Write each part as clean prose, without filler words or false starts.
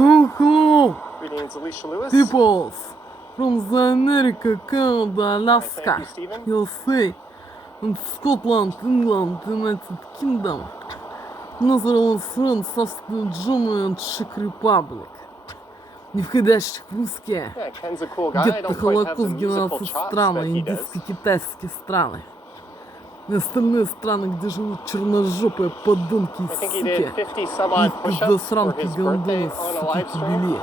Hello, Greetings, Alicia Lewis. peoples from the America, Canada, Thank Alaska, you, Stephen. USA, and Scotland, England, United Kingdom, Netherlands, France, Австрия, Germany and Czech Republic. Не входящих в русские, Yeah, Ken's a cool guy. I где-то don't quite have the Холокост, musical геноцид chops страны, that he does. индийско-китайские страны. И остальные страны, где живут черножопые подонки и I think he суки. did 50 some Их odd push-ups for пиздосранки, his гандоны, birthday on a суки, live stream. кибели.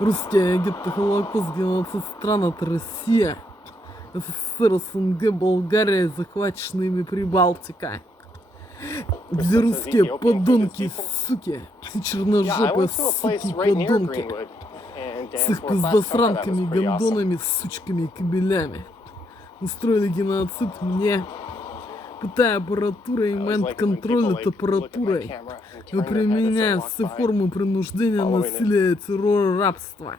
Русские, гетто, Холокост, геноцид стран, это Россия, СССР, СНГ, Болгария, захваченная ими Прибалтика. Где русские подонки, суки, все черножопые суки и подонки. С их пиздосранками, гандонами, сучками и кабелями. Устроили геноцид мне, пытая аппаратурой и мент-контроль над аппаратурой, и применяя все формы принуждения, насилия, террора, рабства,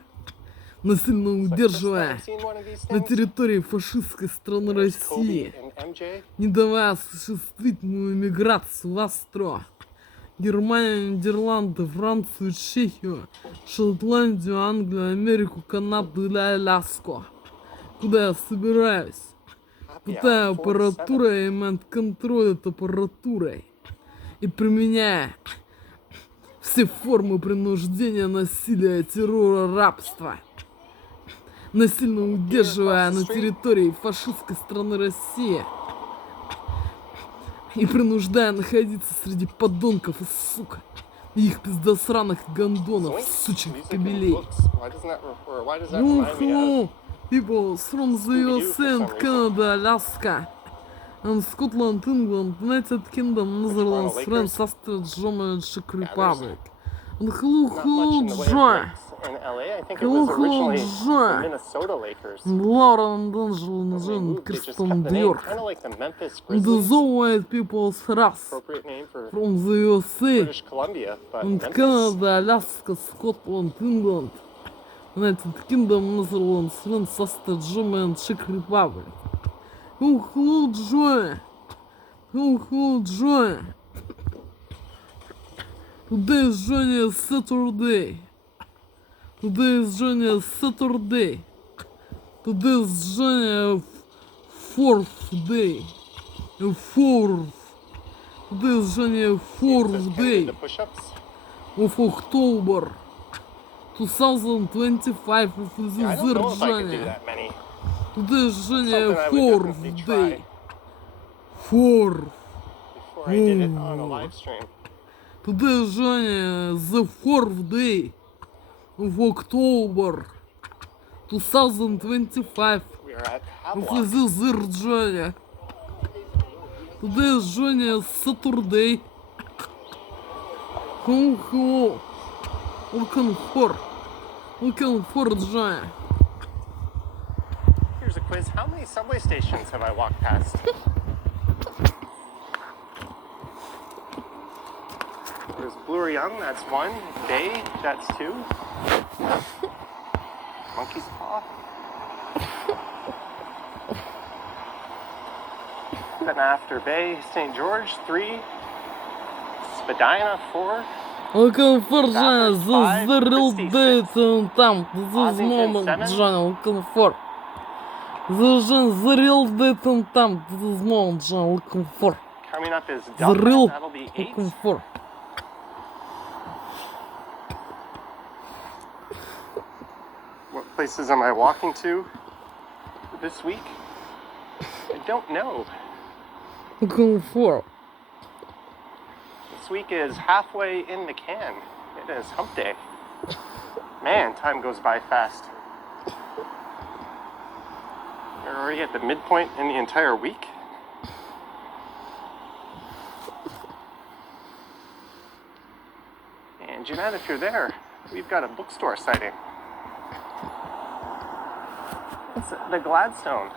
насильно удерживая на территории фашистской страны России, не давая осуществить иммиграцию в Австрию, Германию, Нидерланды, Францию, Чехию, Шотландию, Англию, Америку, Канаду или Аляску, куда я собираюсь, пытая аппаратурой и мент-контроль над аппаратурой и применяя все формы принуждения, насилия, террора, рабства, насильно удерживая на территории фашистской страны России и принуждая находиться среди подонков и сук, и их пиздосраных гандонов, сучек кабелей. Hello, people from the USA and Canada, Alaska, and Scotland, England, United Kingdom, Netherlands, France, Austria, Germany, and Czech Republic. And hello, Joy. Hello, Joy. And Laura and Angela and Jen, Kristen Dior. And the white people's race from the USA and Canada, Alaska, Scotland, England, United Kingdom, Netherlands, France, Austria, Germany, and Czech Republic. Oh, hello, Joy. Oh, hello, Joy. Today is Johnny Saturday. Today is Johnny Saturday. Today is Johnny fourth day. Fourth. Today is Johnny fourth day of October 2025 of the I don't know if I could do Johnny. that many. Today is Johnny Something I would fourth definitely day. try Fourth. before I did it on a live stream. Today is Johnny the fourth day of October 2025 We are at of Havelock. the Johnny. Today is Johnny Saturday. Hello. Looking for Johnny. Here's a quiz. How many subway stations have I walked past? There's Bloor Young, that's one. Bay, that's two. Monkey's Paw. Then after Bay, St. George, three. Spadina, four. Looking for Johnny. Five, The real Christie, date six. and time. This Ossington, moment, seven. Johnny. Looking for. The real date and time. This moment, Johnny. Looking for. Coming up is The real. Dublin, that'll be eight. Looking for. What places am I walking to this week? I don't know. Looking for. This week is halfway in the can. It is hump day. Man, time goes by fast. We're already at the midpoint in the entire week. And Jeanette, if you're there, we've got a bookstore sighting. It's the Gladstone.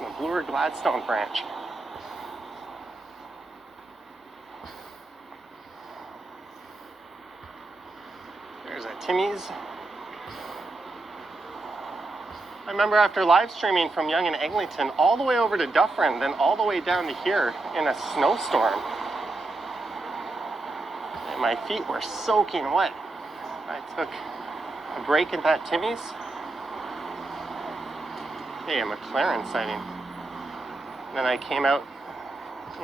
The Bloor Gladstone branch. There's a Timmy's. I remember after live streaming from Yonge and Eglinton all the way over to Dufferin, then all the way down to here in a snowstorm. And my feet were soaking wet. I took a break at that Timmy's. Hey, a McLaren sighting. Then I came out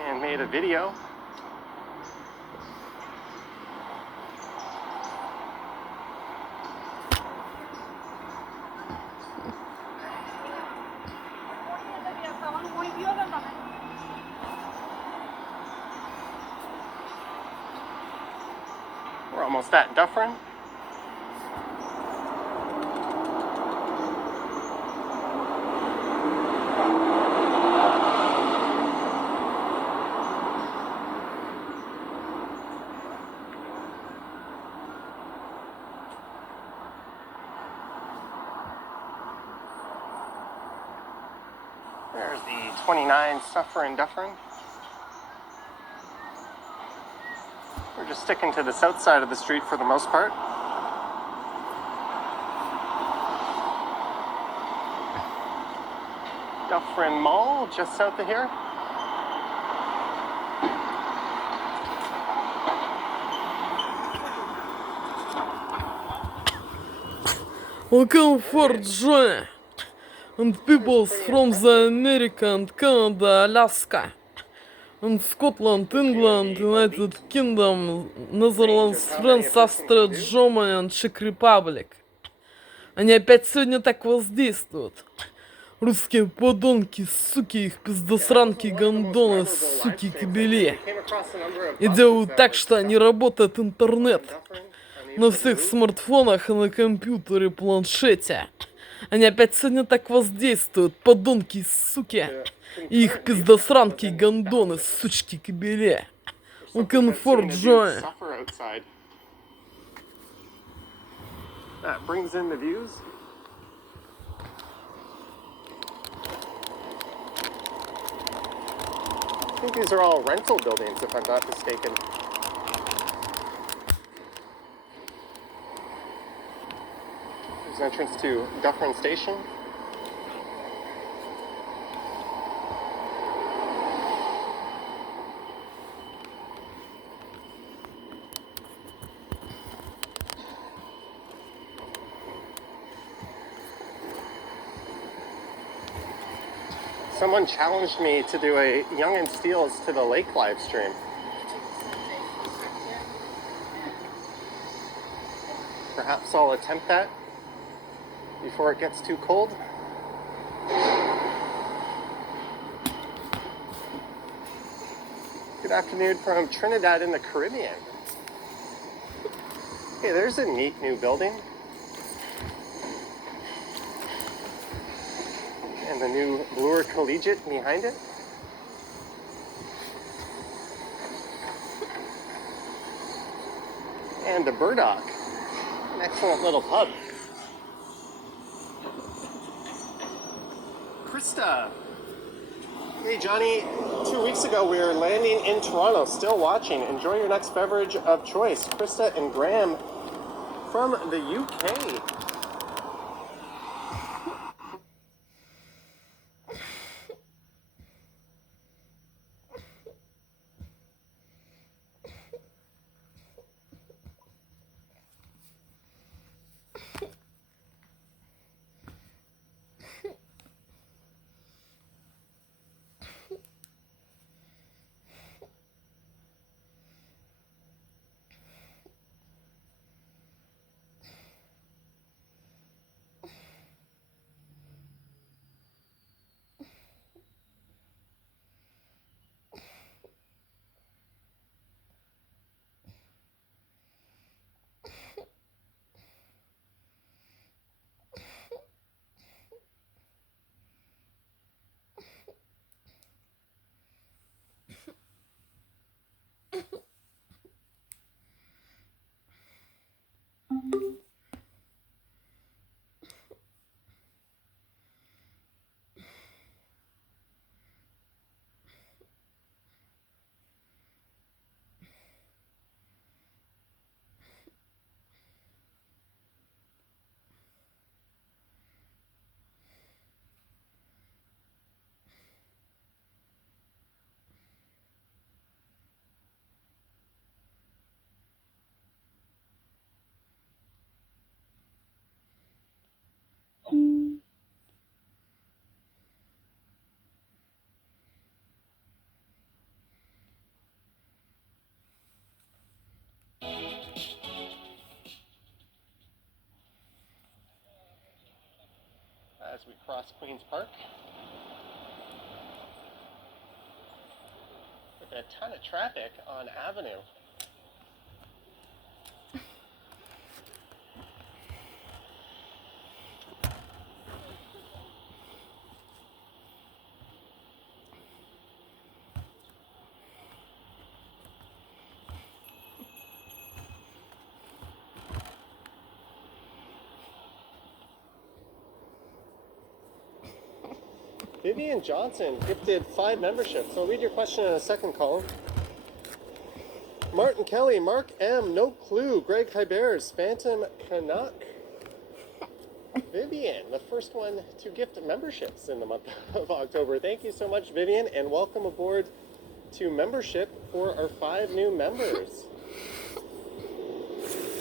and made a video. We're almost at Dufferin. There's the 29 Suffering Dufferin. We're just sticking to the south side of the street for the most part. Dufferin Mall, just south of here. Welcome for Johnny and peoples from the America and Canada, Alaska, and Scotland, England, United Kingdom, Netherlands, France, Австрия, Germany and Czech Republic. Они опять сегодня так воздействуют. Русские подонки, суки, их пиздосранки, гондоны, суки, кобели. И делают так, что не работает интернет. На всех смартфонах и на компьютере, планшете. Они опять сегодня так воздействуют, подонки, суки. И их пиздосранки, гондоны, сучки, кобели. Looking for joy. That brings in the views. I think these are all rental buildings, if I'm not mistaken. There's an entrance to Dufferin Station. Someone challenged me to do a Young and Steels to the Lake live stream. Perhaps I'll attempt that before it gets too cold. Good afternoon from Trinidad in the Caribbean. Hey, there's a neat new building. And the new Bloor Collegiate behind it. And the Burdock. An excellent little pub. Krista. Hey Johnny, 2 weeks ago we were landing in Toronto, still watching. Enjoy your next beverage of choice. Krista and Graham from the UK. as we cross Queen's Park. With a ton of traffic on Avenue. Vivian Johnson gifted 5 memberships. I'll read your question in a second, Colin. Martin Kelly, Mark M, No Clue, Greg Hybers, Phantom Canuck. Vivian, the first one to gift memberships in the month of October. Thank you so much, Vivian, and welcome aboard to membership for our 5 new members.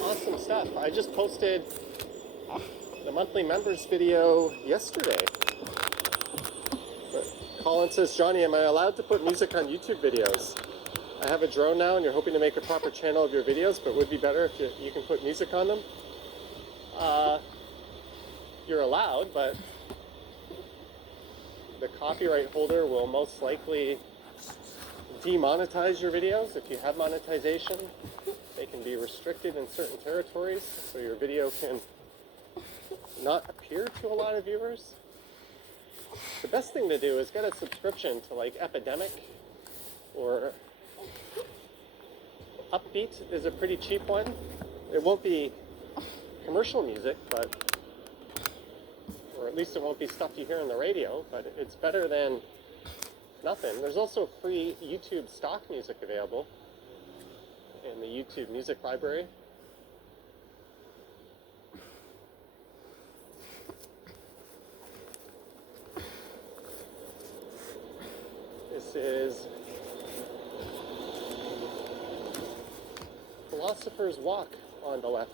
Awesome stuff. I just posted the monthly members video yesterday. Colin says, Johnny, am I allowed to put music on YouTube videos? I have a drone now and you're hoping to make a proper channel of your videos, but it would be better if you can put music on them. You're allowed, but the copyright holder will most likely demonetize your videos. If you have monetization, they can be restricted in certain territories, so your video can not appear to a lot of viewers. The best thing to do is get a subscription to like Epidemic, or Upbeat is a pretty cheap one. It won't be commercial music, but, or at least it won't be stuff you hear on the radio, but it's better than nothing. There's also free YouTube stock music available in the YouTube music library. This is Philosopher's Walk on the left.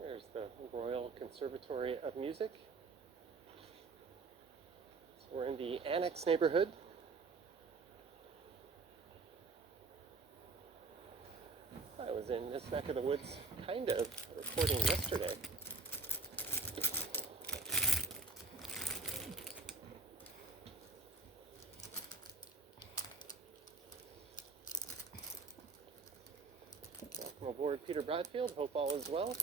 There's the Royal Conservatory of Music. So we're in the Annex neighborhood. I was in this neck of the woods, kind of, recording yesterday. Welcome aboard, Peter Bradfield. Hope all is well.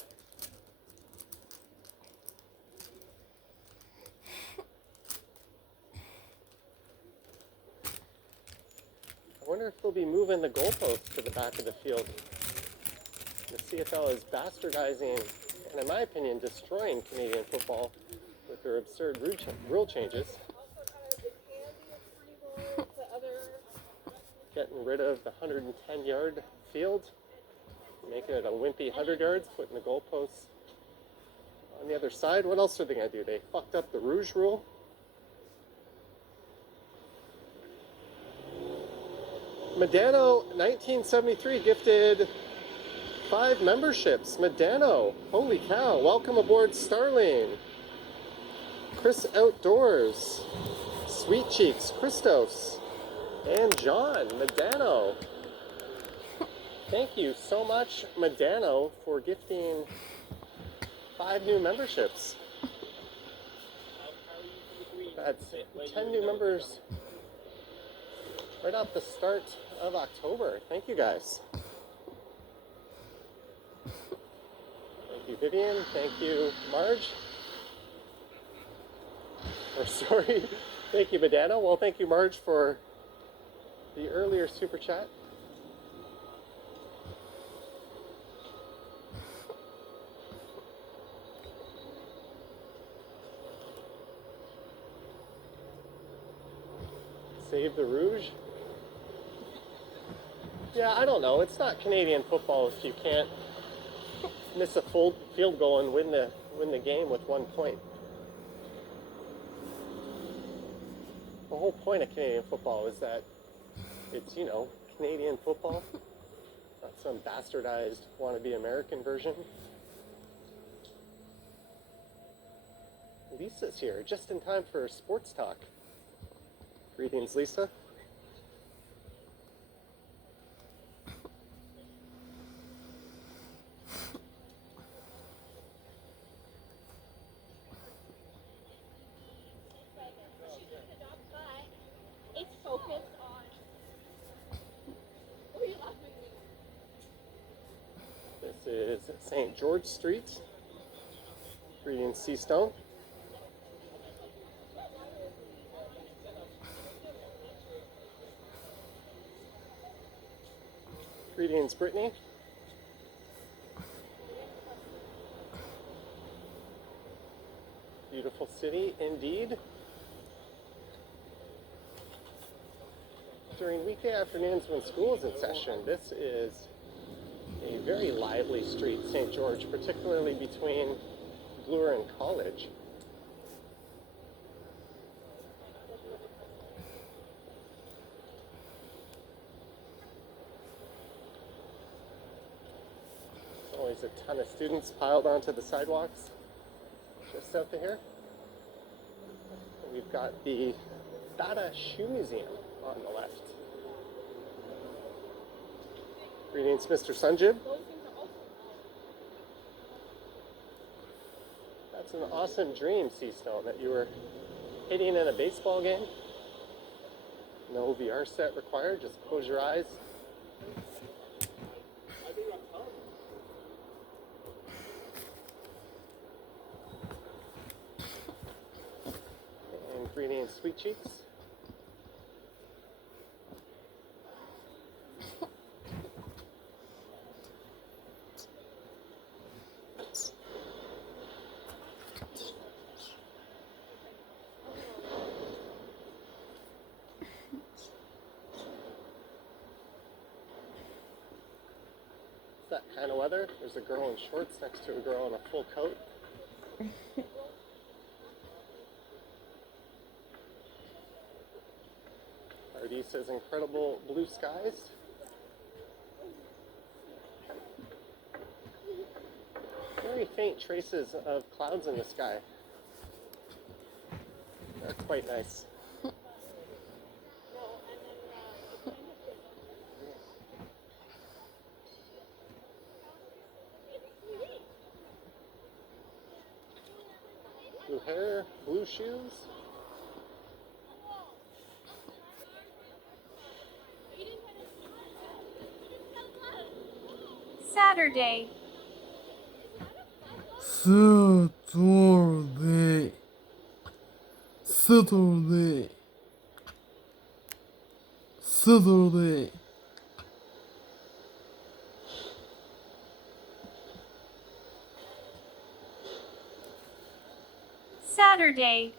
I wonder if they'll be moving the goalposts to the back of the field. The CFL is bastardizing, and in my opinion, destroying Canadian football with their absurd rule changes. Getting rid of the 110-yard field, making it a wimpy 100 yards, putting the goalposts on the other side. What else are they going to do? They fucked up the Rouge rule. Medano 1973 gifted 5 memberships. Medano, holy cow. Welcome aboard, Starling. Chris Outdoors, Sweet Cheeks, Christos, and John. Medano. Thank you so much, Medano, for gifting 5 new memberships. That's 10 new members right off the start of October. Thank you guys. Thank you, Vivian. Thank you, Marge. Or sorry, thank you, Medano. Well, thank you, Marge, for the earlier super chat. Save the Rouge. Yeah, I don't know. It's not Canadian football if you can't miss a full field goal and win the game with 1 point. The whole point of Canadian football is that it's, you know, Canadian football. Not some bastardized wannabe American version. Lisa's here, just in time for sports talk. Greetings, Lisa. This is St. George Street. Greetings, Seastone. Greetings, Brittany. Beautiful city indeed. During weekday afternoons when school is in session, this is a very lively street, St. George, particularly between Bloor and College. Always a ton of students piled onto the sidewalks just south of here. And we've got the Bata Shoe Museum on the left. Greetings, Mr. Sunjib. That's an awesome dream, Seastone, that you were hitting in a baseball game. No VR set required, just close your eyes. And greetings, Sweet Cheeks. That kind of weather. There's a girl in shorts next to a girl in a full coat. RD says incredible blue skies. Very faint traces of clouds in the sky. They're quite nice. Blue hair, blue shoes. Saturday. Saturday. Saturday. Saturday. Saturday.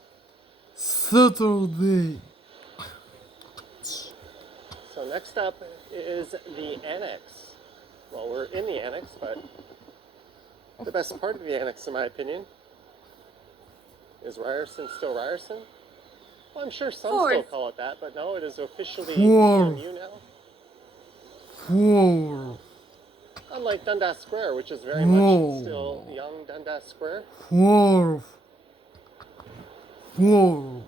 Saturday. So next up is the annex. Well, we're in the annex, but the best part of the annex, in my opinion, is Ryerson still Ryerson? Well, I'm sure some still call it that, but no, it is officially CMU now. Four. Unlike Dundas Square, which is very much still young Dundas Square. Four. Four.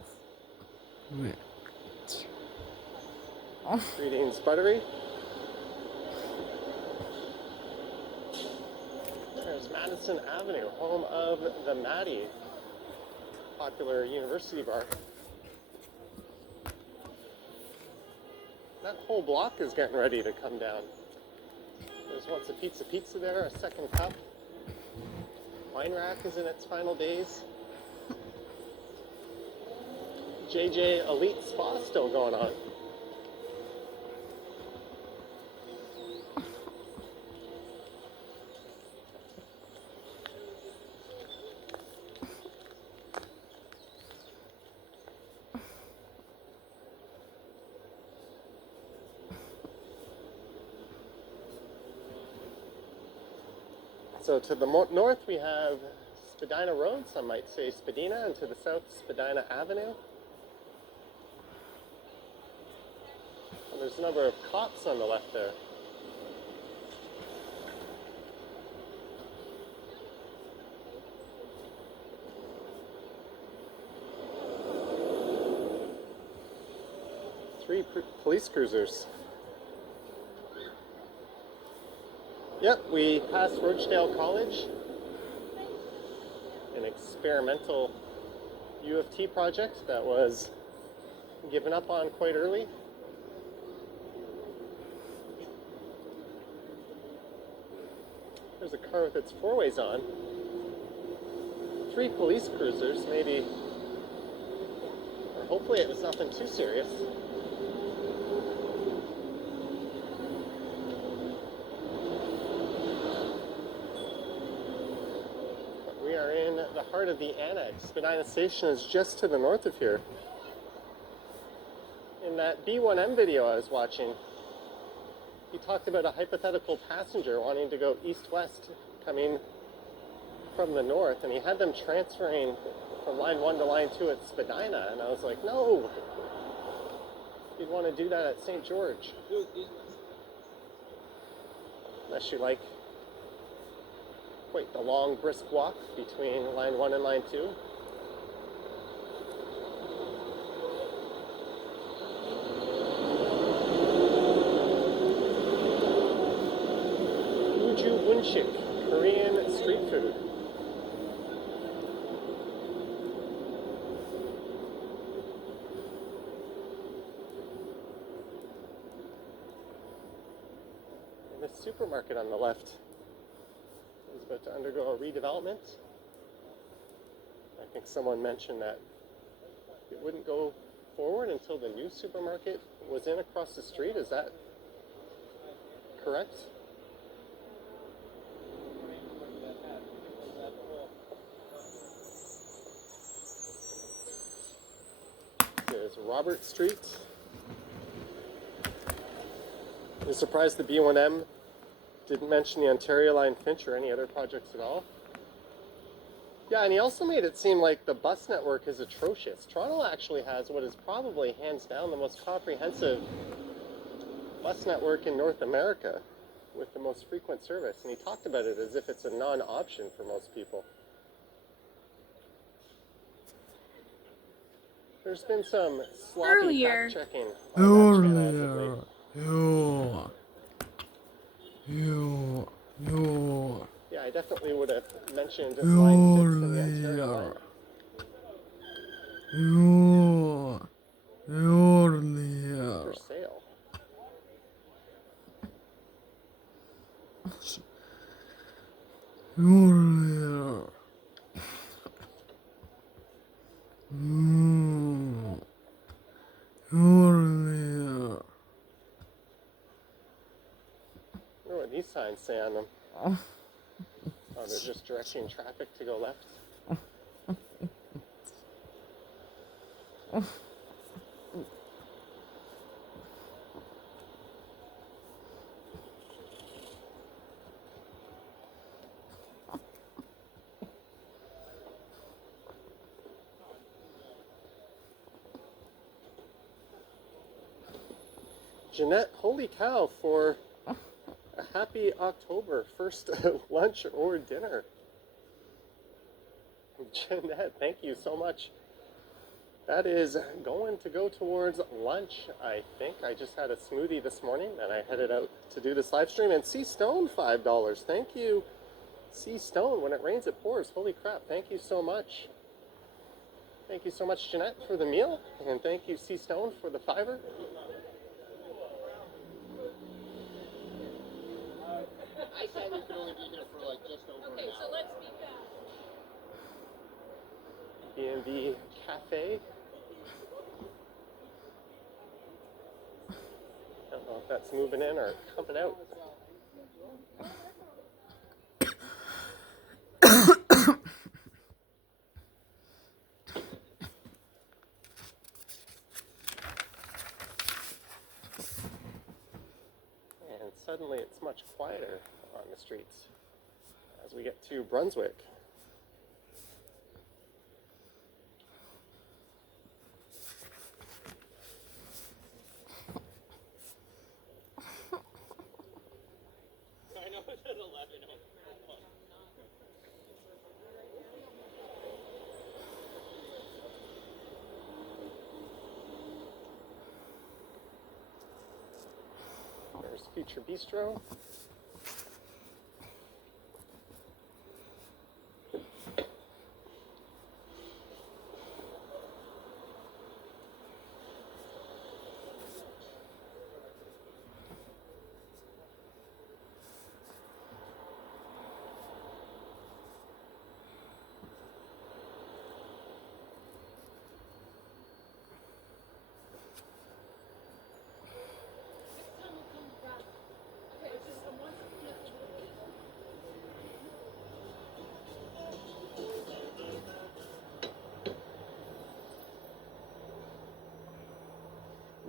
Greetings, Buttery. There's Madison Avenue, home of the Maddie, popular university bar. That whole block is getting ready to come down. There's once a pizza there, a second cup. Wine rack is in its final days. JJ Elite Spa still going on. So to the north we have Spadina Road, some might say Spadina, and to the south Spadina Avenue. On There's a number of cops on the left there. Three police cruisers. Yep, we passed Rochdale College, an experimental U of T project that was given up on quite early. There's a car with its four ways on. Three police cruisers, maybe, or hopefully it was nothing too serious. We are in the heart of the annex. Spadina Station is just to the north of here. In that B1M video I was watching, he talked about a hypothetical passenger wanting to go east-west coming from the north, and he had them transferring from line 1 to line 2 at Spadina, and I was like, no, you'd want to do that at St. George. Unless you like quite the long, brisk walk between line 1 and line 2. Korean street food. And the supermarket on the left is about to undergo a redevelopment. I think someone mentioned that it wouldn't go forward until the new supermarket was in across the street. Is that correct? There's Robert Street. I'm surprised the B1M didn't mention the Ontario Line Finch or any other projects at all. Yeah, and he also made it seem like the bus network is atrocious. Toronto actually has what is probably hands down the most comprehensive bus network in North America with the most frequent service, and he talked about it as if it's a non-option for most people. There's been some sloppy fact-checking on that channel as of late. Yeah, I definitely would have mentioned line 6 and the Ontario line. For sale. I wonder what these signs say on them. Oh, they're just directing traffic to go left. Jeanette, holy cow, for a happy October, first lunch or dinner. Jeanette, thank you so much. That is going to go towards lunch, I think. I just had a smoothie this morning and I headed out to do this live stream. And C Stone, $5. Thank you, C Stone. When it rains, it pours. Holy crap. Thank you so much. Thank you so much, Jeanette, for the meal. And thank you, C Stone, for the $5. I said we could only be here for like just over an hour. So let's be fast. B&B Cafe. I don't know if that's moving in or coming out. And suddenly it's much quieter on the streets as we get to Brunswick. Future Bistro.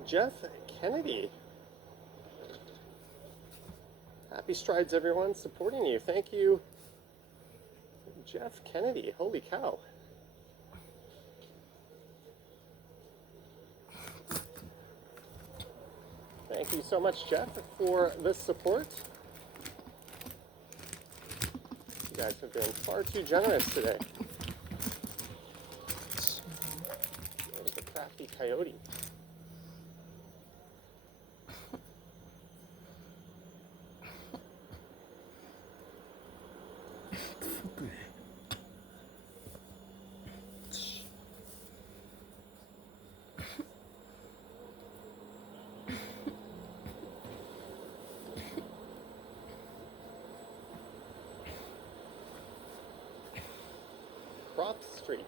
Jeff Kennedy. Happy strides, everyone, supporting you. Thank you, Jeff Kennedy. Holy cow. Thank you so much, Jeff, for this support. You guys have been far too generous today. There's the crafty coyote. Crop Street.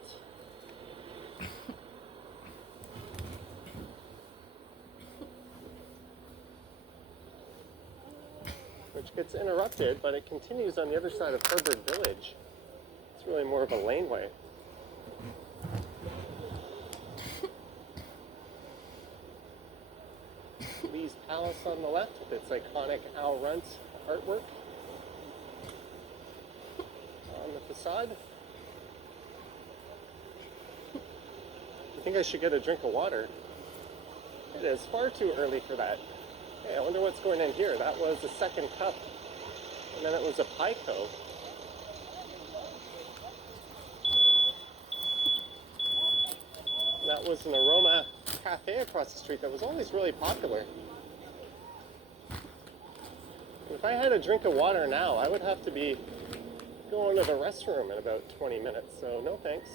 Which gets interrupted, but it continues on the other side of Herbert Village. It's really more of a laneway. Lee's Palace on the left with its iconic Al Runt artwork on the facade. I think I should get a drink of water. It is far too early for that. Hey, I wonder what's going in here. That was a second cup, and then it was a Pico. That was an Aroma Cafe across the street that was always really popular. And if I had a drink of water now, I would have to be going to the restroom in about 20 minutes, so no thanks.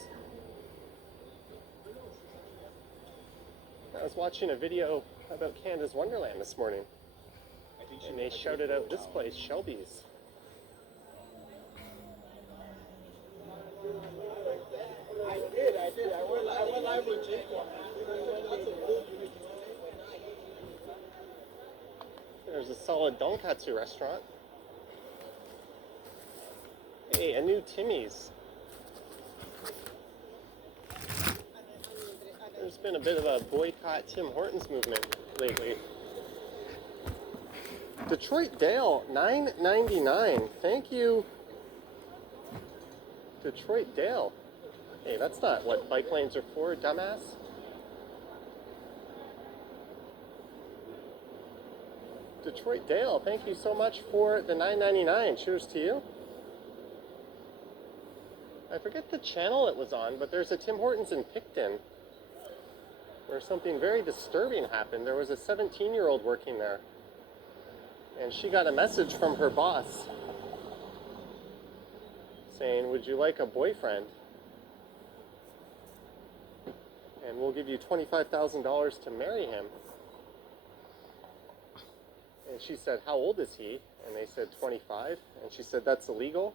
I was watching a video about Canada's Wonderland this morning, and they shouted out this place, Shelby's. I did. I went live with Jake. There's a solid Donkatsu restaurant. Hey, a new Timmy's. There's been a bit of a boycott Tim Hortons movement lately. Detroit Dale, $9.99. Thank you, Detroit Dale. Hey, that's not what bike lanes are for, dumbass. Detroit Dale, thank you so much for the $9.99. Cheers to you. I forget the channel it was on, but there's a Tim Hortons in Picton where something very disturbing happened. There was a 17-year-old working there, and she got a message from her boss saying, "Would you like a boyfriend? And we'll give you $25,000 to marry him." And she said, "How old is he?" And they said 25. And she said, "That's illegal."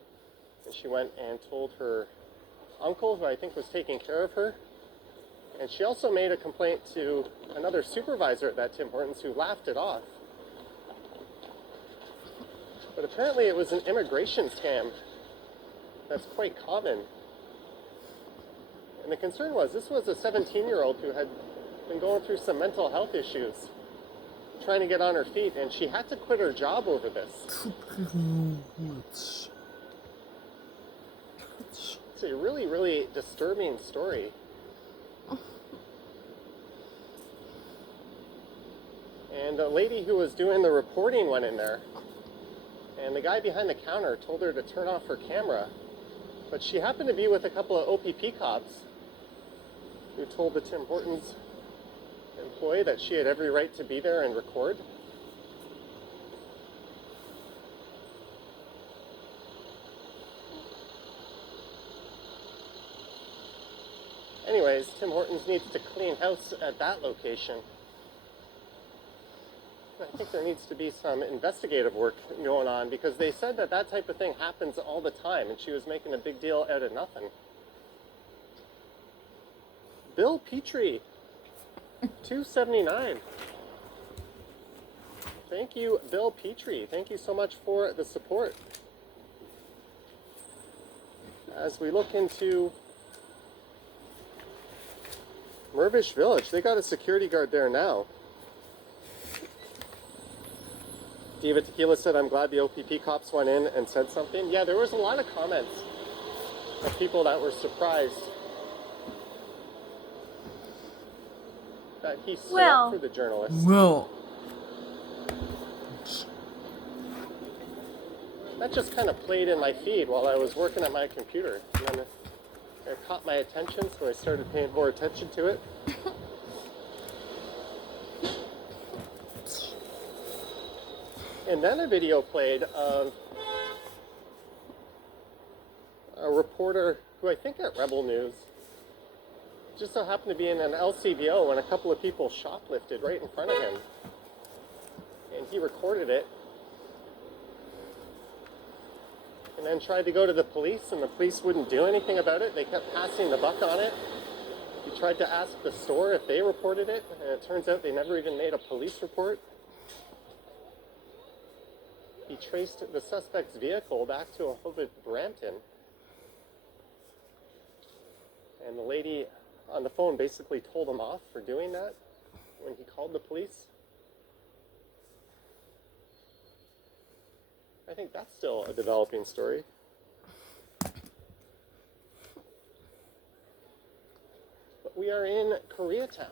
And she went and told her uncle, who I think was taking care of her. And she also made a complaint to another supervisor at that Tim Hortons, who laughed it off. But apparently it was an immigration scam that's quite common. And the concern was, this was a 17-year-old who had been going through some mental health issues, trying to get on her feet, and she had to quit her job over this. It's a really, really disturbing story. And a lady who was doing the reporting went in there, and the guy behind the counter told her to turn off her camera, but she happened to be with a couple of OPP cops who told the Tim Hortons employee that she had every right to be there and record. Anyways, Tim Hortons needs to clean house at that location. I think there needs to be some investigative work going on because they said that that type of thing happens all the time and she was making a big deal out of nothing. Bill Petrie, $2.79. Thank you, Bill Petrie. Thank you so much for the support. As we look into Mirvish Village, they got a security guard there now. Diva Tequila said, I'm glad the OPP cops went in and said something. Yeah, there was a lot of comments of people that were surprised that he stood up for the journalists. Well, That just kind of played in my feed while I was working at my computer. And then it caught my attention, so I started paying more attention to it. And then a video played of a reporter who I think at Rebel News just so happened to be in an LCBO when a couple of people shoplifted right in front of him. And he recorded it. And then tried to go to the police, and the police wouldn't do anything about it. They kept passing the buck on it. He tried to ask the store if they reported it, and it turns out they never even made a police report. He traced the suspect's vehicle back to a home in Brampton. And the lady on the phone basically told him off for doing that when he called the police. I think that's still a developing story. But we are in Koreatown.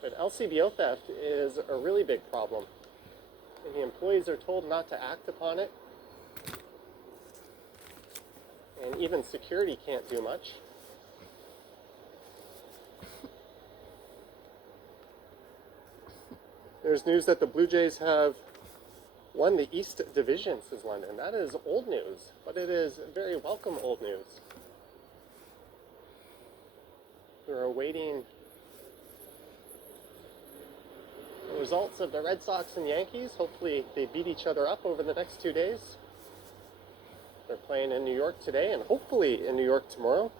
But LCBO theft is a really big problem. And the employees are told not to act upon it. And even security can't do much. There's news that the Blue Jays have won the East Division, says London. That is old news, but it is very welcome old news. We're awaiting the results of the Red Sox and Yankees. Hopefully they beat each other up over the next 2 days. They're playing in New York today and hopefully in New York tomorrow.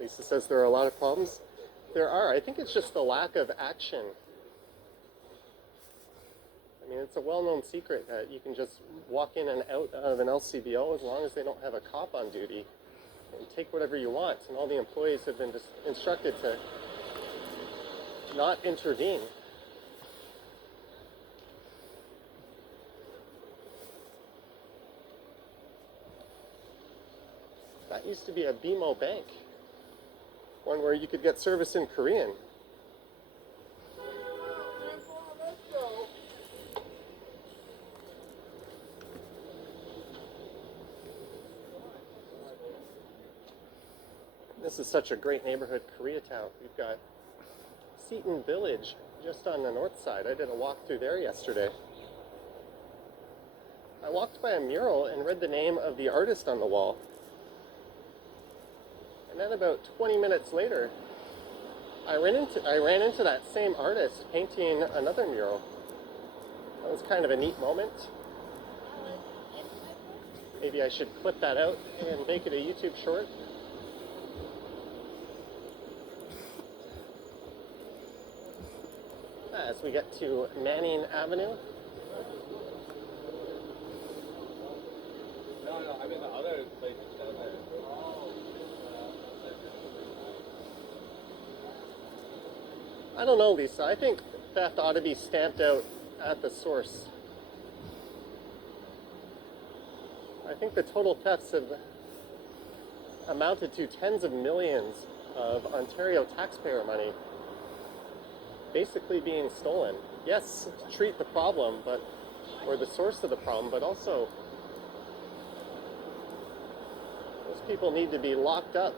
Lisa says there are a lot of problems. There are. I think it's just the lack of action. I mean, it's a well-known secret that you can just walk in and out of an LCBO as long as they don't have a cop on duty and take whatever you want. And all the employees have been instructed to not intervene. That used to be a BMO bank, one where you could get service in Korean. This is such a great neighborhood, Koreatown. We've got Seton Village just on the north side. I did a walk through there yesterday. I walked by a mural and read the name of the artist on the wall. And then about 20 minutes later, I ran into that same artist painting another mural. That was kind of a neat moment. Maybe I should clip that out and make it a YouTube short. As we get to Manning Avenue. No, I mean the other place is down there. I don't know, Lisa. I think theft ought to be stamped out at the source. I think the total thefts have amounted to tens of millions of Ontario taxpayer money basically being stolen. Yes, to treat the problem, or the source of the problem, but also those people need to be locked up.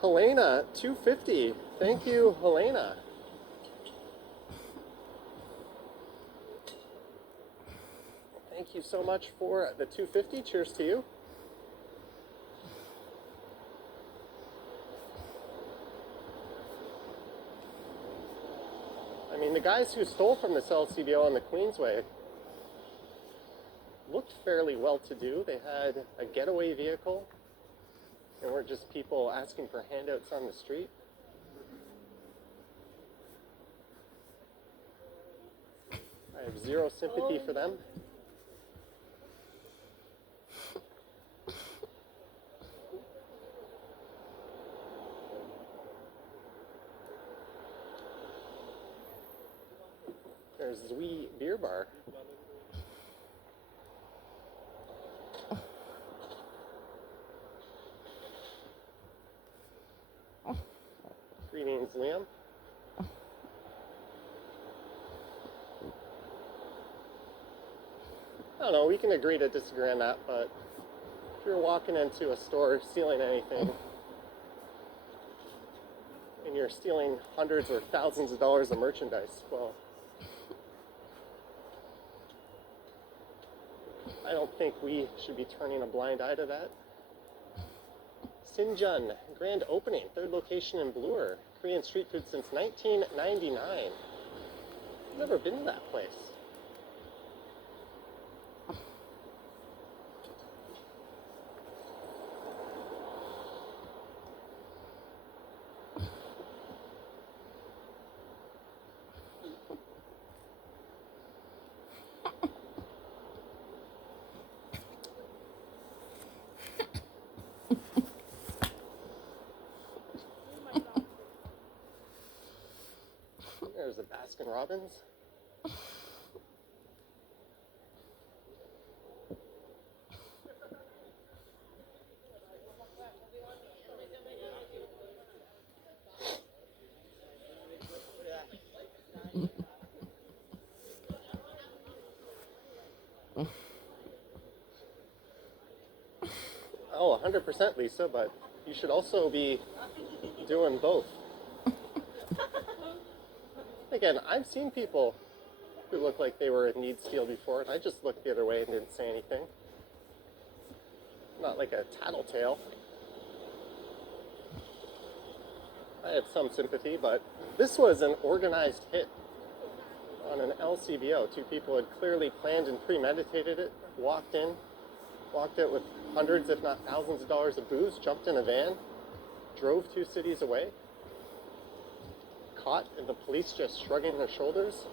Helena, $2.50. Thank you, Helena. Thank you so much for the 250. Cheers to you. I mean, the guys who stole from this LCBO on the Queensway looked fairly well-to-do. They had a getaway vehicle. They weren't just people asking for handouts on the street. I have zero sympathy for them. There's Zui Beer Bar. Greetings, Liam. I don't know, we can agree to disagree on that, but if you're walking into a store stealing anything, and you're stealing hundreds or thousands of dollars of merchandise, well, I don't think we should be turning a blind eye to that. Sinjun, grand opening, third location in Bloor. Korean street food since 1999. I've never been to that place. There's a Baskin Robbins. Oh, 100% Lisa, but you should also be doing both. Again, I've seen people who look like they were in need steal before, and I just looked the other way and didn't say anything. Not like a tattletale. I have some sympathy, but this was an organized hit on an LCBO. Two people had clearly planned and premeditated it, walked out with hundreds, if not thousands of dollars of booze, jumped in a van, drove 2 cities away. Caught and the police just shrugging their shoulders.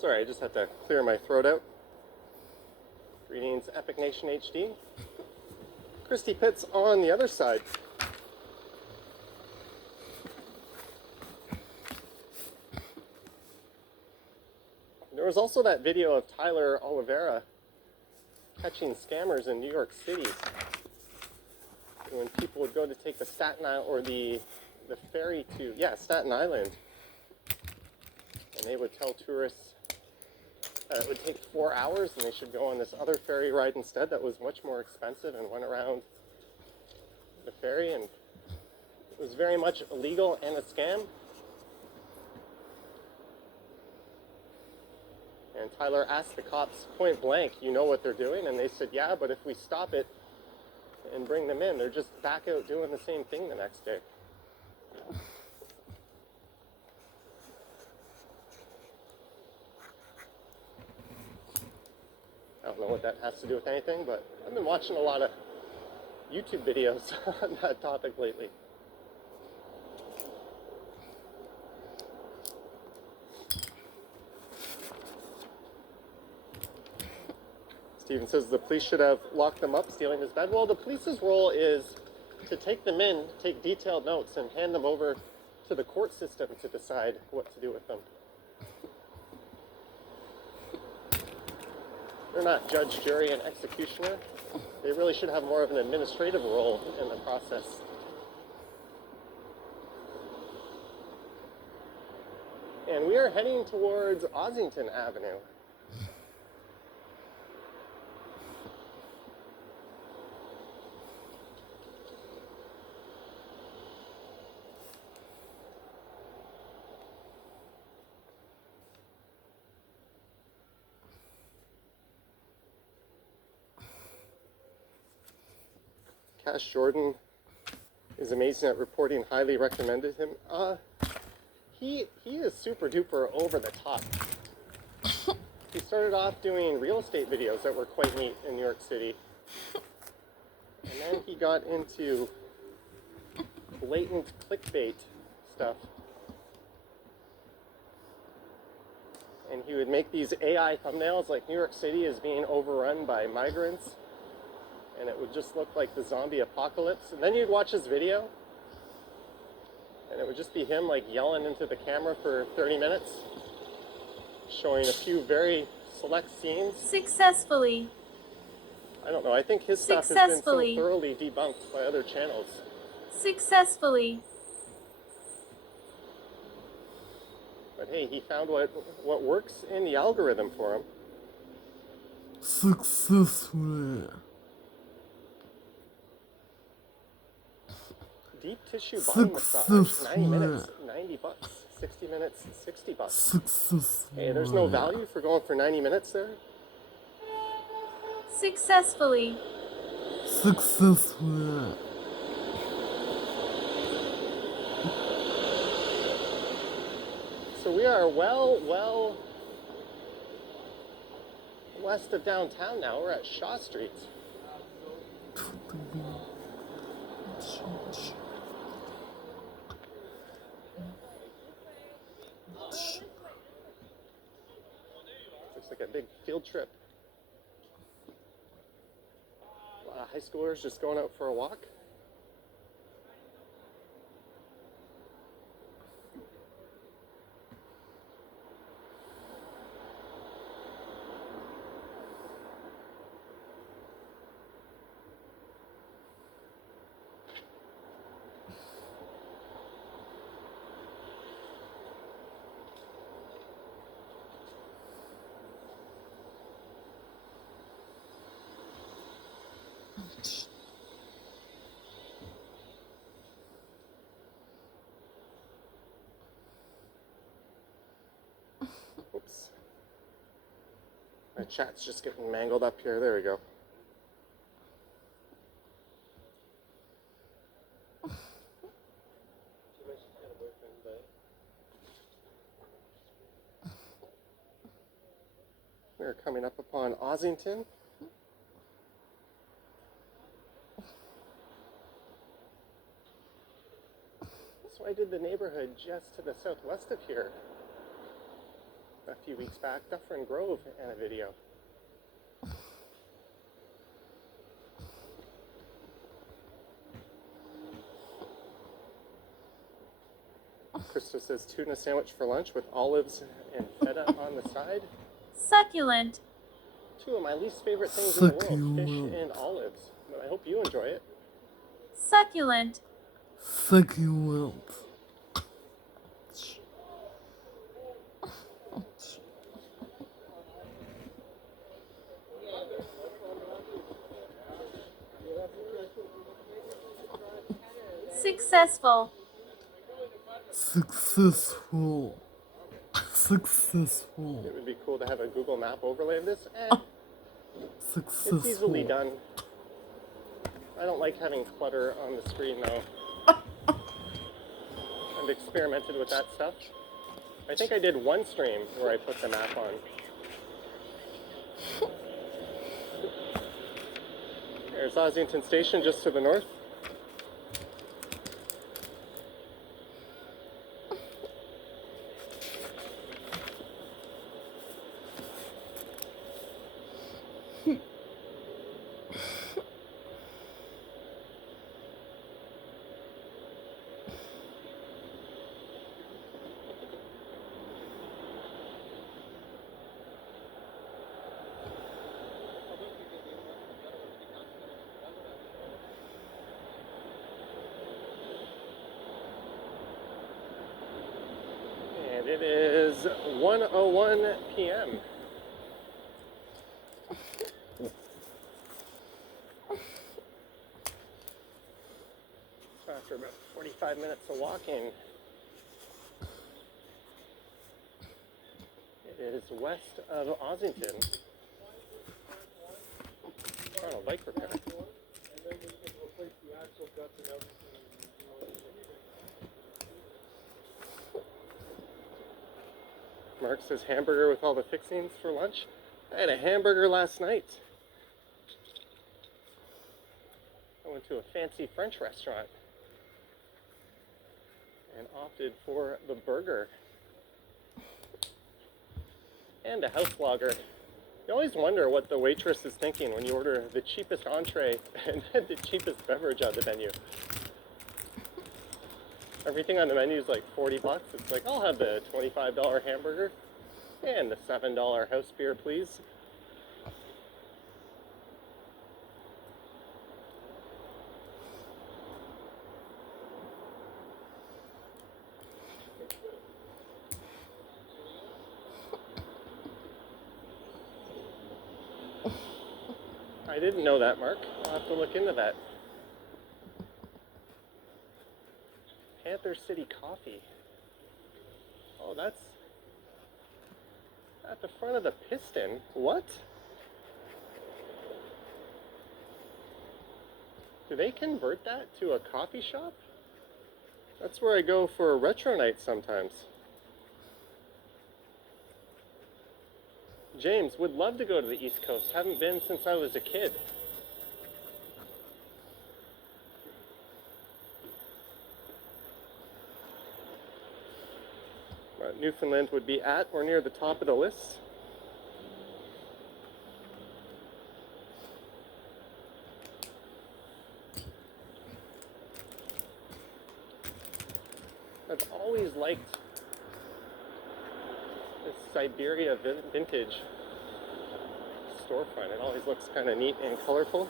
Sorry, I just had to clear my throat out. Greetings, Epic Nation HD. Christy Pitts on the other side. There was also that video of Tyler Oliveira catching scammers in New York City. When people would go to take the Staten Island or the ferry to, Staten Island. And they would tell tourists it would take 4 hours and they should go on this other ferry ride instead that was much more expensive and went around the ferry, and it was very much illegal and a scam. And Tyler asked the cops point blank, you know what they're doing? And they said, yeah, but if we stop it and bring them in, they're just back out doing the same thing the next day. I don't know what that has to do with anything, but I've been watching a lot of YouTube videos on that topic lately. Steven says the police should have locked them up, stealing his bed. Well, the police's role is to take them in, take detailed notes, and hand them over to the court system to decide what to do with them. They're not judge, jury, and executioner. They really should have more of an administrative role in the process. And we are heading towards Ossington Avenue. Cash Jordan is amazing at reporting. Highly recommended him. He is super duper over the top. He started off doing real estate videos that were quite neat in New York City. And then he got into blatant clickbait stuff. And he would make these AI thumbnails like New York City is being overrun by migrants. And it would just look like the zombie apocalypse. And then you'd watch his video, and it would just be him like yelling into the camera for 30 minutes, showing a few very select scenes. Successfully. I don't know, I think his stuff has been so thoroughly debunked by other channels. Successfully. But hey, he found what works in the algorithm for him. Successfully. Deep tissue body massage, 90 minutes, $90. 60 minutes, $60. Successfully. Hey, there's no value for going for 90 minutes there. Successfully. Successfully. So we are well west of downtown now. We're at Shaw Street. Looks like a big field trip. A lot of high schoolers just going out for a walk. Oops. My chat's just getting mangled up here. There we go. We're coming up upon Ossington. So I did the neighborhood just to the southwest of here a few weeks back, Dufferin Grove, and a video. Krista says tuna sandwich for lunch with olives and feta on the side. Succulent. Two of my least favorite things in the world, fish and olives. But I hope you enjoy it. Succulent. Succulent. Successful. Successful. Successful. It would be cool to have a Google Map overlay of this. Successful. It's easily done. I don't like having clutter on the screen though. I've experimented with that stuff. I think I did one stream where I put the map on. There's Ossington Station just to the north. is 1:01 p.m. So after about 45 minutes of walking, it is west of Ossington. Toronto bike repair. And then we can replace the axle guts and everything. Mark says hamburger with all the fixings for lunch. I had a hamburger last night. I went to a fancy French restaurant and opted for the burger and a house lager. You always wonder what the waitress is thinking when you order the cheapest entree and the cheapest beverage on the menu. Everything on the menu is like 40 bucks. It's like, I'll have the $25 hamburger and the $7 house beer, please. I didn't know that, Mark. I'll have to look into that. Panther City Coffee. Oh, that's at the front of the Piston. What? Do they convert that to a coffee shop? That's where I go for a retro night sometimes. James, would love to go to the East Coast. Haven't been since I was a kid. Newfoundland would be at or near the top of the list. I've always liked this Siberia vintage storefront. It always looks kind of neat and colorful.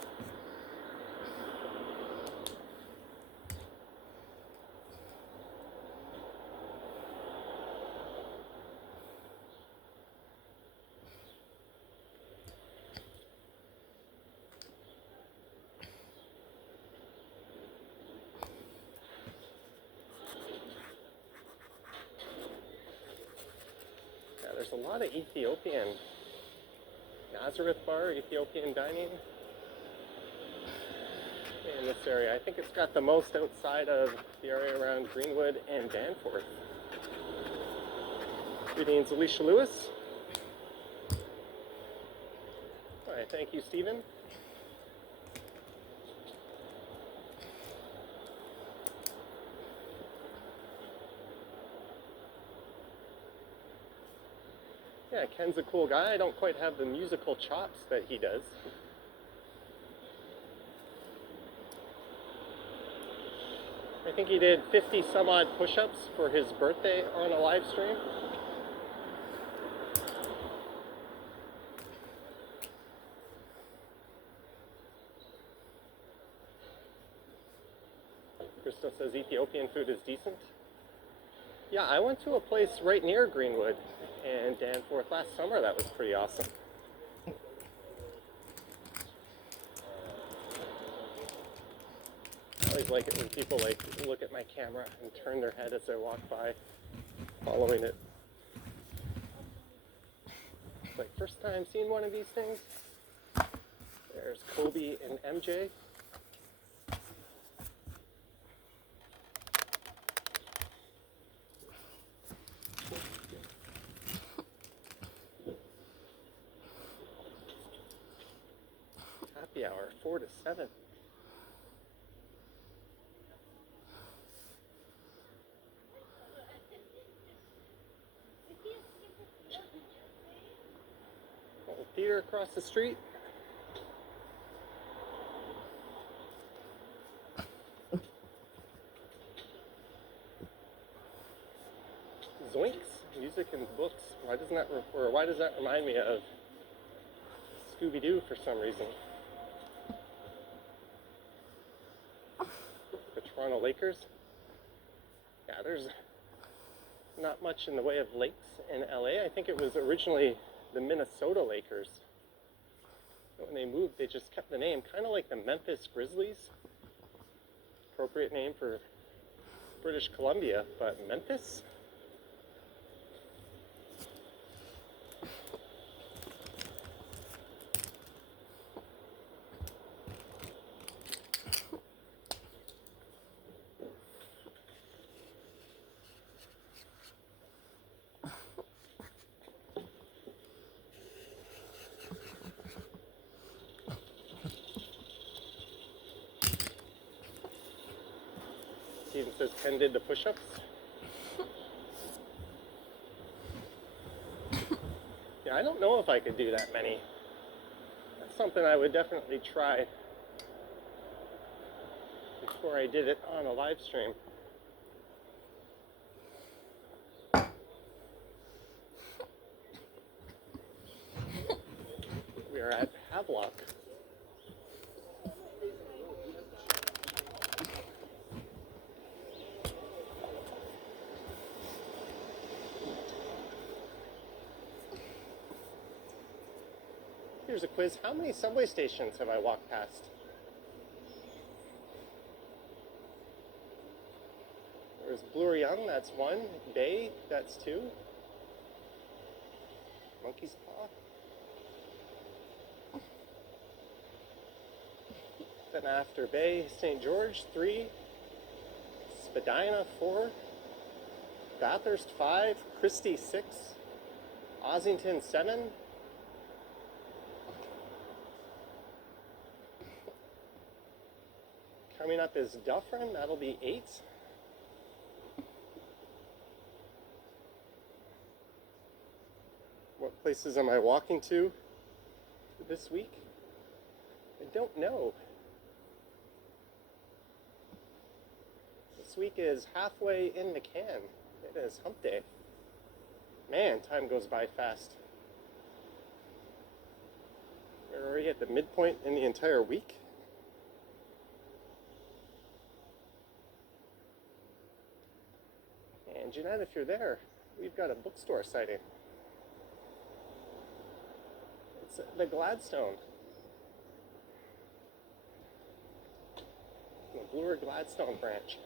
There's a lot of Ethiopian, Nazareth bar, Ethiopian dining in this area. I think it's got the most outside of the area around Greenwood and Danforth. Greetings, Alicia Lewis. All right, thank you, Stephen. Yeah, Ken's a cool guy. I don't quite have the musical chops that he does. I think he did 50 some odd push-ups for his birthday on a live stream. Crystal says Ethiopian food is decent. Yeah, I went to a place right near Greenwood and Danforth last summer. That was pretty awesome. I always like it when people look at my camera and turn their head as I walk by, following it. It's like, first time seeing one of these things. There's Kobe and MJ. Happy hour, 4 to 7. Little theater across the street. Zoinks, music and books. Why does that remind me of Scooby-Doo for some reason? The Toronto Lakers. Yeah, there's not much in the way of lakes in LA. I think it was originally the Minnesota Lakers. But when they moved, they just kept the name, kind of like the Memphis Grizzlies. Appropriate name for British Columbia, but Memphis? Steven says Ken did the push-ups. Yeah, I don't know if I could do that many. That's something I would definitely try before I did it on a live stream. We are at Havelock. Here's a quiz. How many subway stations have I walked past? There's Bloor Young, that's 1. Bay, that's 2. Monkey's Paw. Then after Bay, St. George, 3. Spadina, 4. Bathurst, 5. Christie, 6. Ossington, 7. Coming up is Dufferin, that'll be 8. What places am I walking to this week? I don't know. This week is halfway in the can. It is hump day. Man, time goes by fast. We're already at the midpoint in the entire week. And Jeanette, if you're there, we've got a bookstore sighting. It's the Gladstone. The Bloor Gladstone branch.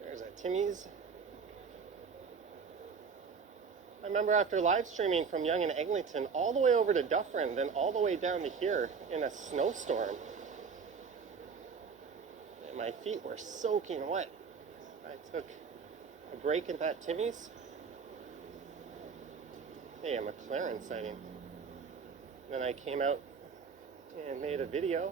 There's a Timmy's. I remember after live streaming from Yonge and Eglinton all the way over to Dufferin, then all the way down to here in a snowstorm. And my feet were soaking wet. I took a break at that Timmy's. Hey, a McLaren sighting. Then I came out and made a video.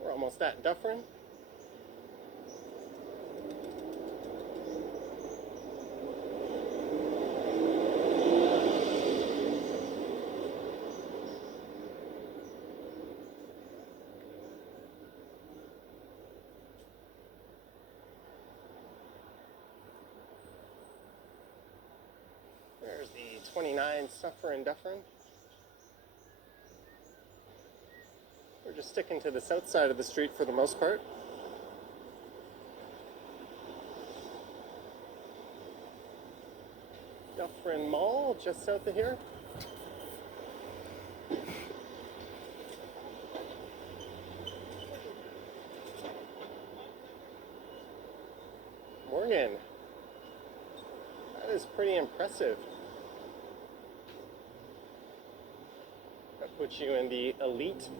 We're almost at Dufferin. There's the 29 Suffer and Dufferin. We're just sticking to the south side of the street for the most part. Dufferin Mall, just south of here. Morgan. That is pretty impressive. That puts you in the elite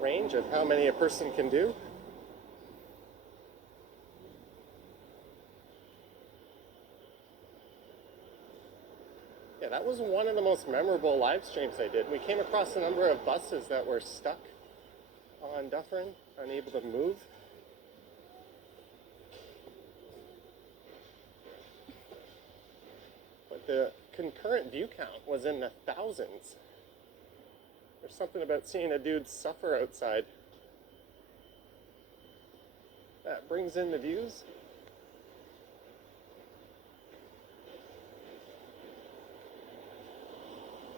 range of how many a person can do. Yeah, that was one of the most memorable live streams I did. We came across a number of buses that were stuck on Dufferin, unable to move. But the concurrent view count was in the thousands. There's something about seeing a dude suffer outside that brings in the views.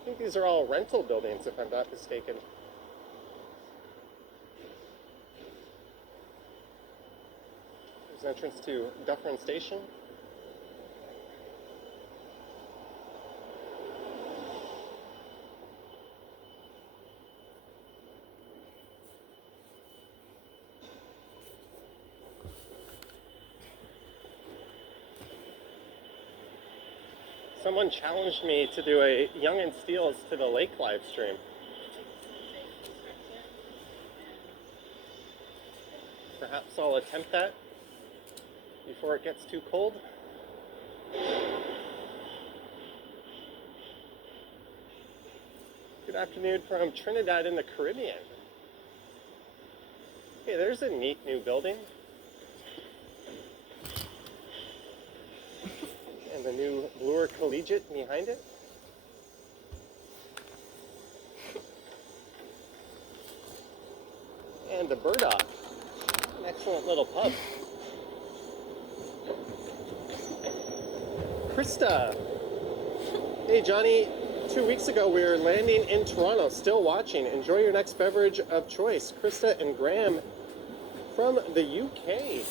I think these are all rental buildings, if I'm not mistaken. There's an entrance to Dufferin Station. Someone challenged me to do a Young and Steels to the lake live stream. Perhaps I'll attempt that before it gets too cold. Good afternoon from Trinidad in the Caribbean. Okay, there's a neat new building. And the new Bloor Collegiate behind it. And the Burdock, an excellent little pub. Krista. Hey Johnny, 2 weeks ago we were landing in Toronto, still watching. Enjoy your next beverage of choice. Krista and Graham from the UK.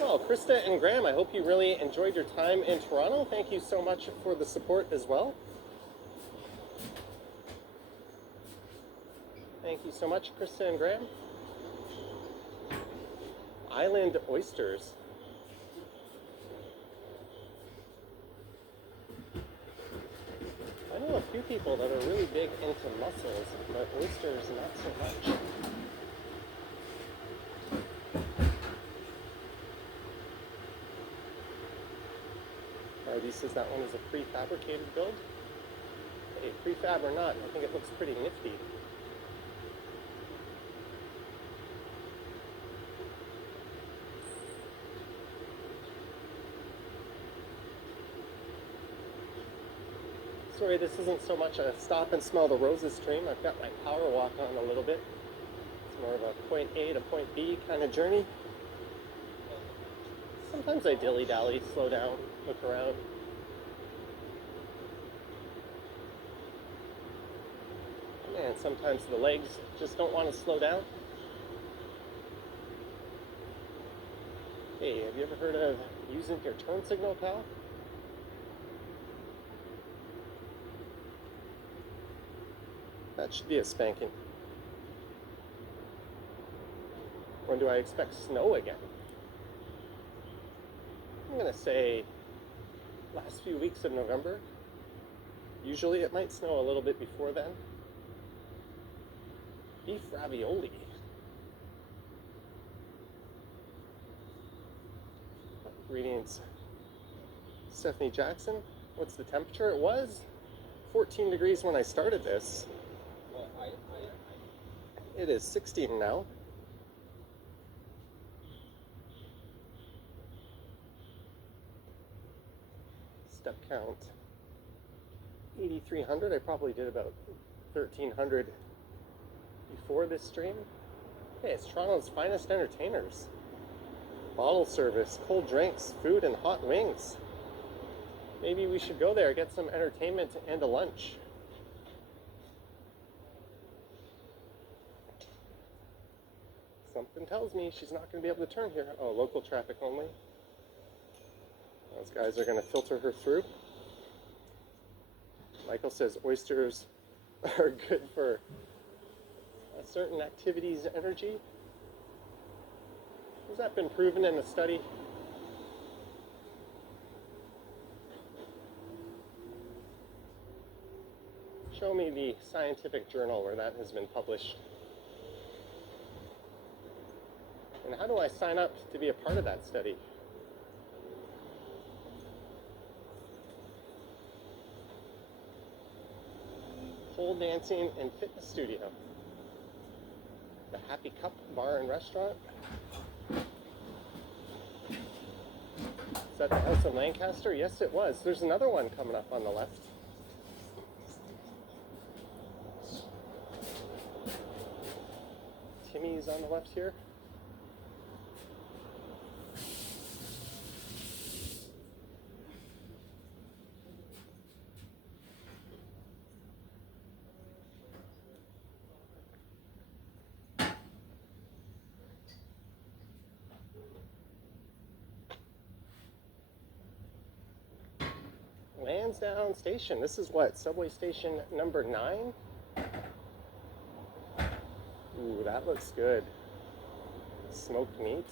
Well, Krista and Graham, I hope you really enjoyed your time in Toronto. Thank you so much for the support as well. Thank you so much, Krista and Graham. Island oysters. I know a few people that are really big into mussels, but oysters not so much. He says that one is a prefabricated build. Hey, prefab or not, I think it looks pretty nifty. Sorry, this isn't so much a stop and smell the roses stream. I've got my power walk on a little bit. It's more of a point A to point B kind of journey. Sometimes I dilly-dally, slow down, look around. And sometimes the legs just don't want to slow down. Hey, have you ever heard of using your turn signal, pal? That should be a spanking. When do I expect snow again? I'm gonna say last few weeks of November. Usually it might snow a little bit before then. Beef ravioli. Greetings, Stephanie Jackson. What's the temperature? It was 14 degrees when I started this. It is 16 now. Step count 8,300. I probably did about 1,300 before this stream. Hey, it's Toronto's finest entertainers. Bottle service, cold drinks, food, and hot wings. Maybe we should go there, get some entertainment and a lunch. Something tells me she's not going to be able to turn here. Oh, local traffic only. Those guys are going to filter her through. Michael says oysters are good for a certain activity's energy. Has that been proven in a study? Show me the scientific journal where that has been published. And how do I sign up to be a part of that study? Pole dancing and fitness studio. The Happy Cup Bar and Restaurant. Is that the House of Lancaster? Yes, it was. There's another one coming up on the left. Timmy's on the left here. Lansdowne Station. This is what? Subway station number 9? Ooh, that looks good. Smoked meat.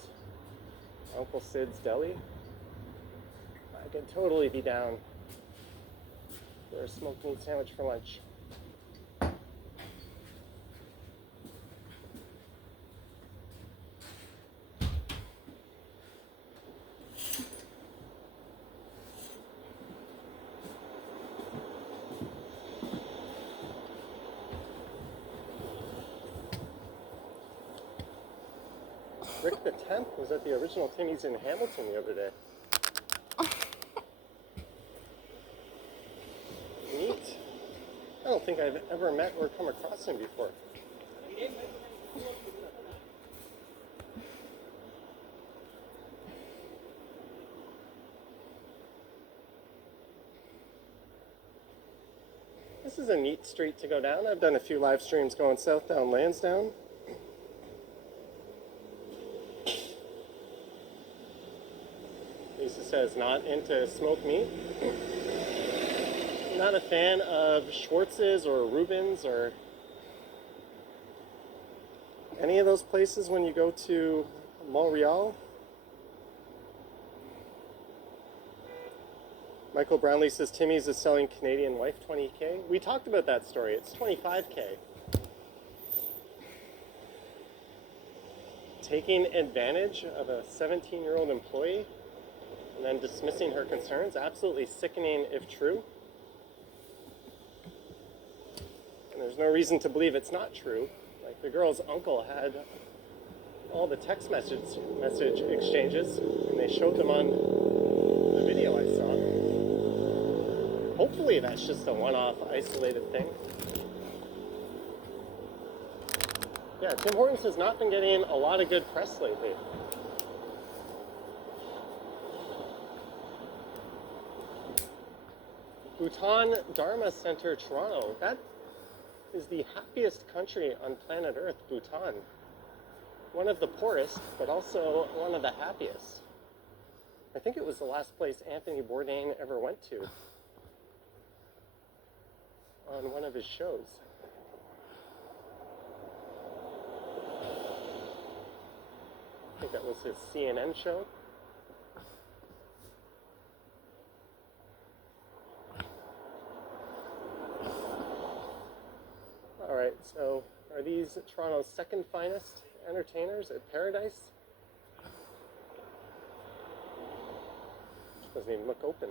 Uncle Sid's Deli. I could totally be down for a smoked meat sandwich for lunch. Rick the 10th was at the original Timmy's in Hamilton the other day. Neat. I don't think I've ever met or come across him before. This is a neat street to go down. I've done a few live streams going south down Lansdowne. Lisa says not into smoked meat. Not a fan of Schwartz's or Reuben's or any of those places when you go to Montreal. Michael Brownlee says Timmy's is selling Canadian wife 20K. We talked about that story. It's 25K. Taking advantage of a 17-year-old employee and then dismissing her concerns, absolutely sickening if true. And there's no reason to believe it's not true. Like, the girl's uncle had all the text message exchanges, and they showed them on the video I saw. Hopefully that's just a one-off isolated thing. Yeah, Tim Hortons has not been getting a lot of good press lately. Bhutan Dharma Center, Toronto. That is the happiest country on planet Earth, Bhutan. One of the poorest, but also one of the happiest. I think it was the last place Anthony Bourdain ever went to on one of his shows. I think that was his CNN show. All right, so are these Toronto's second finest entertainers at Paradise? Doesn't even look open.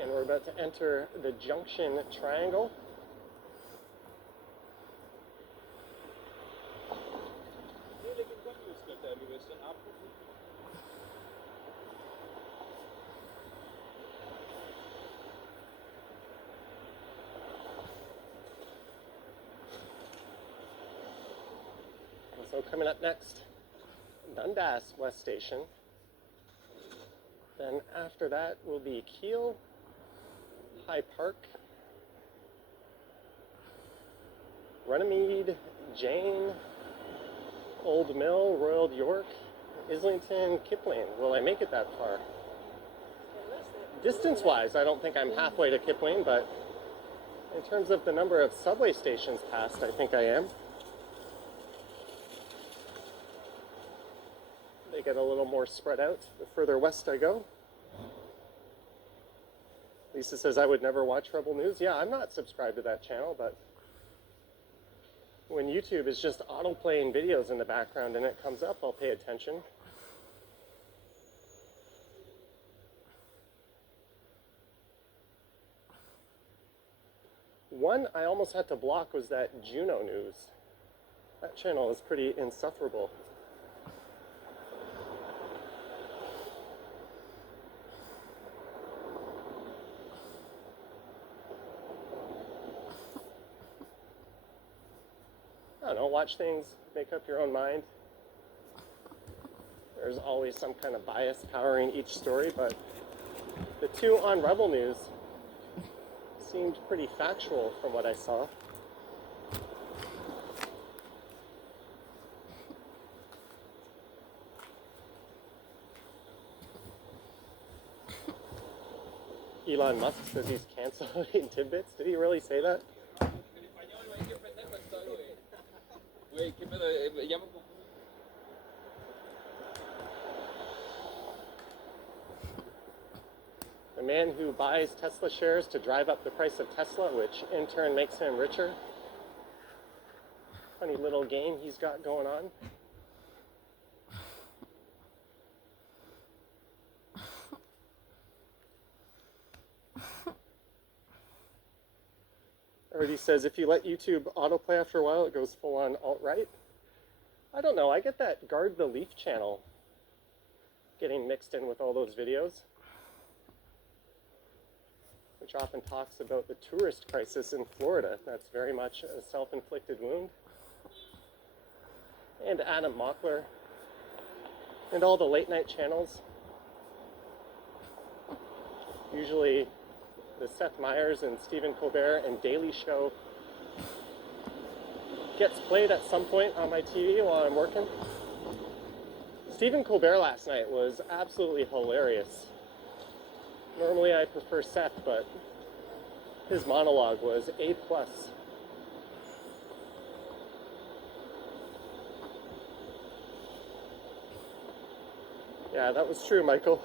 And we're about to enter the Junction Triangle. So coming up next, Dundas West Station. Then after that will be Keele, High Park, Runnymede, Jane, Old Mill, Royal York, Islington, Kipling. Will I make it that far? Distance-wise, I don't think I'm halfway to Kipling, but in terms of the number of subway stations passed, I think I am. They get a little more spread out the further west I go. Lisa says I would never watch Rebel News. Yeah, I'm not subscribed to that channel, but when YouTube is just auto-playing videos in the background and it comes up, I'll pay attention. One I almost had to block was that Juno News. That channel is pretty insufferable. I don't know, watch things, make up your own mind. There's always some kind of bias powering each story, but the two on Rebel News seemed pretty factual from what I saw. Elon Musk says he's canceling tidbits. Did he really say that? The man who buys Tesla shares to drive up the price of Tesla, which in turn makes him richer. Funny little game he's got going on. Already says if you let YouTube autoplay after a while, it goes full on alt-right. I don't know, I get that Guard the Leaf channel getting mixed in with all those videos, which often talks about the tourist crisis in Florida. That's very much a self-inflicted wound. And Adam Mockler and all the late night channels. Usually the Seth Meyers and Stephen Colbert and Daily Show gets played at some point on my TV while I'm working. Stephen Colbert last night was absolutely hilarious. Normally I prefer Seth, but his monologue was A+. Yeah, that was true, Michael.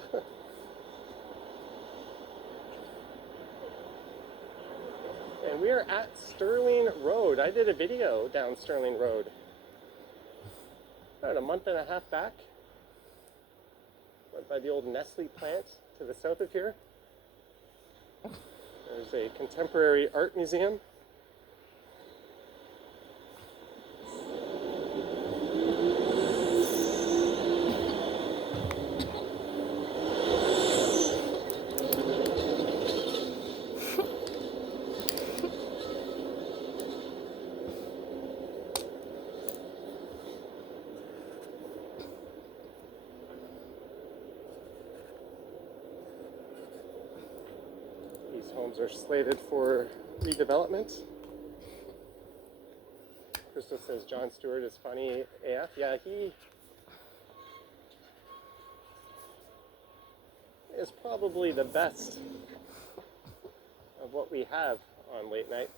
And we are at Sterling Road. I did a video down Sterling Road about a month and a half back. Went by the old Nestle plant to the south of here. There's a contemporary art museum. Homes are slated for redevelopment. Crystal says Jon Stewart is funny AF. Yeah, he is probably the best of what we have on late night.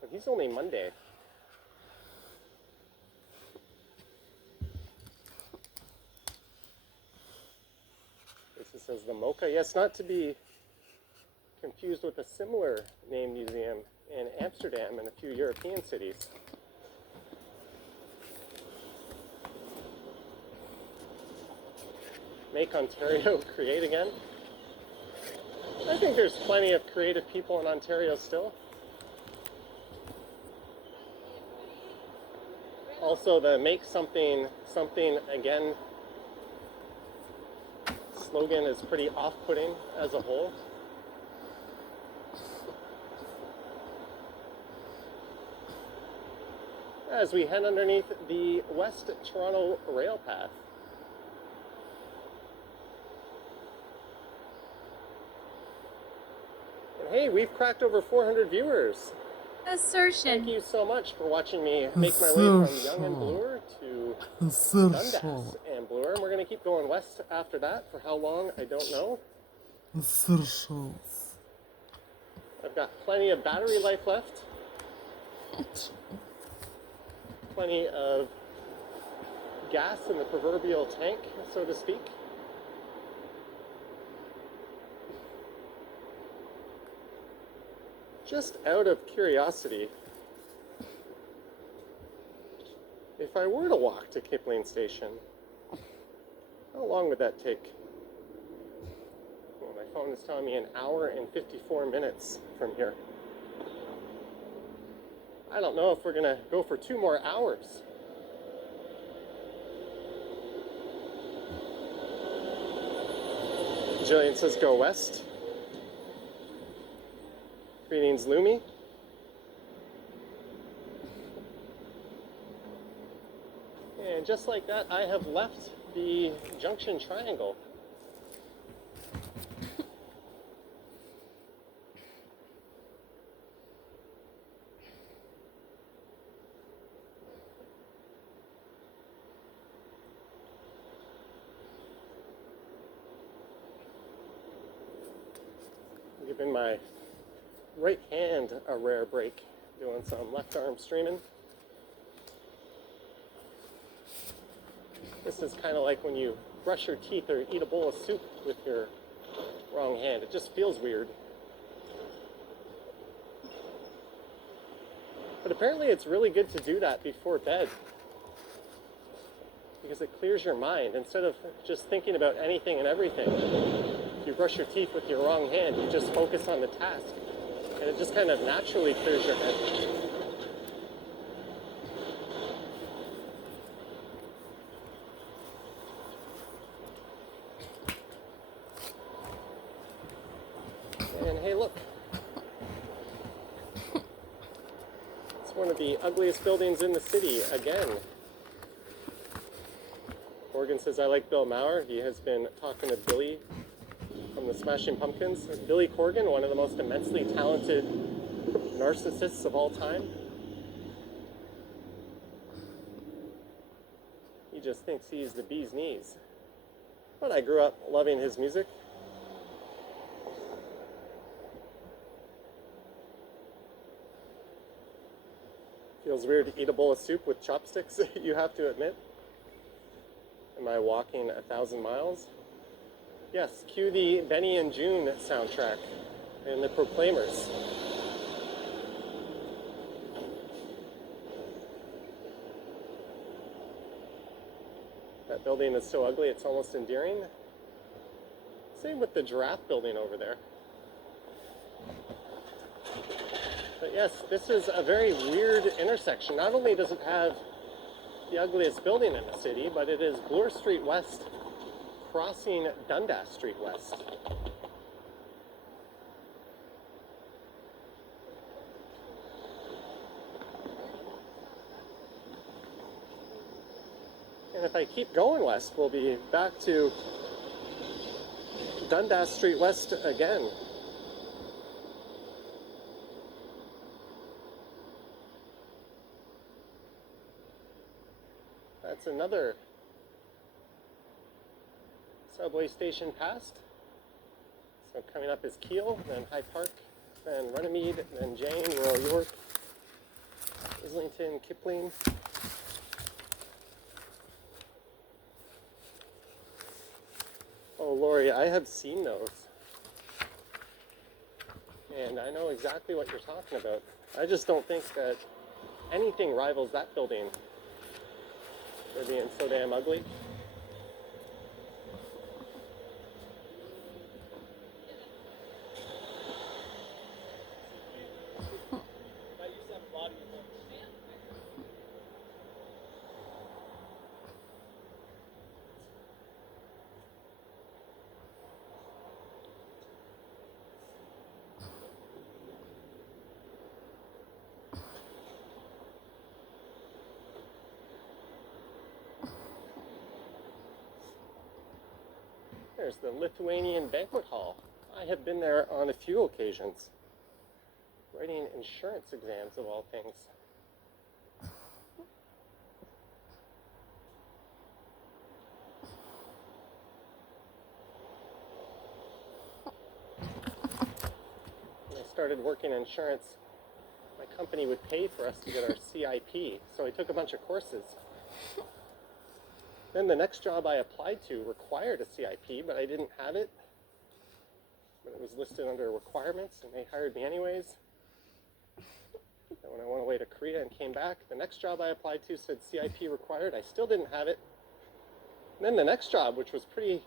But he's only Monday. It says the Mocha. Yes, not to be confused with a similar named museum in Amsterdam and a few European cities. Make Ontario create again. I think there's plenty of creative people in Ontario still. Also, the make something again slogan is pretty off-putting as a whole. As we head underneath the West Toronto rail path. And hey, we've cracked over 400 viewers. Assertion. Thank you so much for watching me make my way from Yonge and Bloor to Dundas and Bloor. And we're going to keep going west after that. For how long, I don't know. I've got plenty of battery life left. Plenty of gas in the proverbial tank, so to speak. Just out of curiosity, if I were to walk to Kipling Station, how long would that take? Well, my phone is telling me an hour and 54 minutes from here. I don't know if we're going to go for 2 more hours. Jillian says go west. Greetings, Lumi. And just like that, I have left the junction triangle. Giving my right hand a rare break, doing some left arm streaming. This is kind of like when you brush your teeth or eat a bowl of soup with your wrong hand. It just feels weird. But apparently it's really good to do that before bed, because it clears your mind. Instead of just thinking about anything and everything, if you brush your teeth with your wrong hand, you just focus on the task, and it just kind of naturally clears your head. And hey, look. It's one of the ugliest buildings in the city again. Morgan says, I like Bill Maher. He has been talking to Billy from the Smashing Pumpkins. Billy Corgan, one of the most immensely talented narcissists of all time. He just thinks he's the bee's knees. But I grew up loving his music. Feels weird to eat a bowl of soup with chopsticks, you have to admit. Am I walking 1,000 miles? Yes, cue the Benny and June soundtrack and the Proclaimers. That building is so ugly it's almost endearing. Same with the giraffe building over there. But yes, this is a very weird intersection. Not only does it have the ugliest building in the city, but it is Bloor Street West crossing Dundas Street West. And if I keep going west, we'll be back to Dundas Street West again. That's another subway station passed. So coming up is Keele, then High Park, then Runnymede, then Jane, Royal York, Islington, Kipling. Oh, Lori, I have seen those. And I know exactly what you're talking about. I just don't think that anything rivals that building for being so damn ugly. There's the Lithuanian Banquet Hall. I have been there on a few occasions, writing insurance exams of all things. When I started working in insurance, my company would pay for us to get our CIP, so I took a bunch of courses. Then the next job I applied to required a CIP, but I didn't have it. But it was listed under requirements, and they hired me anyways. And when I went away to Korea and came back, the next job I applied to said CIP required. I still didn't have it. And then the next job, which was pretty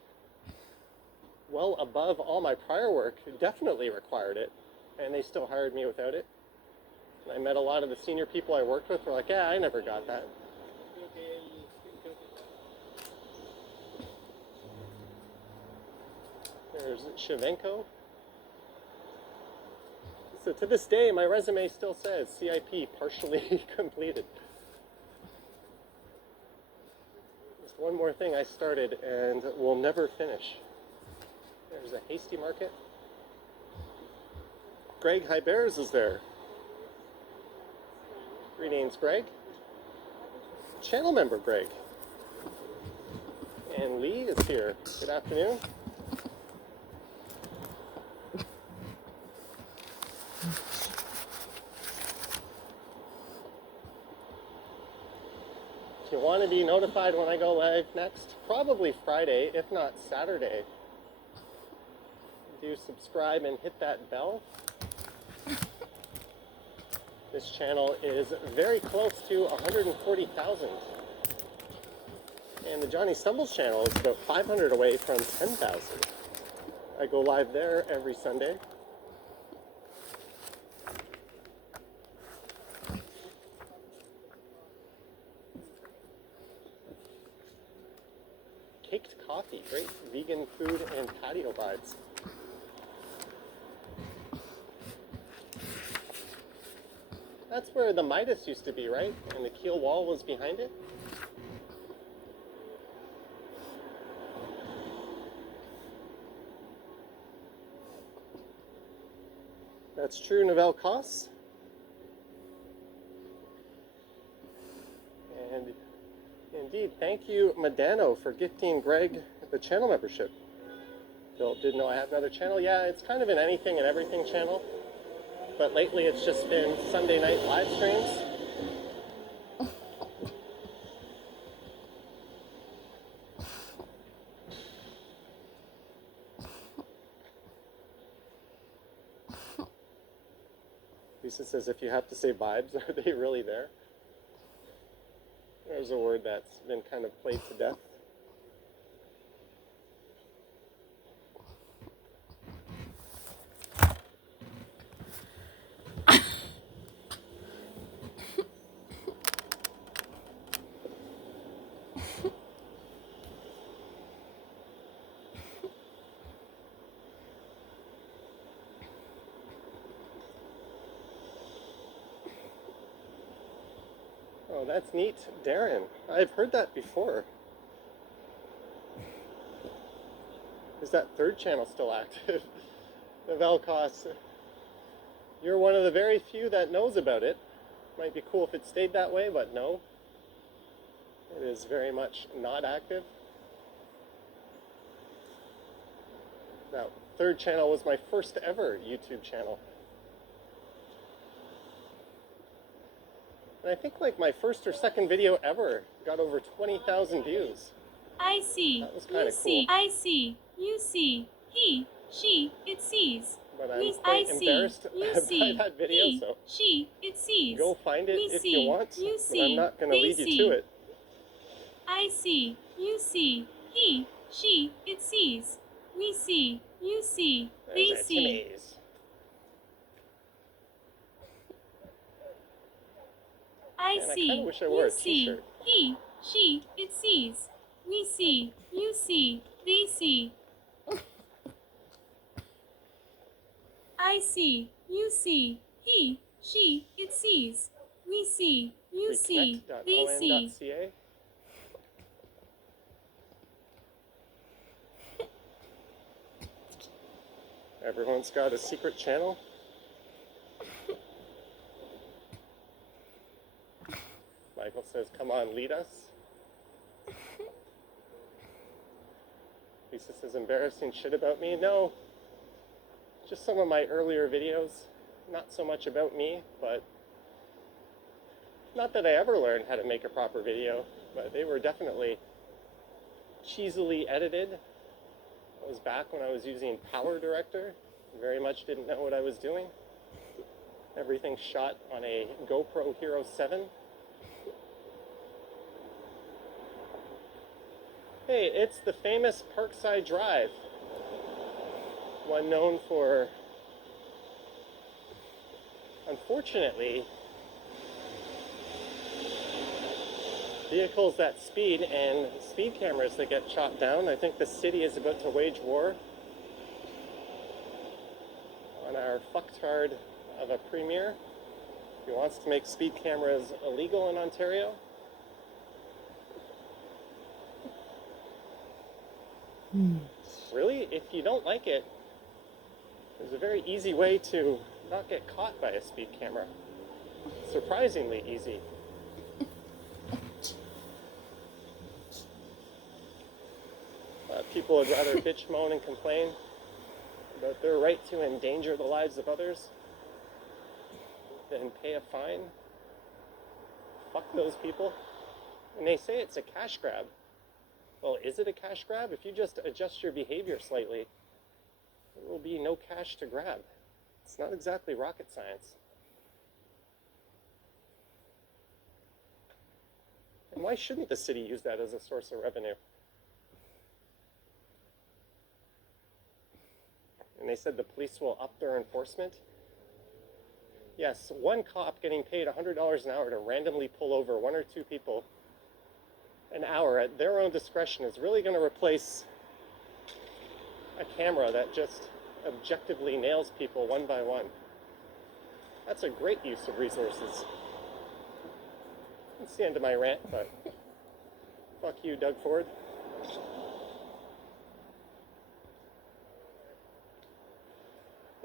well above all my prior work, definitely required it, and they still hired me without it. And I met a lot of the senior people I worked with who were like, yeah, I never got that. There's Shavenko. So to this day, my resume still says CIP partially completed. Just one more thing I started and will never finish. There's a hasty market. Greg Hybears is there. Greetings, Greg. Channel member Greg. And Lee is here. Good afternoon. If you want to be notified when I go live next, probably Friday, if not Saturday, do subscribe and hit that bell. This channel is very close to 140,000. And the Johnny Stumbles channel is about 500 away from 10,000. I go live there every Sunday. Caked coffee, great vegan food and patio vibes. That's where the Midas used to be, right? And the Kiel wall was behind it? That's true, Novell Koss. And indeed, thank you, Madano, for gifting Greg the channel membership. Bill didn't know I have another channel. Yeah, it's kind of an anything and everything channel. But lately it's just been Sunday night live streams. Lisa says, if you have to say vibes, are they really there? There's a word that's been kind of played to death. Oh, that's neat, Darren. I've heard that before. Is that third channel still active? Novell Koss, you're one of the very few that knows about it. Might be cool if it stayed that way, but no. It is very much not active. That third channel was my first ever YouTube channel. And I think like my first or second video ever got over 20,000 views. I see. That was kind You of cool. see. I see. You see. He. She. It sees. But I'm I quite see. embarrassed You by see. that video, He. so She. It sees. go find it We if see. you want. You But see. I'm not going to They lead you see. to it. I see. You see. He. She. It sees. We see. You see. They There's our see. Timmies. I Man, I see. kinda wish I wore You a see. t-shirt. He. She. It sees. We see. You see. They see. I see. You see. He. She. It sees. We see. You see. They see. Reconnect.on.ca. Everyone's got a secret channel. Michael says, come on, lead us. Lisa says, embarrassing shit about me. No, just some of my earlier videos. Not so much about me, but not that I ever learned how to make a proper video, but they were definitely cheesily edited. It was back when I was using Power Director. Very much didn't know what I was doing. Everything shot on a GoPro Hero 7. Hey, it's the famous Parkside Drive. One known for, unfortunately, vehicles that speed and speed cameras that get shot down. I think the city is about to wage war on our fucktard of a premier who wants to make speed cameras illegal in Ontario. Really, if you don't like it, there's a very easy way to not get caught by a speed camera. Surprisingly easy. People would rather bitch, moan, and complain about their right to endanger the lives of others than pay a fine. Fuck those people. And they say it's a cash grab. Well, is it a cash grab? If you just adjust your behavior slightly, there will be no cash to grab. It's not exactly rocket science. And why shouldn't the city use that as a source of revenue? And they said the police will up their enforcement. Yes, one cop getting paid $100 an hour to randomly pull over one or two people an hour at their own discretion is really going to replace a camera that just objectively nails people one by one. That's a great use of resources. That's the end of my rant, but fuck you, Doug Ford.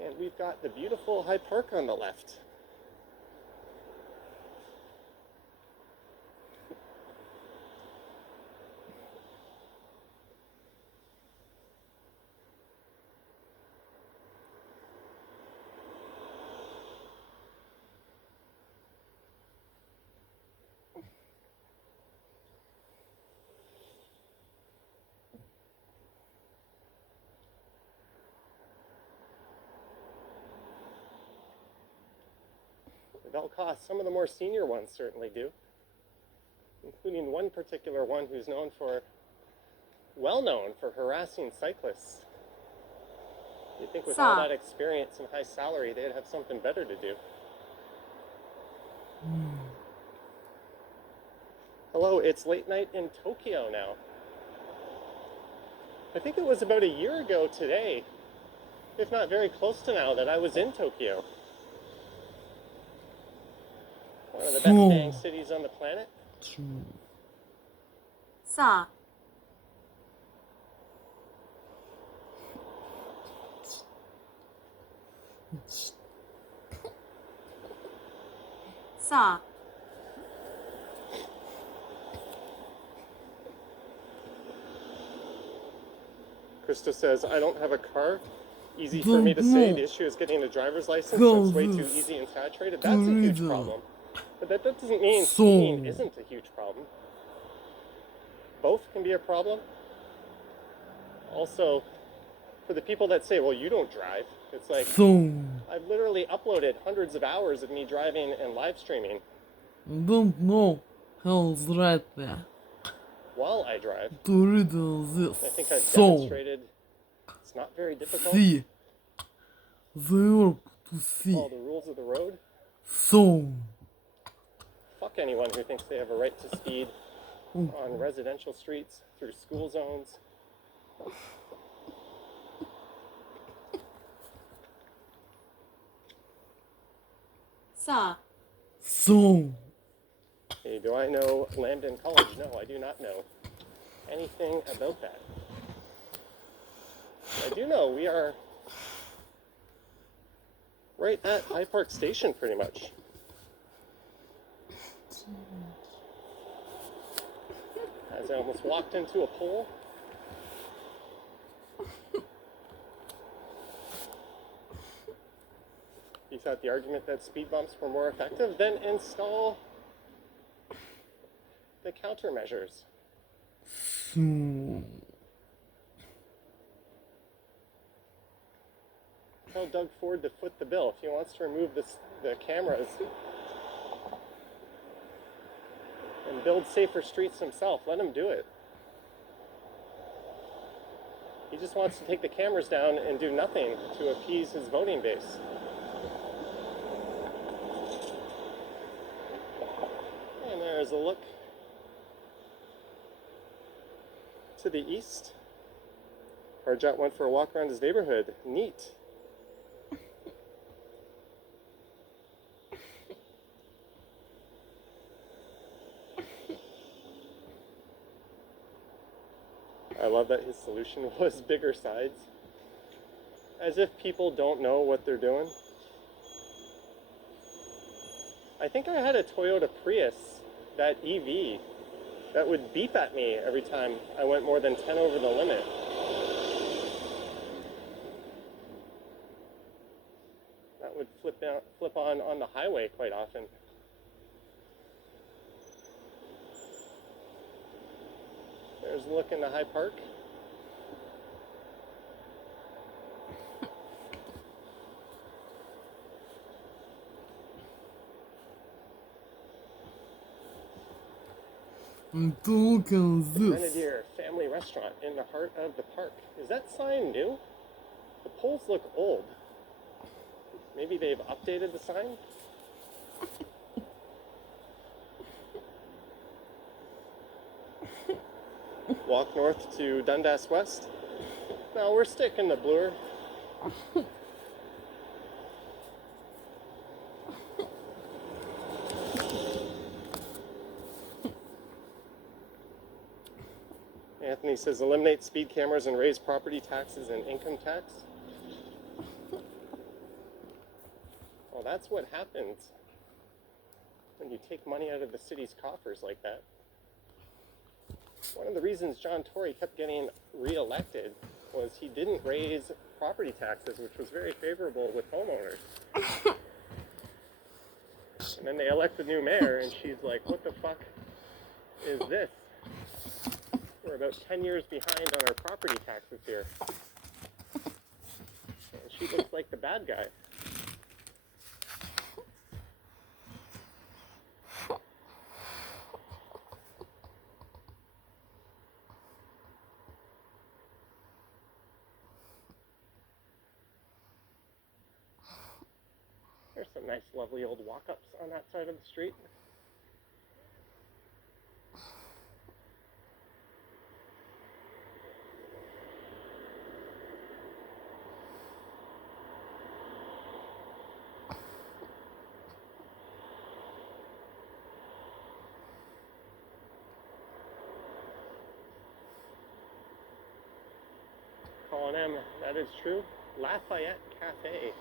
And we've got the beautiful High Park on the left. They'll cost. Some of the more senior ones certainly do, including one particular one who's well known for harassing cyclists. You'd think with all that experience and high salary, they'd have something better to do. Hello, it's late night in Tokyo now. I think it was about a year ago today, if not very close to now, that I was in Tokyo. One of the best dang cities on the planet. Sa. Sa. Krista says, I don't have a car. Easy for me to say. The issue is getting a driver's license, so it's way too easy and saturated. That's a huge problem. But that doesn't mean skiing isn't a huge problem. Both can be a problem. Also, for the people that say, well, you don't drive, it's like, I've literally uploaded hundreds of hours of me driving and live streaming. Don't know how it's right there. While I drive. To read this. I think I've demonstrated it's not very difficult. See. The Europe to see. All the rules of the road. Fuck anyone who thinks they have a right to speed on residential streets, through school zones. Sa. Hey, do I know Lambden College? No, I do not know anything about that. I do know we are right at High Park Station, pretty much. As I almost walked into a pole. You thought the argument that speed bumps were more effective? Then install the countermeasures. Tell Doug Ford to foot the bill. If he wants to remove the cameras and build safer streets himself, let him do it. He just wants to take the cameras down and do nothing to appease his voting base. And there's a look to the east. Our jet went for a walk around his neighborhood. Neat. I love that his solution was bigger sides. As if people don't know what they're doing. I think I had a Toyota Prius, that EV, that would beep at me every time I went more than 10 over the limit. That would flip on the highway quite often. There's a look into High Park. Только здесь. Grenadier Family Restaurant in the heart of the park. Is that sign new? The poles look old. Maybe they've updated the sign? Walk north to Dundas West. No, we're sticking to Bloor. Anthony says eliminate speed cameras and raise property taxes and income tax. Well, that's what happens when you take money out of the city's coffers like that. One of the reasons John Tory kept getting re-elected was he didn't raise property taxes, which was very favorable with homeowners. And then they elect a new mayor, and she's like, what the fuck is this? We're about 10 years behind on our property taxes here. And she looks like the bad guy. There's some nice, lovely old walk-ups on that side of the street. Colin M, that is true. Lafayette Cafe.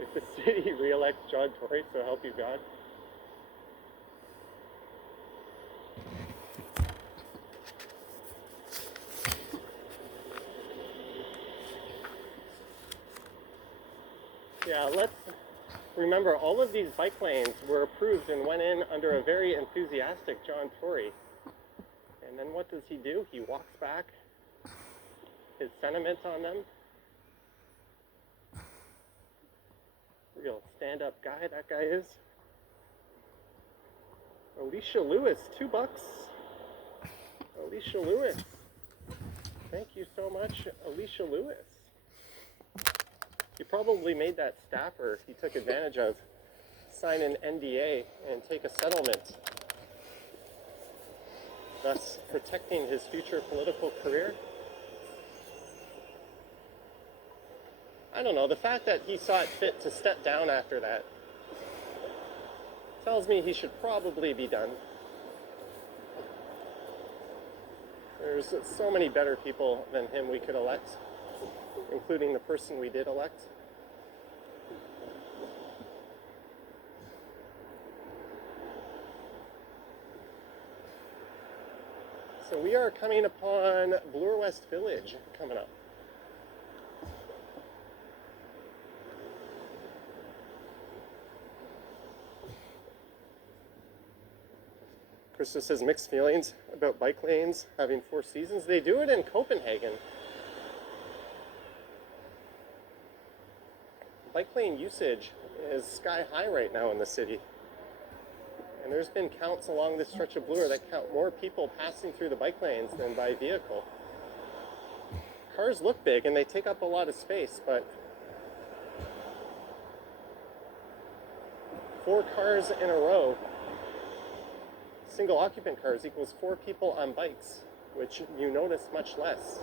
If the city re-elects John Tory, so help you God. Yeah, let's remember all of these bike lanes were approved and went in under a very enthusiastic John Tory. And then what does he do? He walks back his sentiments on them. Real stand-up guy, that guy is. Alicia Lewis, $2. Alicia Lewis. Thank you so much, Alicia Lewis. He probably made that staffer he took advantage of sign an NDA and take a settlement, thus protecting his future political career. I don't know, the fact that he saw it fit to step down after that tells me he should probably be done. There's so many better people than him we could elect, including the person we did elect. So we are coming upon Bloor West Village coming up. Krista says mixed feelings about bike lanes having 4 seasons. They do it in Copenhagen. Bike lane usage is sky high right now in the city. And there's been counts along this stretch of Bloor that count more people passing through the bike lanes than by vehicle. Cars look big and they take up a lot of space, but 4 cars in a row, single occupant cars, equals 4 people on bikes, which you notice much less.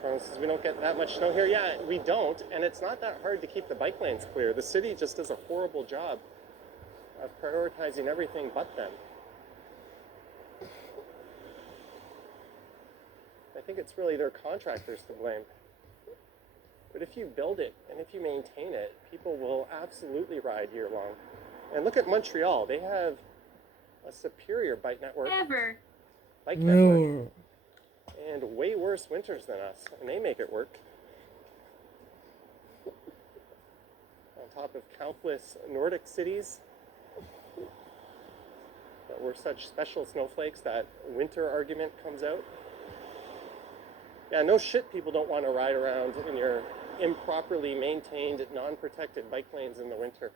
Toronto says we don't get that much snow here. Yeah, we don't, and it's not that hard to keep the bike lanes clear. The city just does a horrible job of prioritizing everything but them. I think it's really their contractors to blame. But if you build it and if you maintain it, people will absolutely ride year long. And look at Montreal. They have a superior bike network. Bike network. And way worse winters than us. And they make it work. On top of countless Nordic cities that were such special snowflakes, that winter argument comes out. Yeah, no shit, people don't want to ride around in your improperly maintained, non-protected bike lanes in the winter.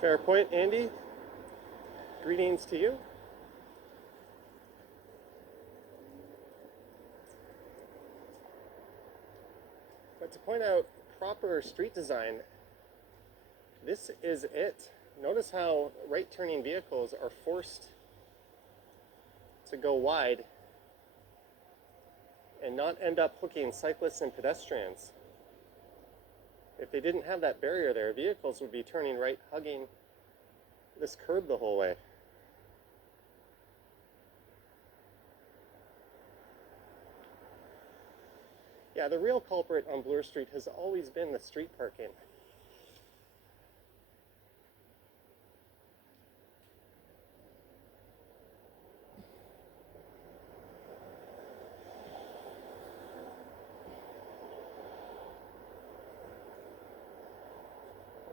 Fair point, Andy. Greetings to you. But to point out proper street design, this is it. Notice how right-turning vehicles are forced to go wide and not end up hooking cyclists and pedestrians. If they didn't have that barrier there, vehicles would be turning right, hugging this curb the whole way. Yeah, the real culprit on Bloor Street has always been the street parking.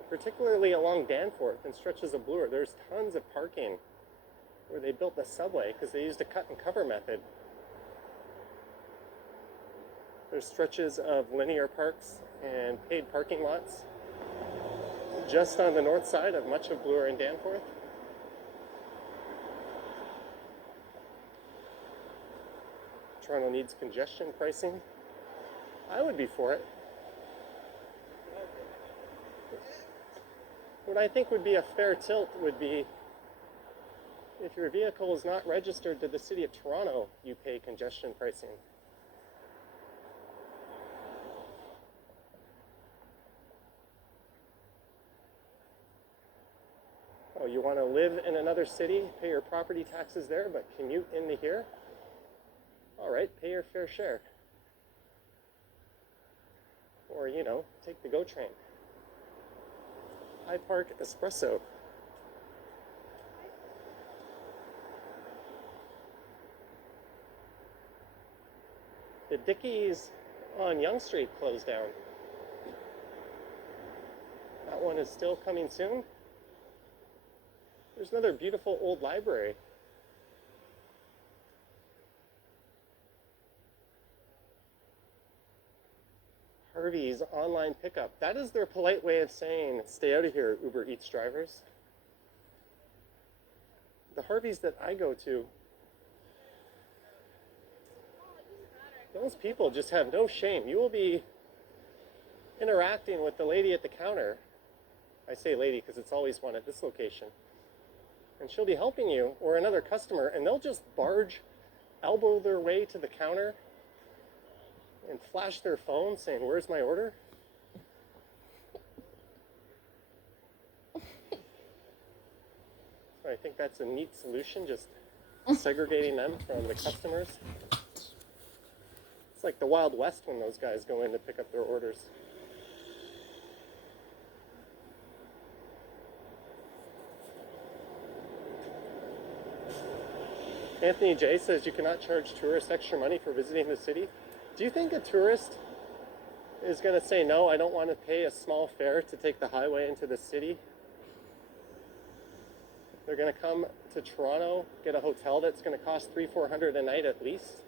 Particularly along Danforth and stretches of Bloor, there's tons of parking where they built the subway because they used a cut and cover method. There's stretches of linear parks and paid parking lots just on the north side of much of Bloor and Danforth. Toronto needs congestion pricing. I would be for it. What I think would be a fair tilt would be if your vehicle is not registered to the City of Toronto, you pay congestion pricing. Oh, you want to live in another city, pay your property taxes there, but commute into here? All right, pay your fair share. Or, you know, take the GO train. High Park Espresso. The Dickies on Yonge Street closed down. That one is still coming soon. There's another beautiful old library. Harvey's online pickup. That is their polite way of saying, stay out of here, Uber Eats drivers. The Harveys that I go to, those people just have no shame. You will be interacting with the lady at the counter. I say lady because it's always one at this location. And she'll be helping you, or another customer, and they'll just elbow their way to the counter and flash their phone saying, where's my order? So I think that's a neat solution, just segregating them from the customers. It's like the Wild West when those guys go in to pick up their orders. Anthony J says you cannot charge tourists extra money for visiting the city. Do you think a tourist is going to say, no, I don't want to pay a small fare to take the highway into the city? They're going to come to Toronto, get a hotel that's going to cost $300-400 a night at least,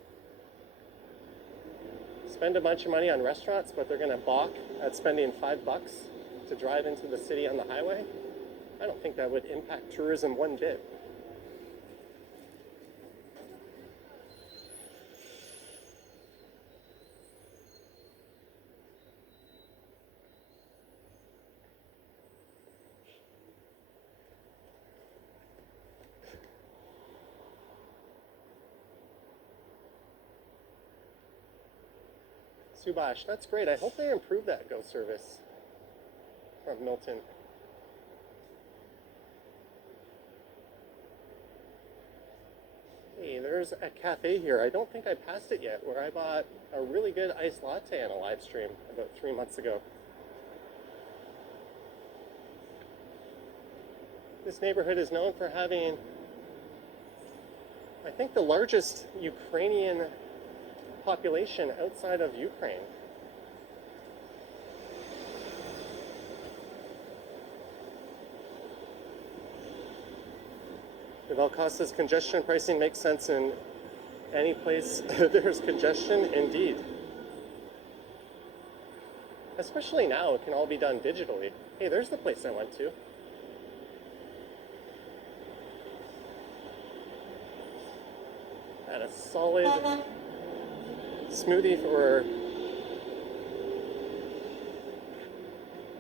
spend a bunch of money on restaurants, but they're going to balk at spending $5 to drive into the city on the highway? I don't think that would impact tourism one bit. Subash. That's great. I hope they improve that Go service from Milton. Hey, there's a cafe here. I don't think I passed it yet, where I bought a really good iced latte on a live stream about 3 months ago. This neighborhood is known for having, I think, the largest Ukrainian population outside of Ukraine. Devalcost says congestion pricing makes sense in any place there's congestion, indeed. Especially now, it can all be done digitally. Hey, there's the place I went to. Had a solid smoothie or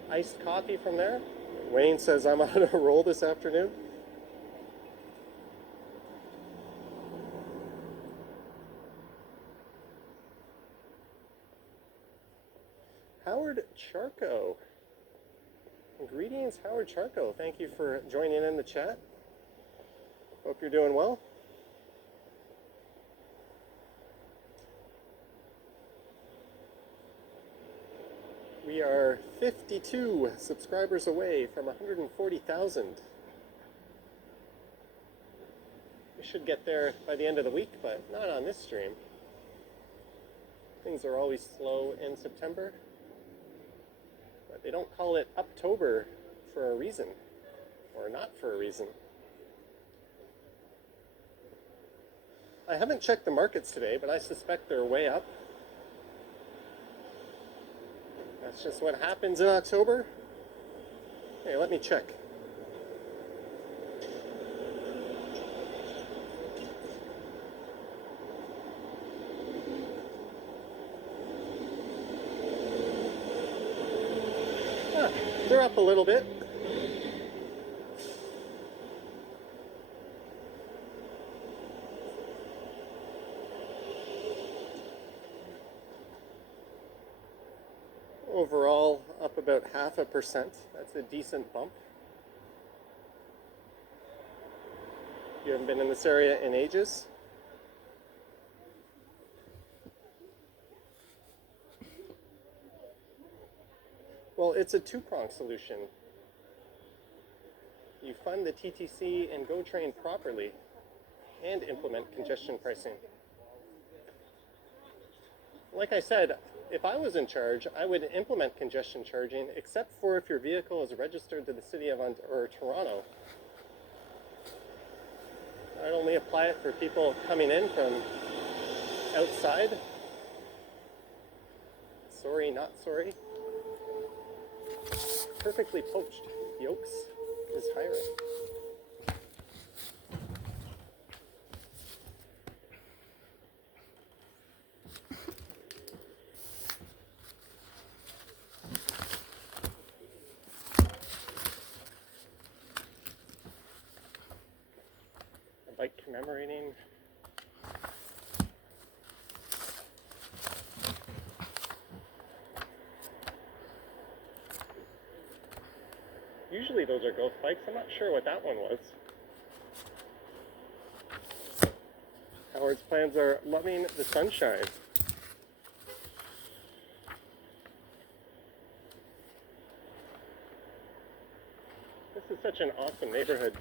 iced coffee from there. Wayne says I'm on a roll this afternoon. Howard Charco. Greetings, Howard Charco. Thank you for joining in the chat. Hope you're doing well. We are 52 subscribers away from 140,000. We should get there by the end of the week, but not on this stream. Things are always slow in September, but they don't call it Uptober for a reason, or not for a reason. I haven't checked the markets today, but I suspect they're way up. That's just what happens in October. Hey, let me check. They're up a little bit. Overall, up about 0.5%. That's a decent bump. You haven't been in this area in ages. Well, it's a two-pronged solution. You fund the TTC and GO train properly and implement congestion pricing. Like I said, if I was in charge, I would implement congestion charging, except for if your vehicle is registered to the city of or Toronto. I'd only apply it for people coming in from outside. Sorry, not sorry. Perfectly poached yolks is hiring. A bike commemorating usually those are ghost bikes. I'm not sure what that one was. Howard's plans are loving the sunshine. This is such an awesome neighborhood.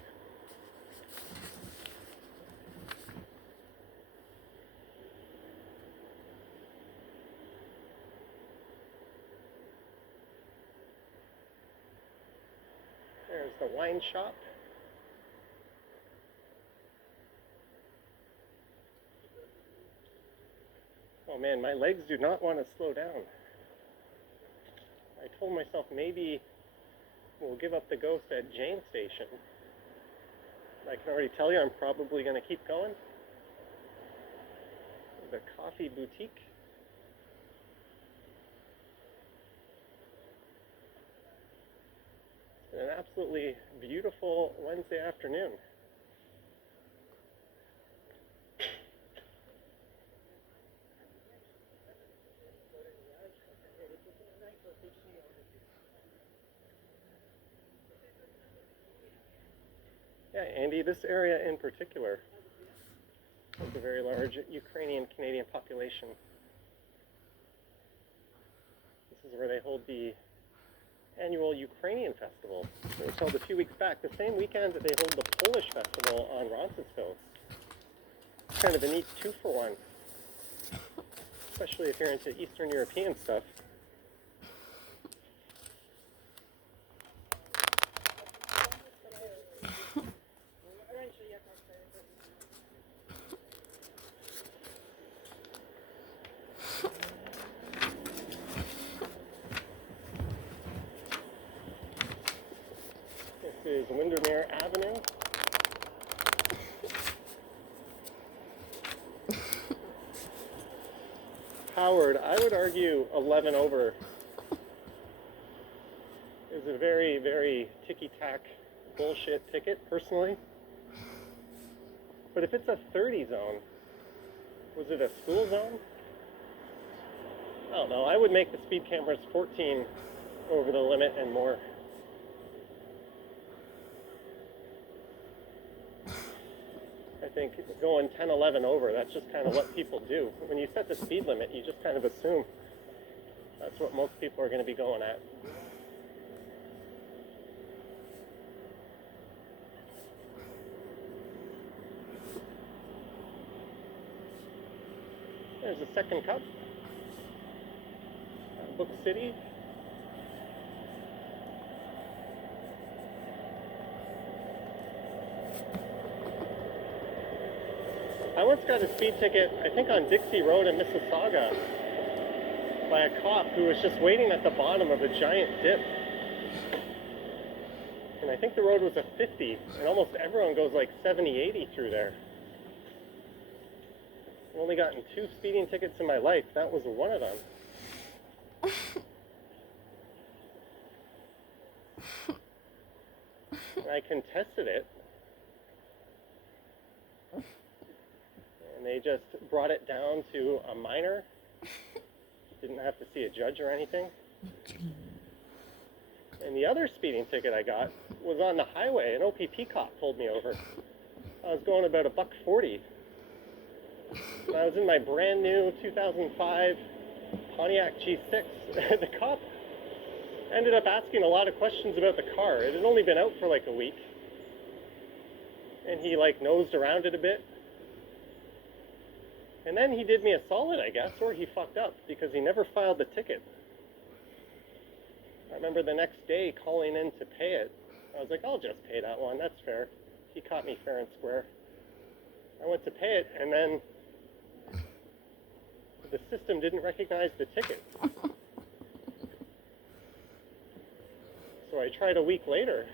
There's the wine shop. Oh man, my legs do not want to slow down. I told myself maybe we'll give up the ghost at Jane Station. I can already tell you I'm probably going to keep going. The coffee boutique. An absolutely beautiful Wednesday afternoon. Yeah, Andy, this area in particular has a very large Ukrainian-Canadian population. This is where they hold the annual Ukrainian festival. It was held a few weeks back, the same weekend that they hold the Polish festival on Roncesvalles. It's kind of a neat two-for-one, especially if you're into Eastern European stuff. This is Windermere Avenue. Howard, I would argue 11 over is a very, very ticky-tack bullshit ticket, personally. But if it's a 30 zone, was it a school zone? I don't know. I would make the speed cameras 14 over the limit and more. I think going 10, 11 over, that's just kind of what people do. When you set the speed limit, you just kind of assume that's what most people are going to be going at. There's a second cup. Book City. I once got a speed ticket, I think on Dixie Road in Mississauga, by a cop who was just waiting at the bottom of a giant dip. And I think the road was a 50, and almost everyone goes like 70, 80 through there. I've only gotten 2 speeding tickets in my life. That was one of them. And I contested it. And they just brought it down to a minor. Didn't have to see a judge or anything. And the other speeding ticket I got was on the highway. An OPP cop pulled me over. I was going about $1.40. And I was in my brand new 2005 Pontiac G6. The cop ended up asking a lot of questions about the car. It had only been out for like a week. And he like nosed around it a bit. And then he did me a solid, I guess, or he fucked up because he never filed the ticket. I remember the next day calling in to pay it. I was like, I'll just pay that one, that's fair. He caught me fair and square. I went to pay it, and then the system didn't recognize the ticket. So I tried a week later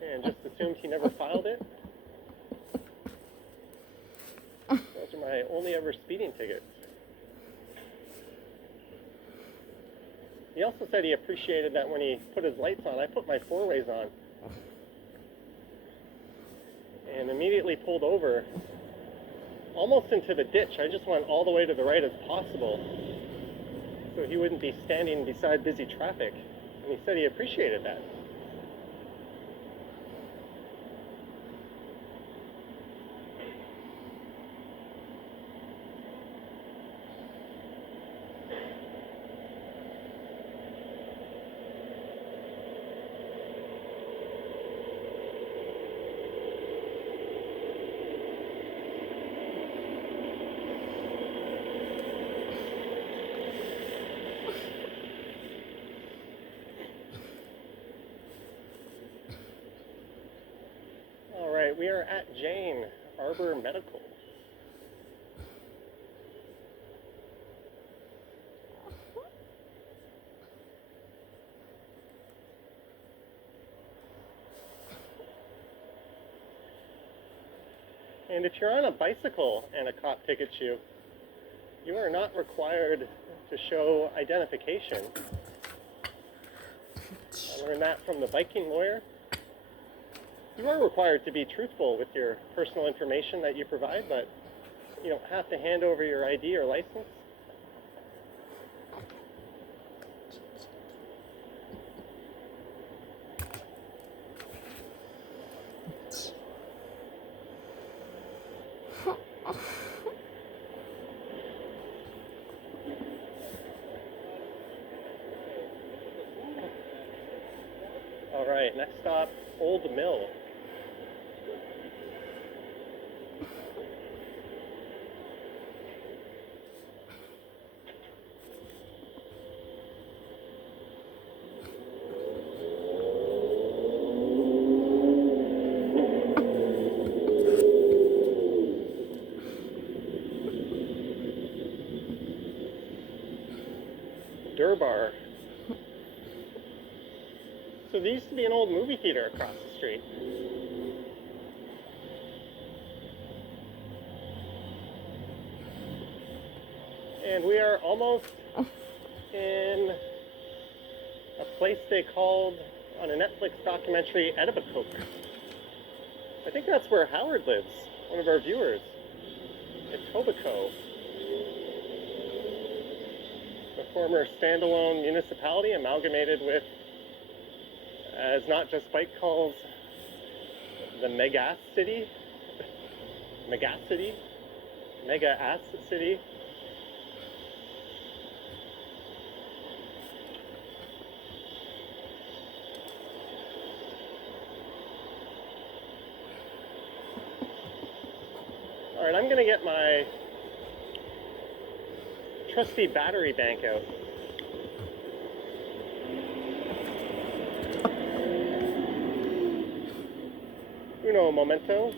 and just assumed he never filed it. Those are my only ever speeding tickets. He also said he appreciated that when he put his lights on, I put my 4-ways on. And immediately pulled over, almost into the ditch. I just went all the way to the right as possible, so he wouldn't be standing beside busy traffic. And he said he appreciated that. We are at Jane Arbor Medical. And if you're on a bicycle and a cop tickets you, you are not required to show identification. I learned that from the biking lawyer. You are required to be truthful with your personal information that you provide, but you don't have to hand over your ID or license. All right, next stop, Old Mill. Durbar. So there used to be an old movie theater across the street. And we are almost in a place they called on a Netflix documentary Etobicoke. I think that's where Howard lives, one of our viewers. Etobicoke. The former standalone municipality amalgamated with, as not just bike calls, the mega city, mega ass city. All right, I'm gonna get my trusty battery bank out. Uno momento.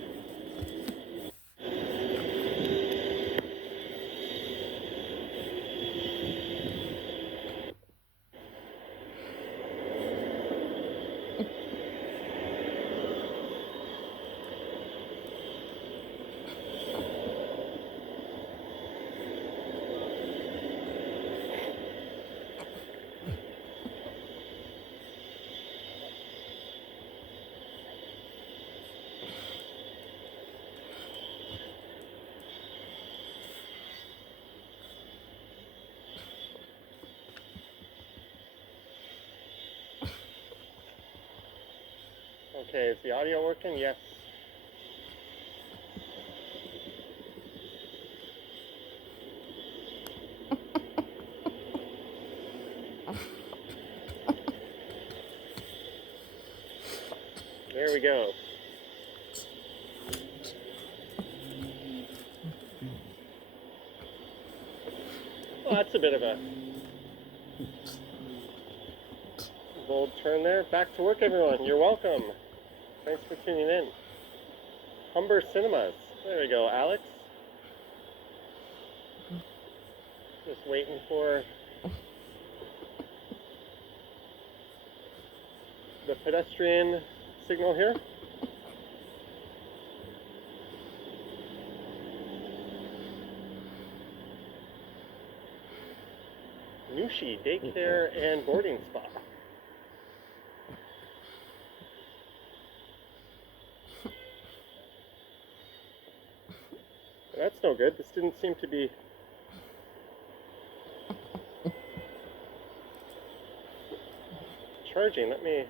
Okay, is the audio working? Yes. There we go. Well, that's a bit of a bold turn there. Back to work, everyone. You're welcome. Thanks for tuning in. Humber Cinemas. There we go, Alex. Just waiting for the pedestrian signal here. Nushi Daycare and Boarding Spa. That's no good. This didn't seem to be charging. Let me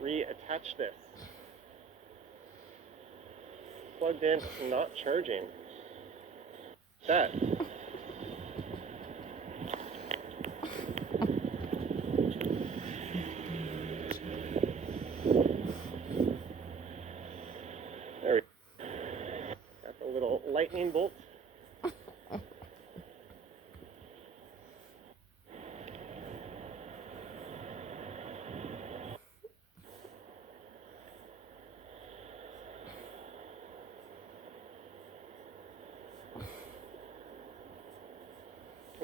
reattach this. Plugged in, not charging. That. There we go. Got the little lightning bolt.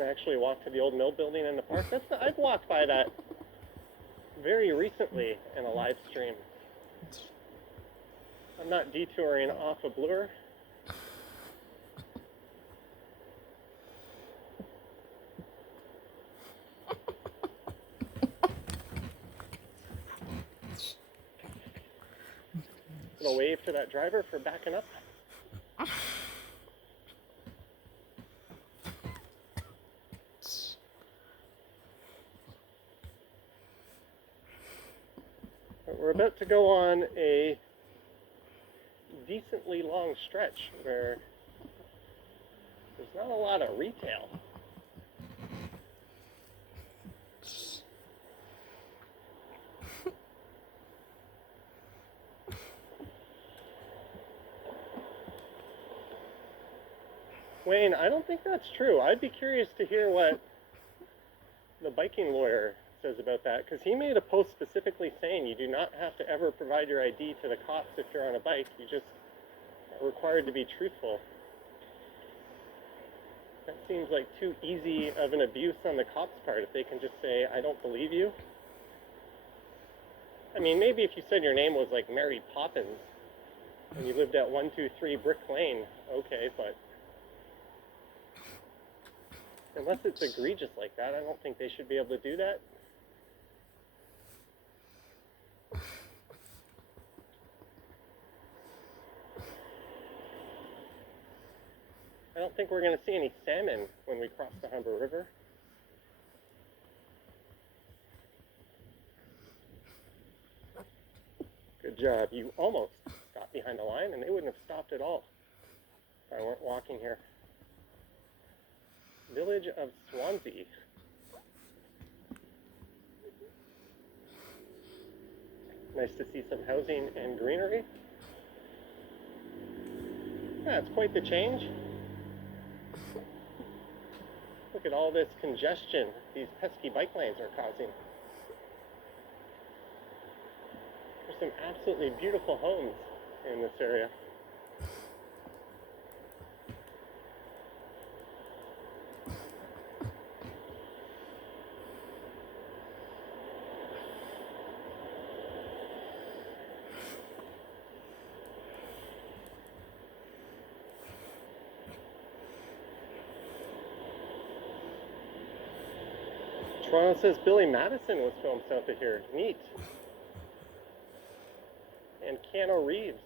I actually walked to the old mill building in the park. I've walked by that very recently in a live stream. I'm not detouring off a Bloor. Little wave to that driver for backing up. We're about to go on a decently long stretch where there's not a lot of retail. Wayne, I don't think that's true. I'd be curious to hear what the biking lawyer says about that, because he made a post specifically saying you do not have to ever provide your ID to the cops if you're on a bike. You just are required to be truthful. That seems like too easy of an abuse on the cops' part if they can just say, I don't believe you. I mean, maybe if you said your name was like Mary Poppins and you lived at 123 Brick Lane, okay, but unless it's egregious like that, I don't think they should be able to do that. I don't think we're going to see any salmon when we cross the Humber River. Good job. You almost got behind the line, and they wouldn't have stopped at all if I weren't walking here. Village of Swansea. Nice to see some housing and greenery. Yeah, it's quite the change. Look at all this congestion these pesky bike lanes are causing. There's some absolutely beautiful homes in this area. Toronto says Billy Madison was filmed south of here. Neat. And Keanu Reeves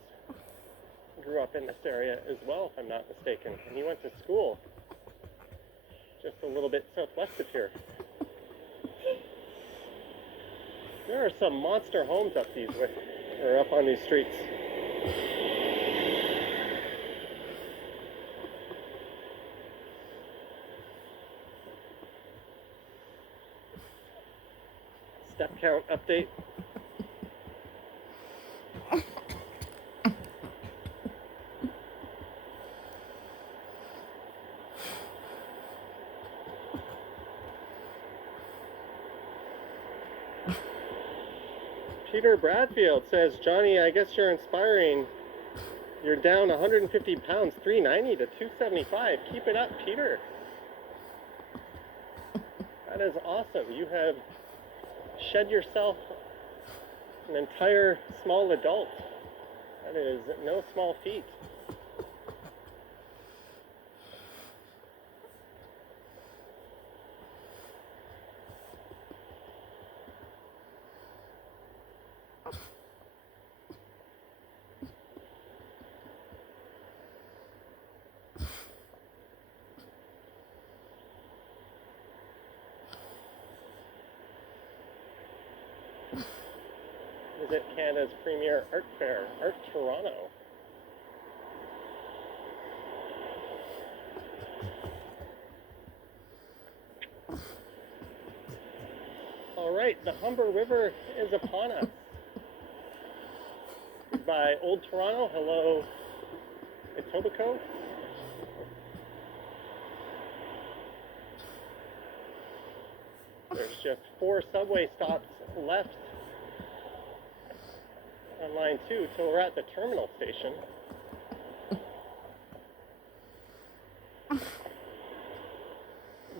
grew up in this area as well, if I'm not mistaken. And he went to school just a little bit southwest of here. There are some monster homes up these way, or up on these streets. Step count update. Peter Bradfield says, Johnny, I guess you're inspiring. You're down 150 pounds, 390 to 275. Keep it up, Peter. That is awesome. You have shed yourself an entire small adult. That is no small feat. Visit Canada's premier art fair, Art Toronto. All right, the Humber River is upon us. Goodbye, Old Toronto. Hello, Etobicoke. There's just 4 subway stops left on line 2 till we're at the terminal station.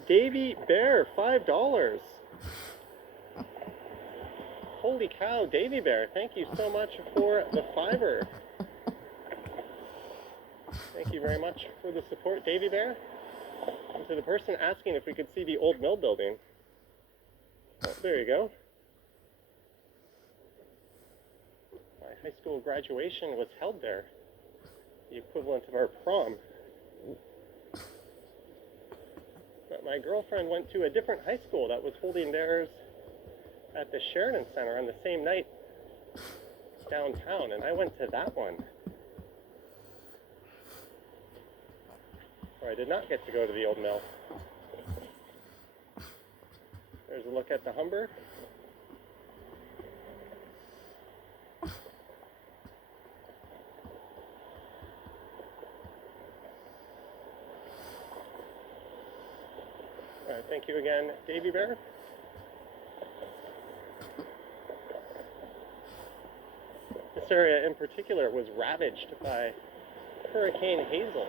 Davy Bear, $5. Holy cow, Davy Bear, thank you so much for the $5. Thank you very much for the support, Davy Bear. And to the person asking if we could see the old mill building. Oh, there you go. My high school graduation was held there, the equivalent of our prom. But my girlfriend went to a different high school that was holding theirs at the Sheridan Center on the same night downtown, and I went to that one. Where I did not get to go to the old mill. There's a look at the Humber. Thank you again, Davy Bear. This area in particular was ravaged by Hurricane Hazel.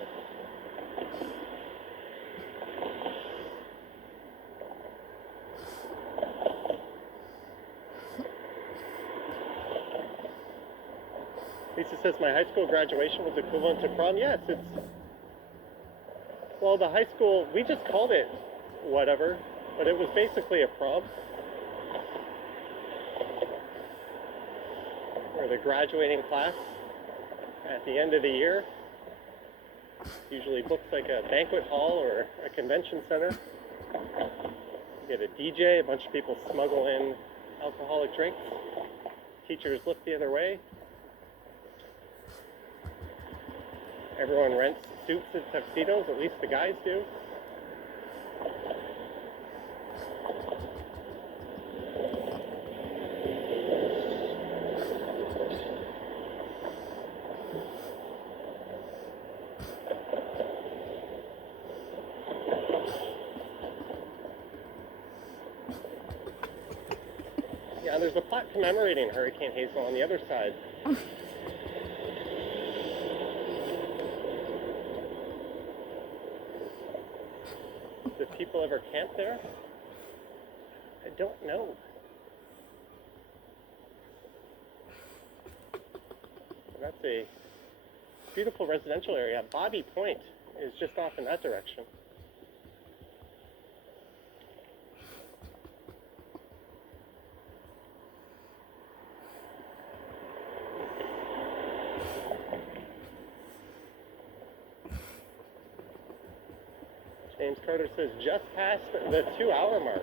Lisa says my high school graduation was equivalent to prom. Yes, it's... Well, the high school, we just called it whatever, but it was basically a prom. Or the graduating class at the end of the year. Usually booked like a banquet hall or a convention center. You get a DJ, a bunch of people smuggle in alcoholic drinks. Teachers look the other way. Everyone rents suits and tuxedos, at least the guys do. Yeah, there's a plaque commemorating Hurricane Hazel on the other side. Did people ever camp there? I don't know. That's a beautiful residential area. Bobby Point is just off in that direction. James Carter says, just past the 2-hour mark.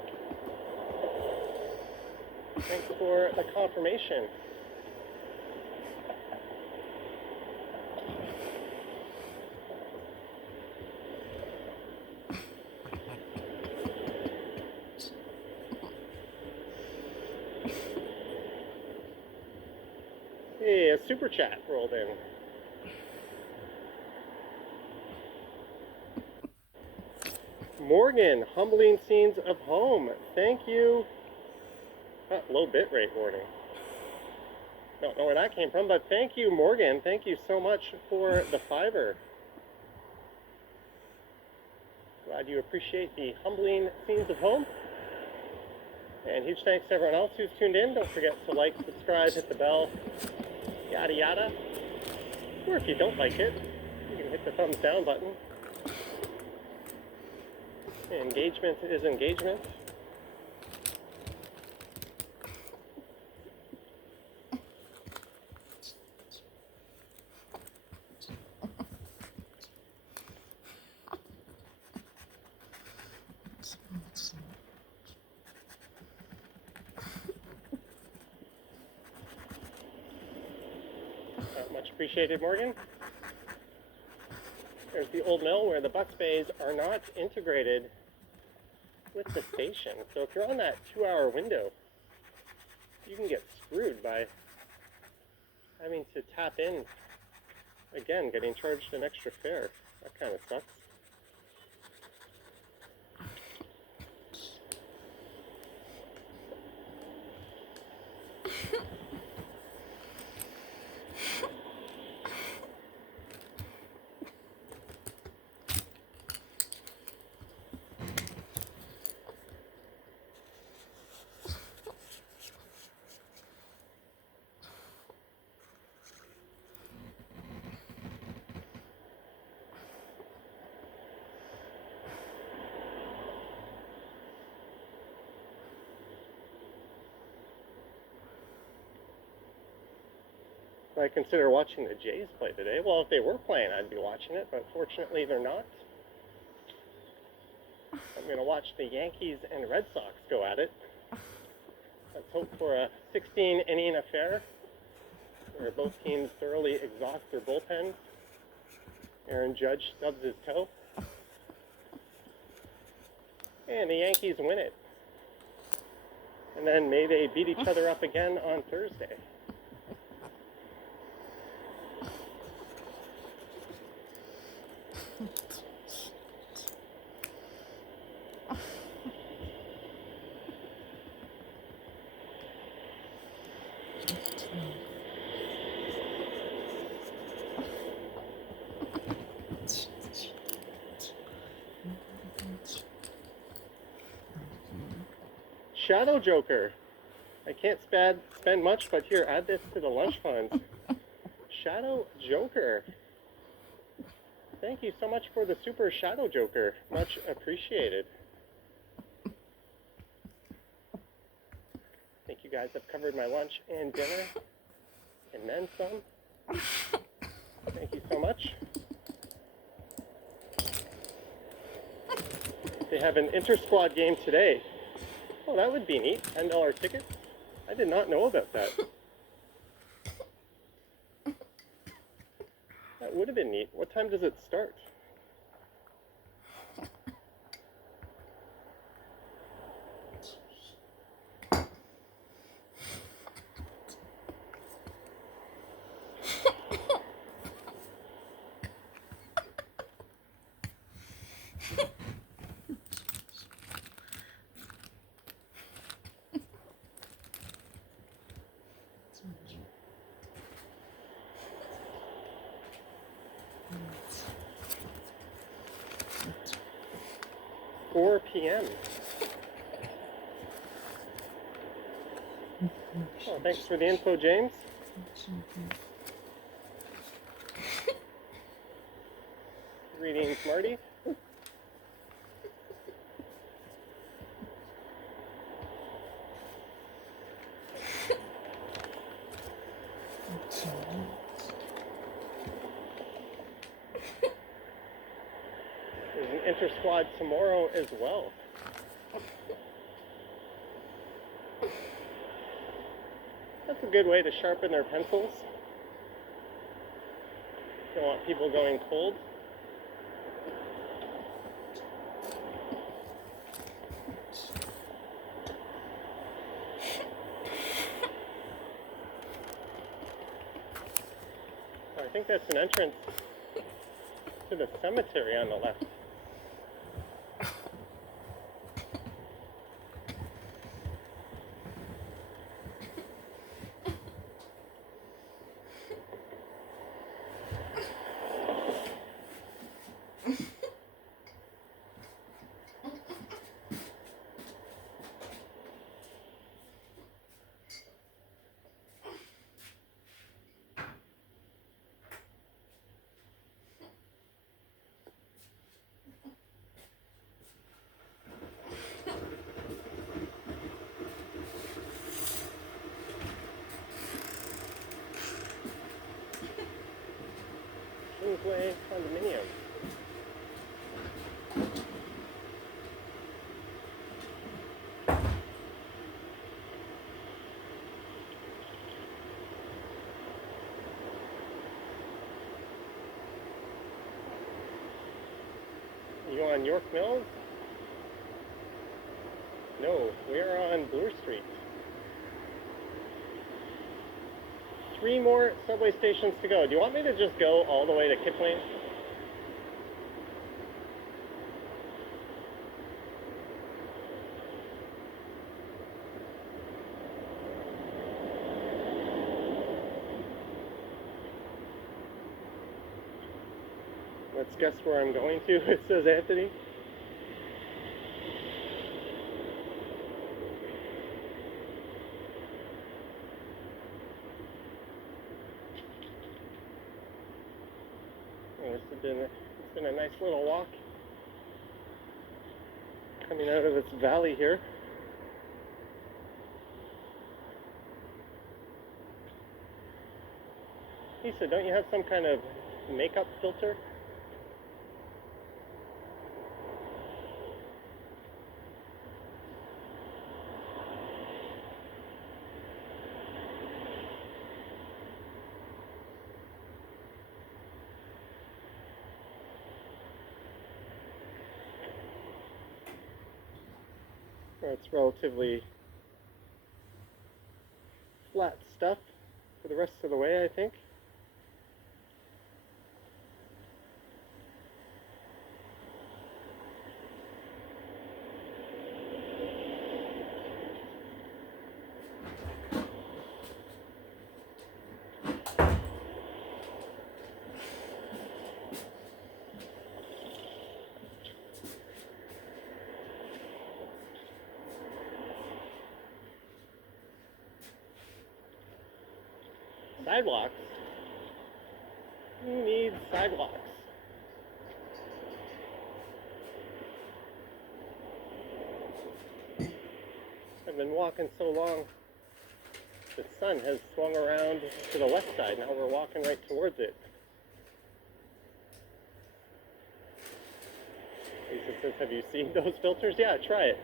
Thanks for the confirmation. Hey, a super chat rolled in. Morgan, humbling scenes of home. Thank you. Low bit rate warning. Don't know where that came from, but thank you, Morgan. Thank you so much for the fiver. Glad you appreciate the humbling scenes of home. And huge thanks to everyone else who's tuned in. Don't forget to like, subscribe, hit the bell, yada yada. Or if you don't like it, you can hit the thumbs down button. Engagement is engagement. Much appreciated, Morgan. There's the old mill where the bus bays are not integrated with the station. So if you're on that 2-hour window, you can get screwed by having to tap in, again, getting charged an extra fare. That kind of sucks. I consider watching the Jays play today. Well, if they were playing, I'd be watching it, but fortunately they're not. I'm going to watch the Yankees and Red Sox go at it. Let's hope for a 16-inning affair where both teams thoroughly exhaust their bullpens. Aaron Judge stubs his toe. And the Yankees win it. And then may they beat each other up again on Thursday. Shadow Joker. I can't spend much, but here, add this to the lunch funds. Shadow Joker. Thank you so much for the super Shadow Joker. Much appreciated. I think you guys have covered my lunch and dinner, and then some. Thank you so much. They have an inter-squad game today. Oh, that would be neat. $10 tickets. I did not know about that. That would have been neat. What time does it start? $4 p.m. Oh, thanks for the info, James. Greetings, Marty. There's an inter-squad tomorrow as well. That's a good way to sharpen their pencils. Don't want people going cold. I think that's an entrance to the cemetery on the left. Kingsway condominium. You on York Mills? No, we're on Bloor Street. 3 more subway stations to go. Do you want me to just go all the way to Kipling? Let's guess where I'm going to, it says Anthony. It's been a nice little walk coming out of its valley here. Lisa, don't you have some kind of makeup filter? It's relatively flat stuff for the rest of the way, I think. Sidewalks? Who needs sidewalks? I've been walking so long, the sun has swung around to the left side. Now we're walking right towards it. Lisa says, have you seen those filters? Yeah, try it.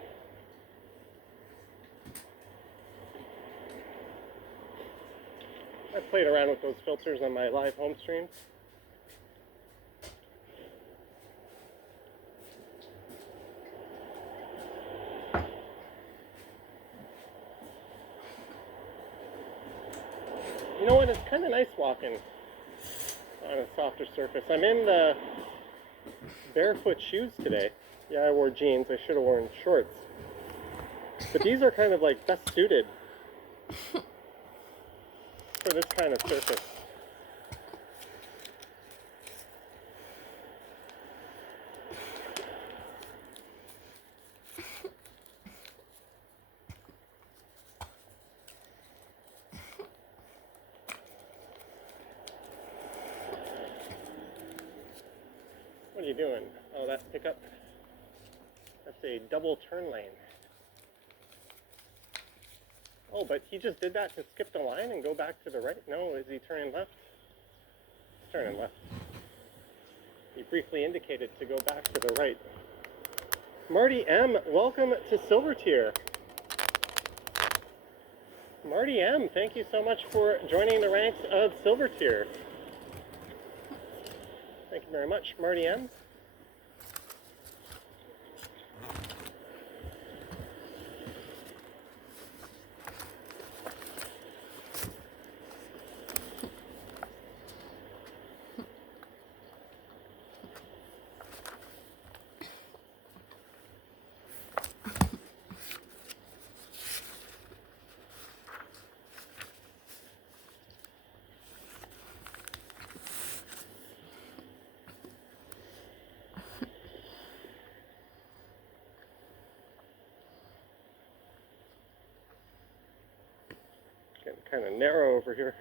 I played around with those filters on my live home streams. You know what? It's kind of nice walking on a softer surface. I'm in the barefoot shoes today. Yeah, I wore jeans. I should have worn shorts. But these are kind of like best suited for this kind of surface. What are you doing? Oh, that pickup. That's a double turn lane. Oh, but he just did that to skip the line and go back to the right? No, is he turning left? He's turning left. He briefly indicated to go back to the right. Marty M., welcome to Silver Tier. Marty M., thank you so much for joining the ranks of Silver Tier. Thank you very much, Marty M. Getting kind of narrow over here.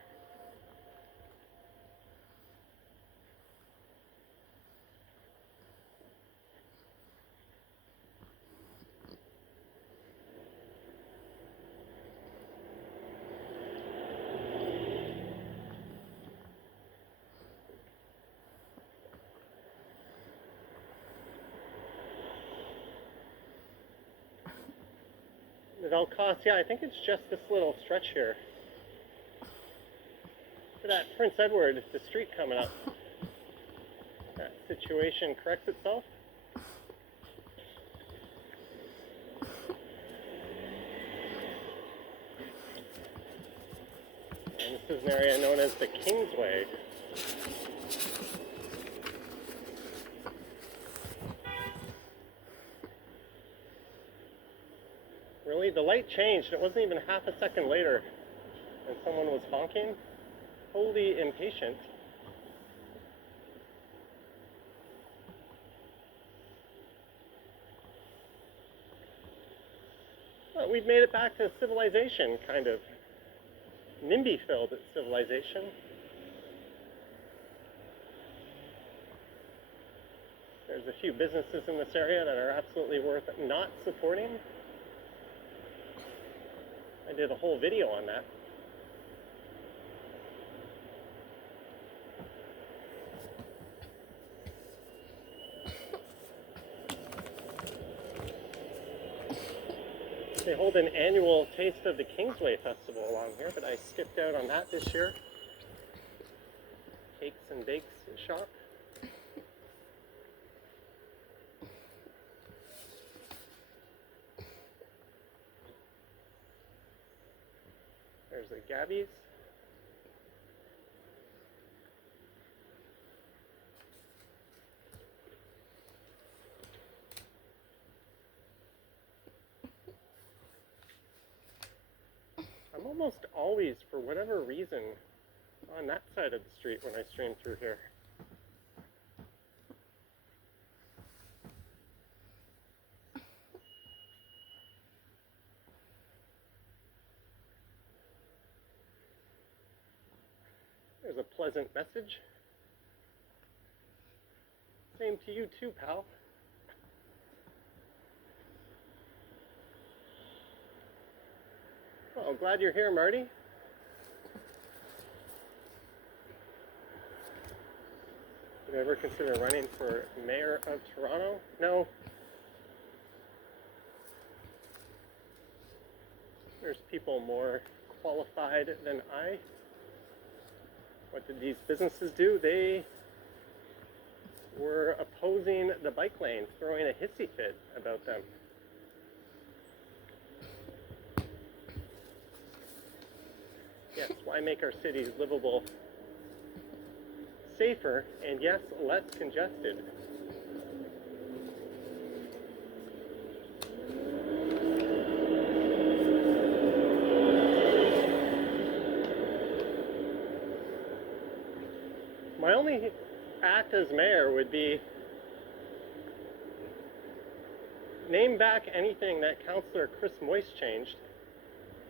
At all costs, yeah, I think it's just this little stretch here. Look at that Prince Edward, the street coming up. That situation corrects itself. And this is an area known as the Kingsway. Really, the light changed. It wasn't even half a second later, and someone was honking. Wholly impatient. Well, we've made it back to civilization, kind of. NIMBY-filled civilization. There's a few businesses in this area that are absolutely worth not supporting. I did a whole video on that. They hold an annual Taste of the Kingsway Festival along here, but I skipped out on that this year. Cakes and Bakes shop. There's the Gabby's. I'm almost always, for whatever reason, on that side of the street when I stream through here. There's a pleasant message. Same to you too, pal. Well, glad you're here, Marty. Would you ever consider running for mayor of Toronto? No. There's people more qualified than I. What did these businesses do? They were opposing the bike lanes, throwing a hissy fit about them. Yes, why make our cities livable, safer, and yes, less congested? My only act as mayor would be name back anything that Councillor Chris Moyse changed.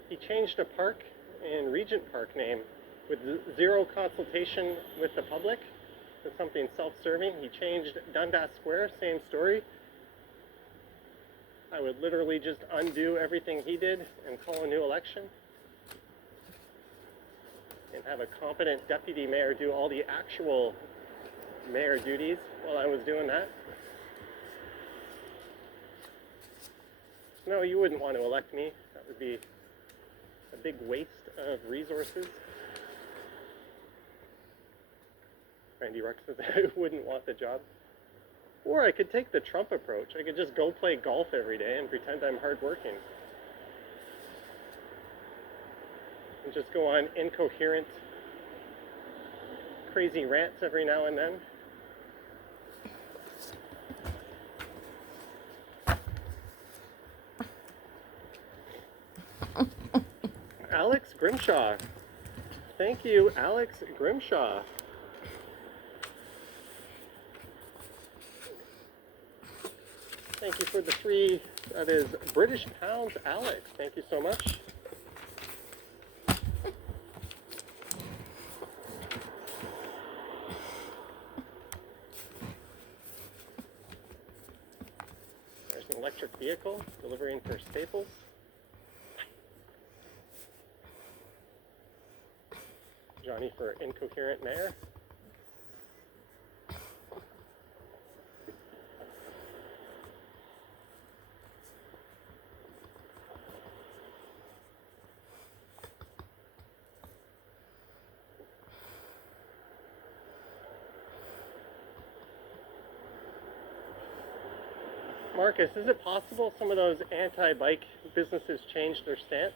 He changed a park in Regent Park name with zero consultation with the public to something self-serving. He changed Dundas Square, same story. I would literally just undo everything he did and call a new election and have a competent deputy mayor do all the actual mayor duties while I was doing that. No, you wouldn't want to elect me. That would be a big waste of resources. Randy Ruck says I wouldn't want the job. Or I could take the Trump approach. I could just go play golf every day and pretend I'm hardworking. And just go on incoherent, crazy rants every now and then. Alex Grimshaw. Thank you, Alex Grimshaw. Thank you for the free, that is British pounds, Alex. Thank you so much. There's an electric vehicle delivering for Staples. Johnny for incoherent mayor. Marcus, is it possible some of those anti-bike businesses changed their stance?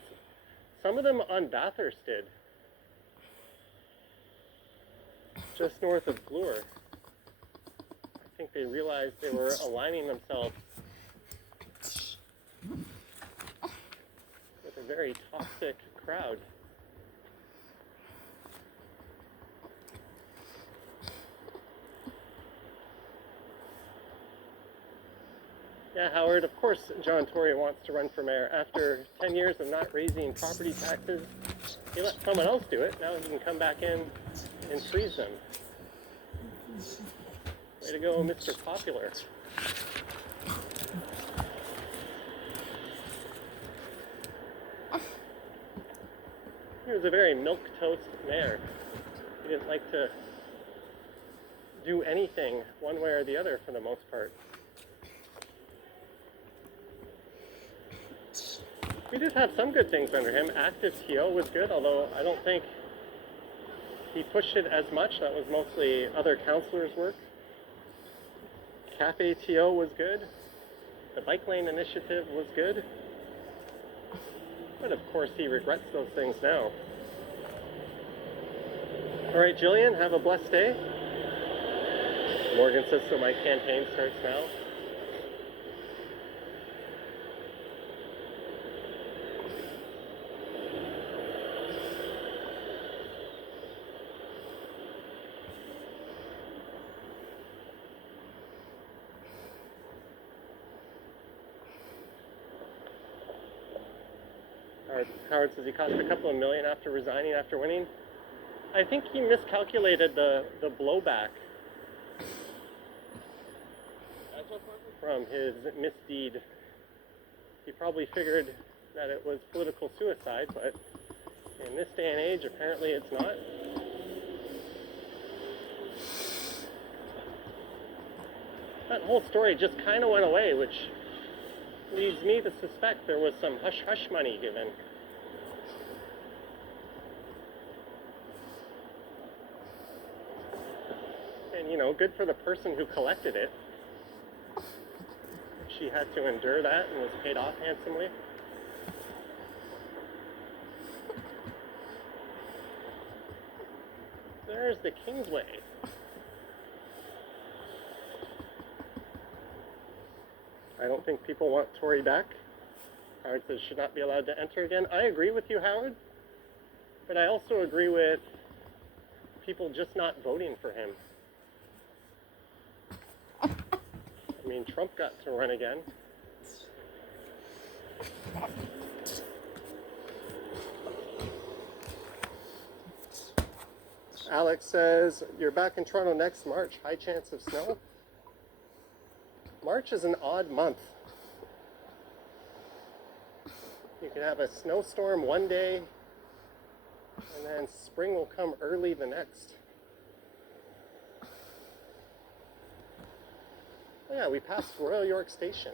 Some of them on Bathurst did. Just north of Bloor. I think they realized they were aligning themselves with a very toxic crowd. Yeah, Howard, of course John Tory wants to run for mayor. After 10 years of not raising property taxes, he let someone else do it. Now he can come back in and freeze them. Way to go, Mr. Popular. He was a very milquetoast mayor. He didn't like to do anything one way or the other for the most part. We did have some good things under him. Active TO was good, although I don't think he pushed it as much. That was mostly other councillors' work. Cafe TO was good. The bike lane initiative was good. But of course he regrets those things now. All right, Jillian, have a blessed day. Morgan says, so my campaign starts now. Howard says he cost a couple of million after resigning after winning. I think he miscalculated the blowback That's what fun. from his misdeed. He probably figured that it was political suicide, but in this day and age, apparently it's not. That whole story just kind of went away, which leads me to suspect there was some hush-hush money given. And, you know, good for the person who collected it. She had to endure that and was paid off handsomely. There's the Kingsway. I don't think people want Tory back. Howard says should not be allowed to enter again. I agree with you, Howard. But I also agree with people just not voting for him. I mean, Trump got to run again. Alex says, you're back in Toronto next March. High chance of snow? March is an odd month. You can have a snowstorm one day, and then spring will come early the next. Oh yeah, we passed Royal York Station.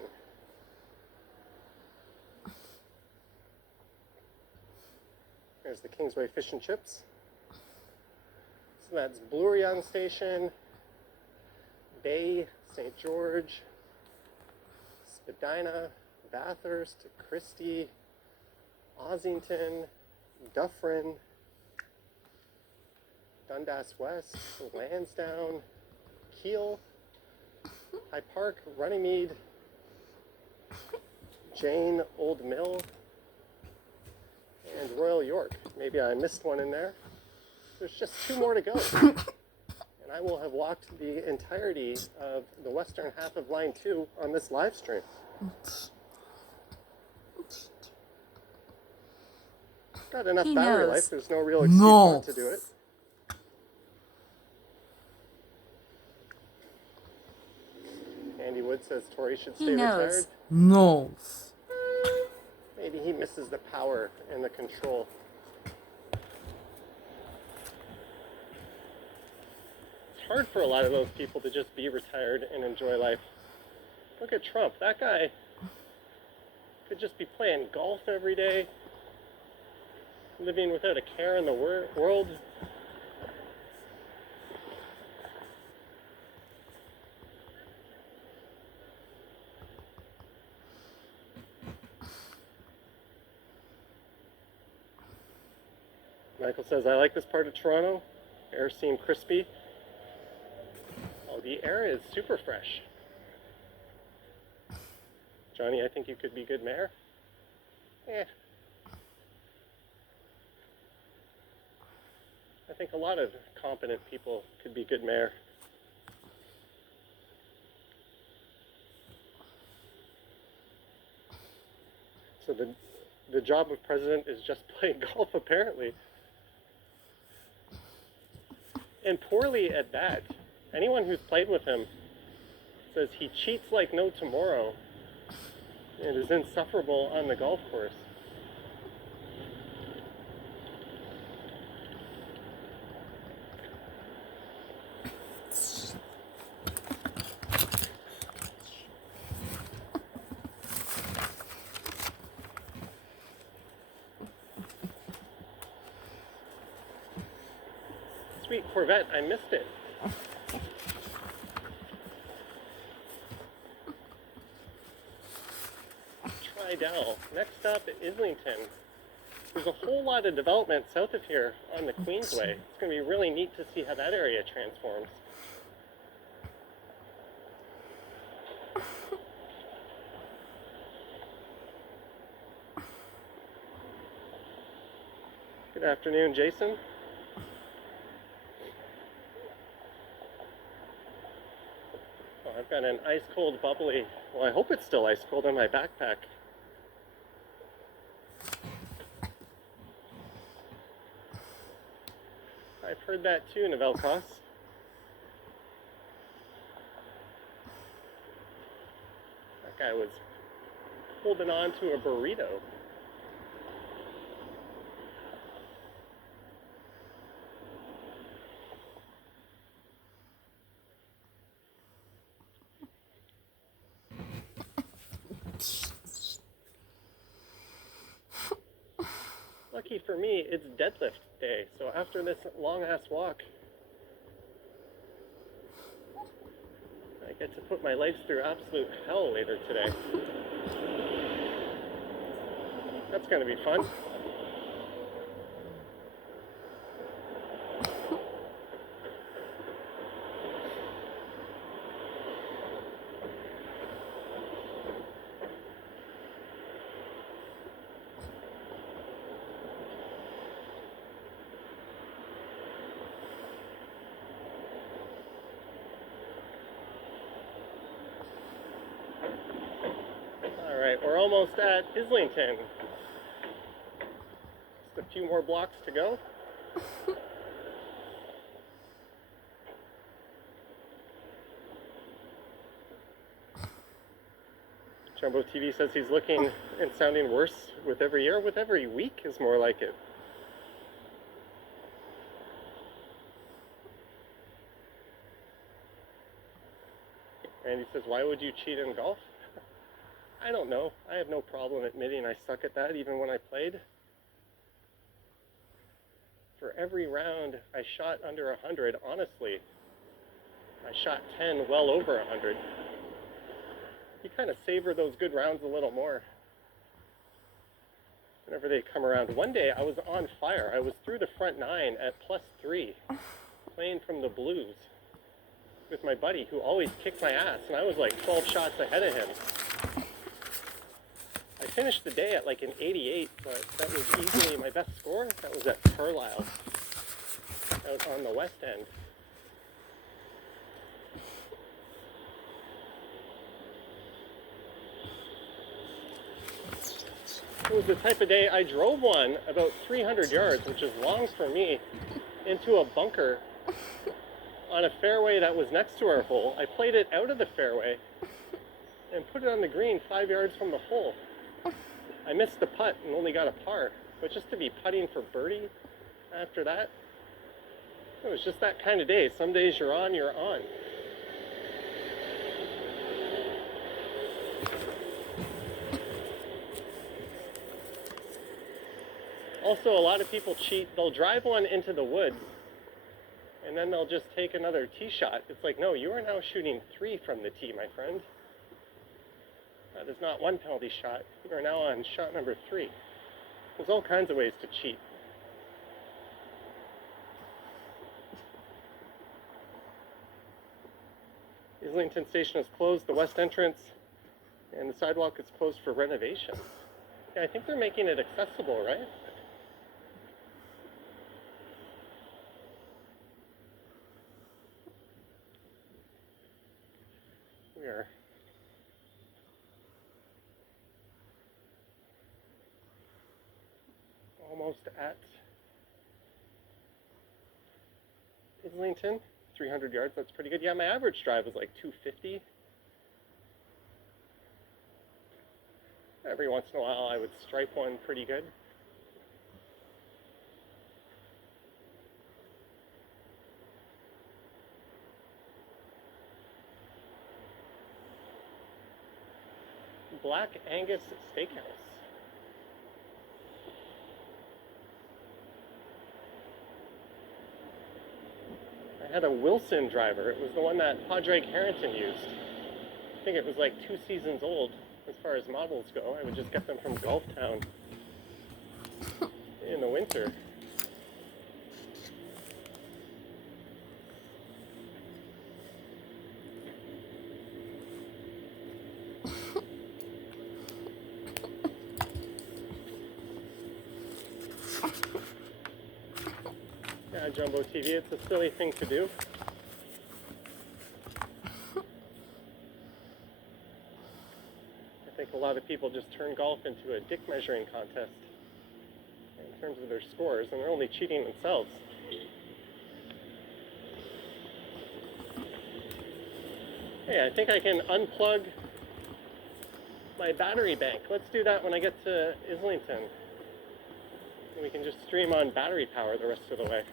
There's the Kingsway Fish and Chips. So that's Bloor-Young Station, Bay, St. George, Spadina, Bathurst, Christie, Ossington, Dufferin, Dundas West, Lansdowne, Keele, High Park, Runnymede, Jane, Old Mill, and Royal York. Maybe I missed one in there. There's just 2 more to go. And I will have walked the entirety of the western half of line 2 on this live stream. Got enough battery life. There's no real excuse not to do it. Andy Wood says Tory should stay retired. No. Maybe he misses the power and the control. It's hard for a lot of those people to just be retired and enjoy life. Look at Trump. That guy could just be playing golf every day, living without a care in the world. Michael says, I like this part of Toronto. Air seemed crispy. Oh, the air is super fresh. Johnny, I think you could be good mayor. I think a lot of competent people could be good mayor. So the job of president is just playing golf, apparently. And poorly at that. Anyone who's played with him says he cheats like no tomorrow and is insufferable on the golf course. Sweet Corvette, I missed it. Tridel. Next up, Islington. There's a whole lot of development south of here on the Queensway. It's going to be really neat to see how that area transforms. Good afternoon, Jason. Oh, I've got an ice cold bubbly. Well, I hope it's still ice cold in my backpack. Hi, Heard that too, Novelkos. That guy was holding on to a burrito. Lucky for me, it's deadlift day, so after this long-ass walk, I get to put my legs through absolute hell later today. That's gonna be fun. Alright, we're almost at Islington. Just a few more blocks to go. Jumbo TV says he's looking and sounding worse with every year. With every week is more like it. And he says, why would you cheat in golf? I don't know. I have no problem admitting I suck at that, even when I played. For every round I shot under 100, honestly, I shot 10 well over 100. You kind of savor those good rounds a little more whenever they come around. One day I was on fire. I was through the front nine at +3, playing from the blues with my buddy who always kicked my ass, and I was like 12 shots ahead of him. I finished the day at like an 88, but that was easily my best score. That was at Carlisle. That was on the west end. It was the type of day I drove one about 300 yards, which is long for me, into a bunker on a fairway that was next to our hole. I played it out of the fairway and put it on the green 5 yards from the hole. I missed the putt and only got a par, but just to be putting for birdie after that, it was just that kind of day. Some days you're on, you're on. Also, a lot of people cheat. They'll drive one into the woods, and then they'll just take another tee shot. It's like, no, you are now shooting 3 from the tee, my friend. That is not one penalty shot. You are now on shot number 3. There's all kinds of ways to cheat. Islington Station is closed, the west entrance, and the sidewalk is closed for renovation. Yeah, I think they're making it accessible, right? We are almost at Islington. 300 yards, that's pretty good. Yeah, my average drive was like 250. Every once in a while I would stripe one pretty good. Black Angus Steakhouse. I had a Wilson driver. It was the one that Padraig Harrington used. I think it was like 2 seasons old as far as models go. I would just get them from Gulf Town in the winter. Yeah, Jumbo TV, it's a silly thing to do. I think a lot of people just turn golf into a dick measuring contest in terms of their scores, and they're only cheating themselves. Hey, I think I can unplug my battery bank. Let's do that when I get to Islington. And we can just stream on battery power the rest of the way.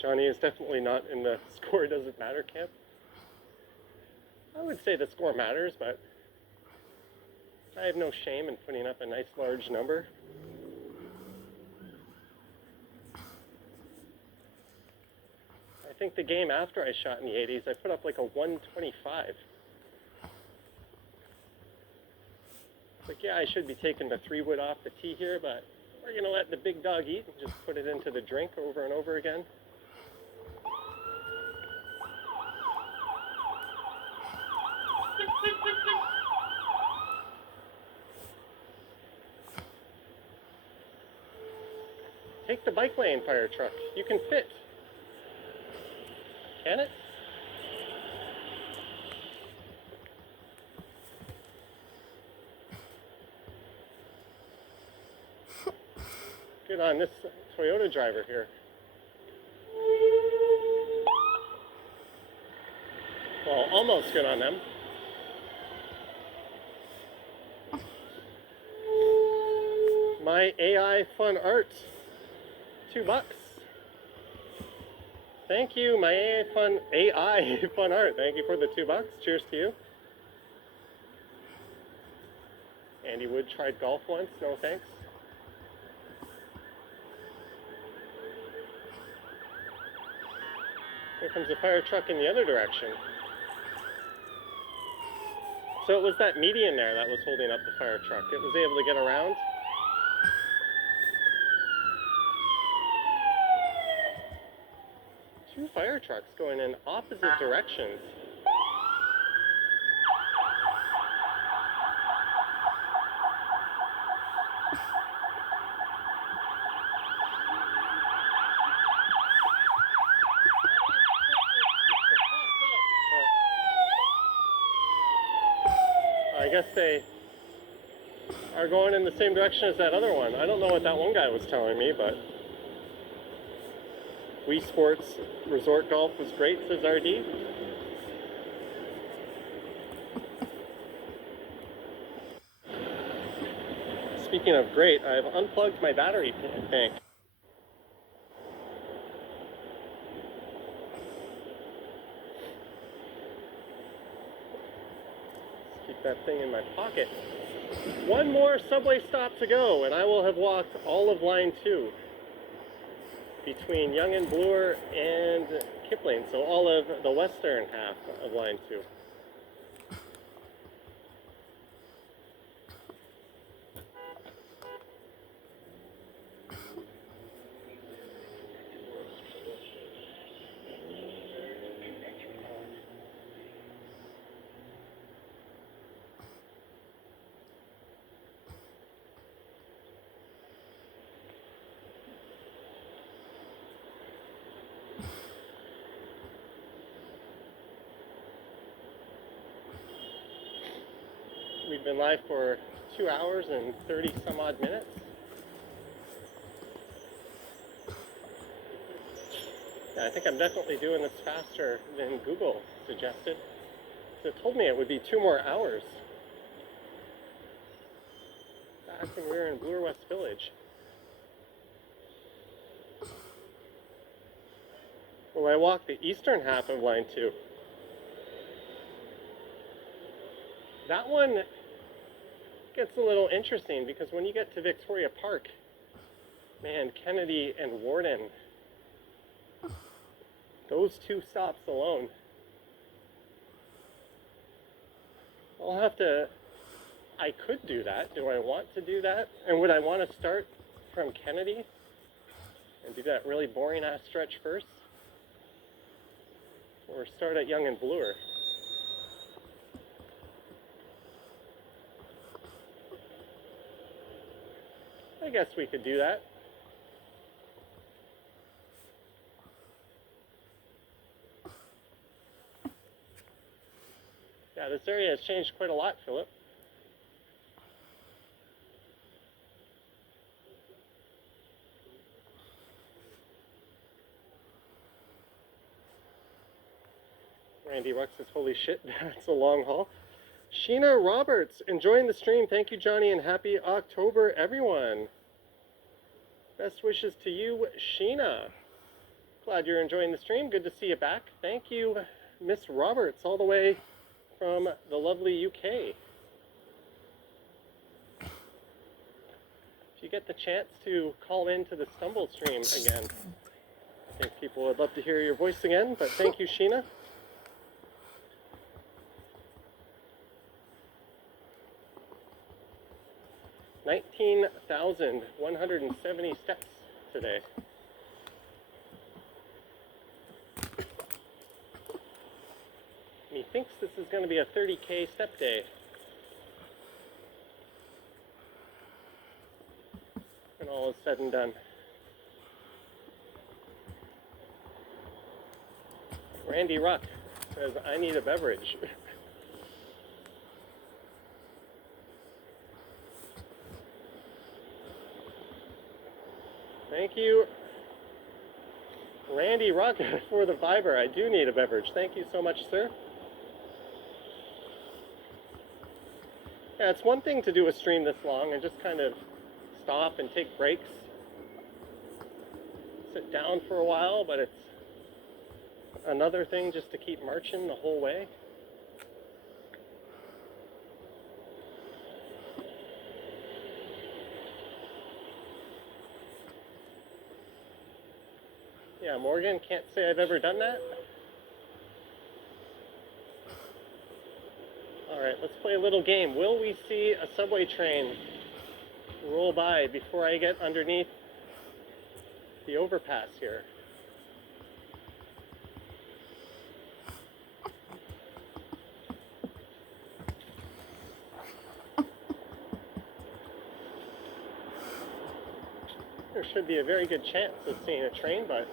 Johnny is definitely not in the score doesn't matter camp. I would say the score matters, but I have no shame in putting up a nice large number. I think the game after I shot in the 80s, I put up like a 125. It's like, yeah, I should be taking the 3-wood off the tee here, but we're going to let the big dog eat and just put it into the drink over and over again. Take the bike lane, fire truck. You can fit. Can it? Good on this Toyota driver here. Well, almost good on them. My AI fun art. $2. Thank you, my AI fun art. Thank you for the $2. Cheers to you. Andy Wood tried golf once. No thanks. Here comes a fire truck in the other direction. So it was that median there that was holding up the fire truck. It was able to get around. Two fire trucks going in opposite directions. I guess they are going in the same direction as that other one. I don't know what that one guy was telling me, but Wii Sports Resort Golf was great, says RD. Speaking of great, I've unplugged my battery bank. Let's keep that thing in my pocket. One more subway stop to go, and I will have walked all of line 2. Between Young and Bloor and Kipling, so all of the western half of line 2. We've been live for 2 hours and 30 some odd minutes. Yeah, I think I'm definitely doing this faster than Google suggested. So it told me it would be 2 more hours. Back when we were in Bloor West Village. Well, I walked the eastern half of line 2. That one gets a little interesting because when you get to Victoria Park, man, Kennedy and Warden, those 2 stops alone. I could do that. Do I want to do that? And would I want to start from Kennedy and do that really boring ass stretch first? Or start at Young and Bloor? I guess we could do that. Yeah, this area has changed quite a lot, Philip. Randy Rux says, holy shit, that's a long haul. Sheena Roberts, enjoying the stream. Thank you, Johnny, and happy October, everyone. Best wishes to you, Sheena. Glad you're enjoying the stream. Good to see you back. Thank you, Miss Roberts, all the way from the lovely UK. If you get the chance to call into the Stumble stream again, I think people would love to hear your voice again, but thank you, Sheena. $19,170 steps today. He thinks this is going to be a 30K step day. When all is said and done. Randy Ruck says, I need a beverage. Thank you, Randy Ruck, for the fiber. I do need a beverage. Thank you so much, sir. Yeah, it's one thing to do a stream this long and just kind of stop and take breaks, sit down for a while, but it's another thing just to keep marching the whole way. Yeah, Morgan, can't say I've ever done that. Alright, let's play a little game. Will we see a subway train roll by before I get underneath the overpass here? There should be a very good chance of seeing a train, but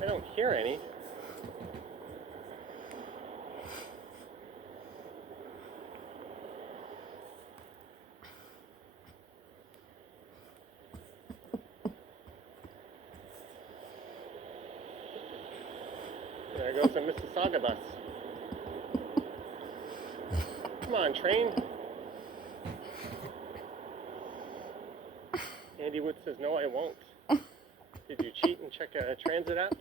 I don't hear any. There goes a Mississauga bus. Come on, train. Andy Wood says, no, I won't. Did you cheat and check a transit app?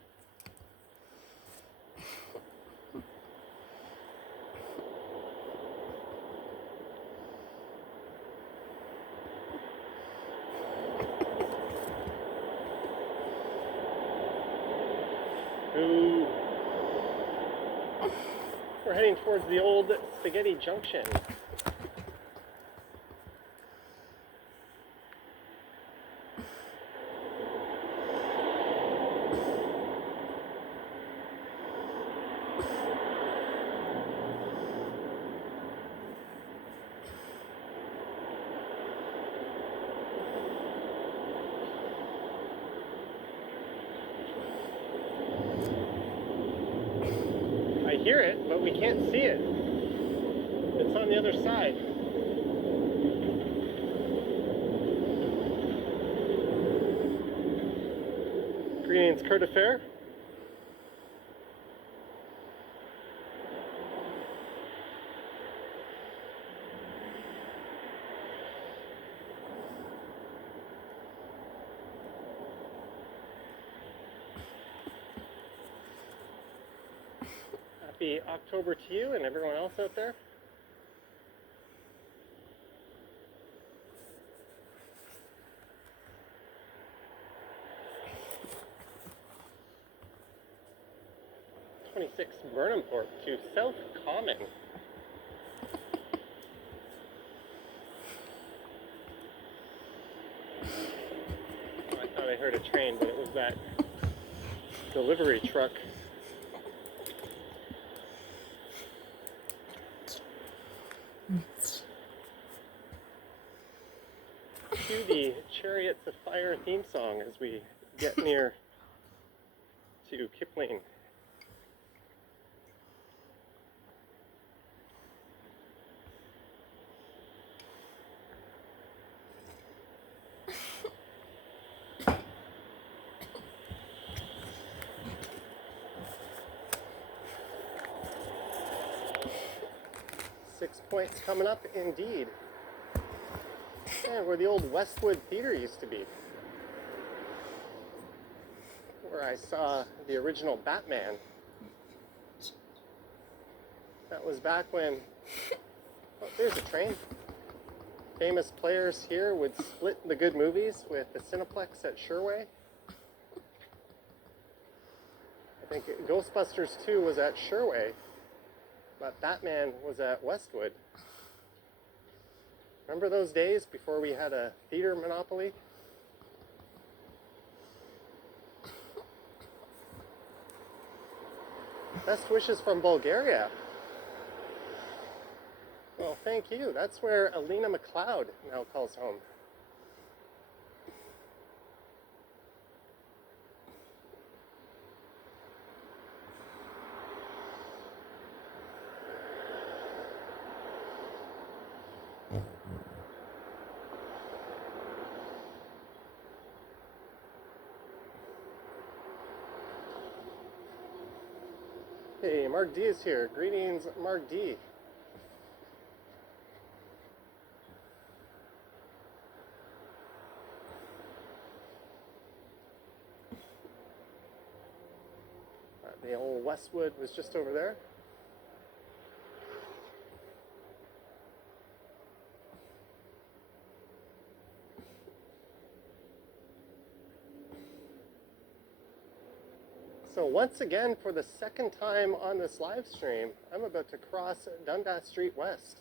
Ooh. We're heading towards the old Spaghetti Junction. I hear it, but we can't see it. It's on the other side. Greetings, Kurt Affair. Happy October to you and everyone else out there. '26 Burnhamthorpe to South Common. Oh, I thought I heard a train, but it was that delivery truck. To the Chariots of Fire theme song as we get near to Kipling 6 points coming up indeed. And where the old Westwood Theater used to be. Where I saw the original Batman. That was back when, oh, there's a train. Famous players here would split the good movies with the Cineplex at Sherway. I think Ghostbusters 2 was at Sherway, but Batman was at Westwood. Remember those days before we had a theater monopoly? Best wishes from Bulgaria. Well, thank you. That's where Alina McLeod now calls home. Hey, Mark D is here. Greetings, Mark D. The old Westwood was just over there. So once again, for the second time on this live stream, I'm about to cross Dundas Street West.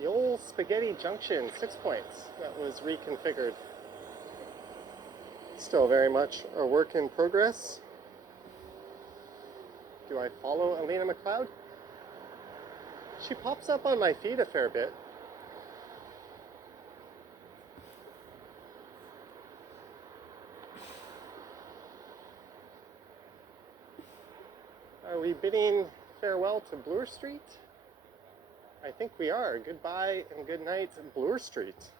The old Spaghetti Junction, 6 points, that was reconfigured. Still very much a work in progress. Do I follow Alina McLeod? She pops up on my feed a fair bit. Are we bidding farewell to Bloor Street? I think we are. Goodbye and good night, Bloor Street.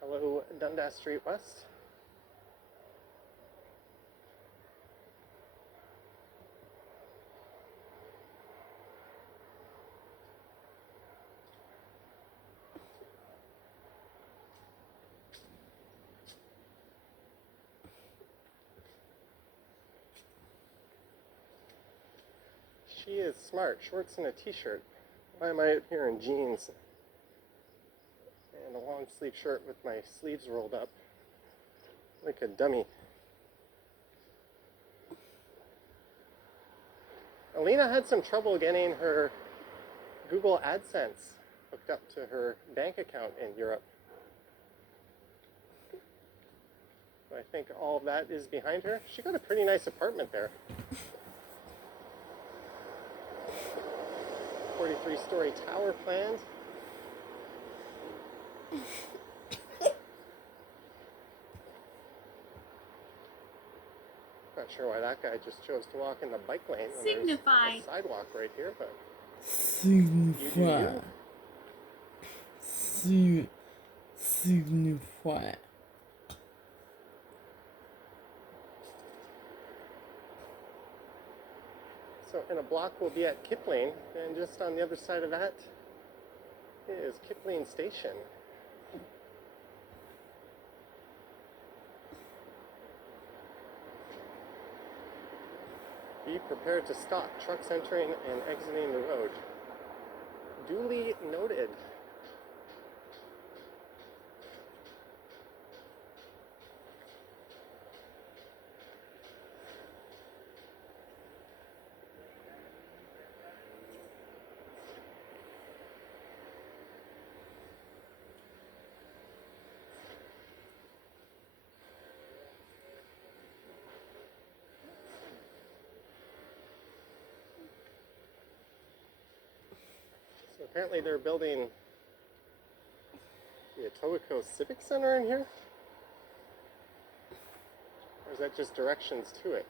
Hello, Dundas Street West. She is smart. Shorts and a t-shirt. Why am I out here in jeans? And a long sleeve shirt with my sleeves rolled up. Like a dummy. Alina had some trouble getting her Google AdSense hooked up to her bank account in Europe. I think all of that is behind her. She got a pretty nice apartment there. 43-story tower planned. Not sure why that guy just chose to walk in the bike lane when Signify. there's a sidewalk right here, but Signify. Signify. So in a block we'll be at Kipling, and just on the other side of that is Kipling Station. Be prepared to stop. Trucks entering and exiting the road. Duly noted. Apparently they're building the Etobicoke Civic Center in here? Or is that just directions to it?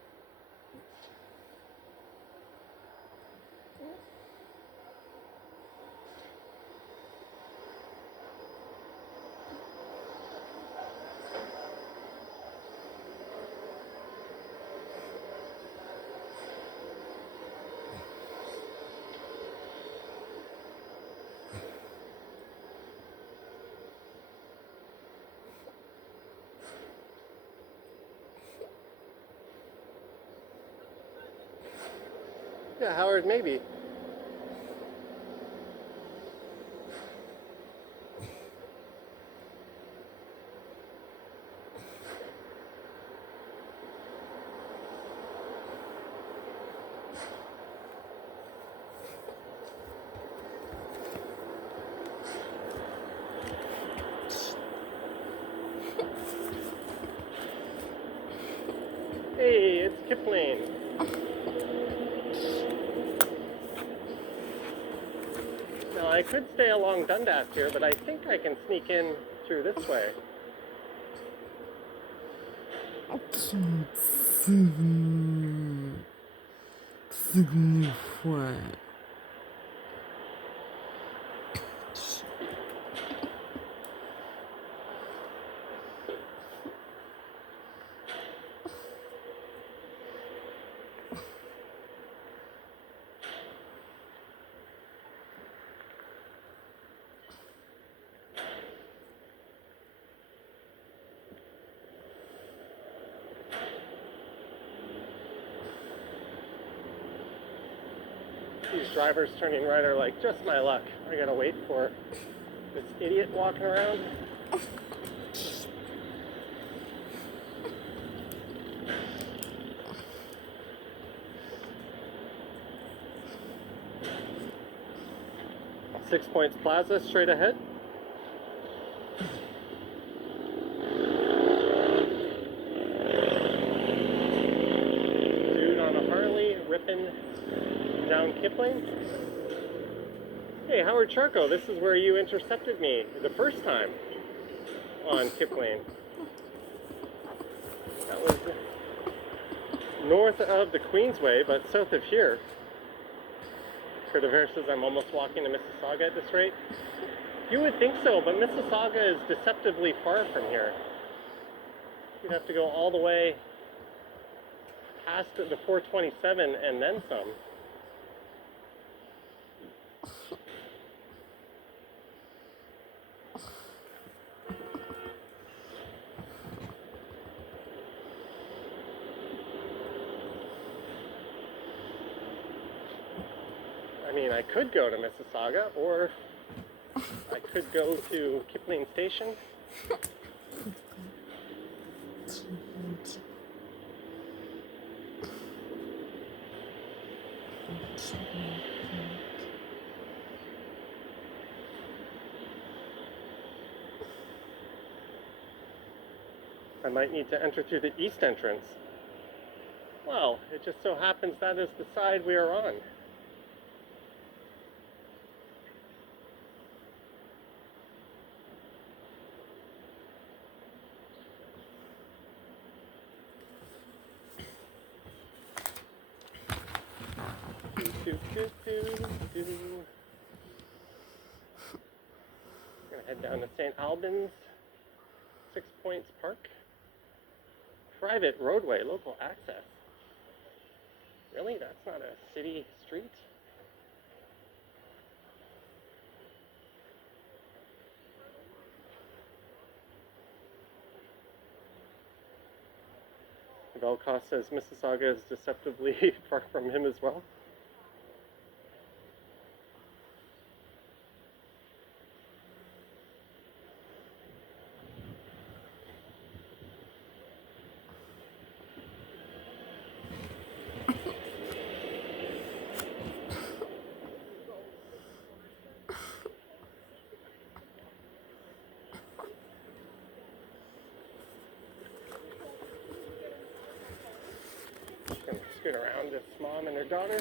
Yeah, Howard, maybe. Hey, it's Kipling. Now, I could stay along Dundas here, but I think I can sneak in through this way. Signify. These drivers turning right are like, just my luck. I gotta wait for this idiot walking around. Six Points Plaza straight ahead. Dude on a Harley ripping down Kipling. Hey, Howard Charco, this is where you intercepted me the first time on Kipling. That was north of the Queensway, but south of here. Critter says I'm almost walking to Mississauga at this rate. You would think so, but Mississauga is deceptively far from here. You'd have to go all the way past the 427 and then some. I mean, I could go to Mississauga, or I could go to Kipling Station. I might need to enter through the east entrance. Well, it just so happens that is the side we are on. We're gonna head down to St. Albans, 6 Points Park. Private roadway, local access. Really? That's not a city street? Velkoff says Mississauga is deceptively far from him as well. Gonna scoot around this mom and her daughter.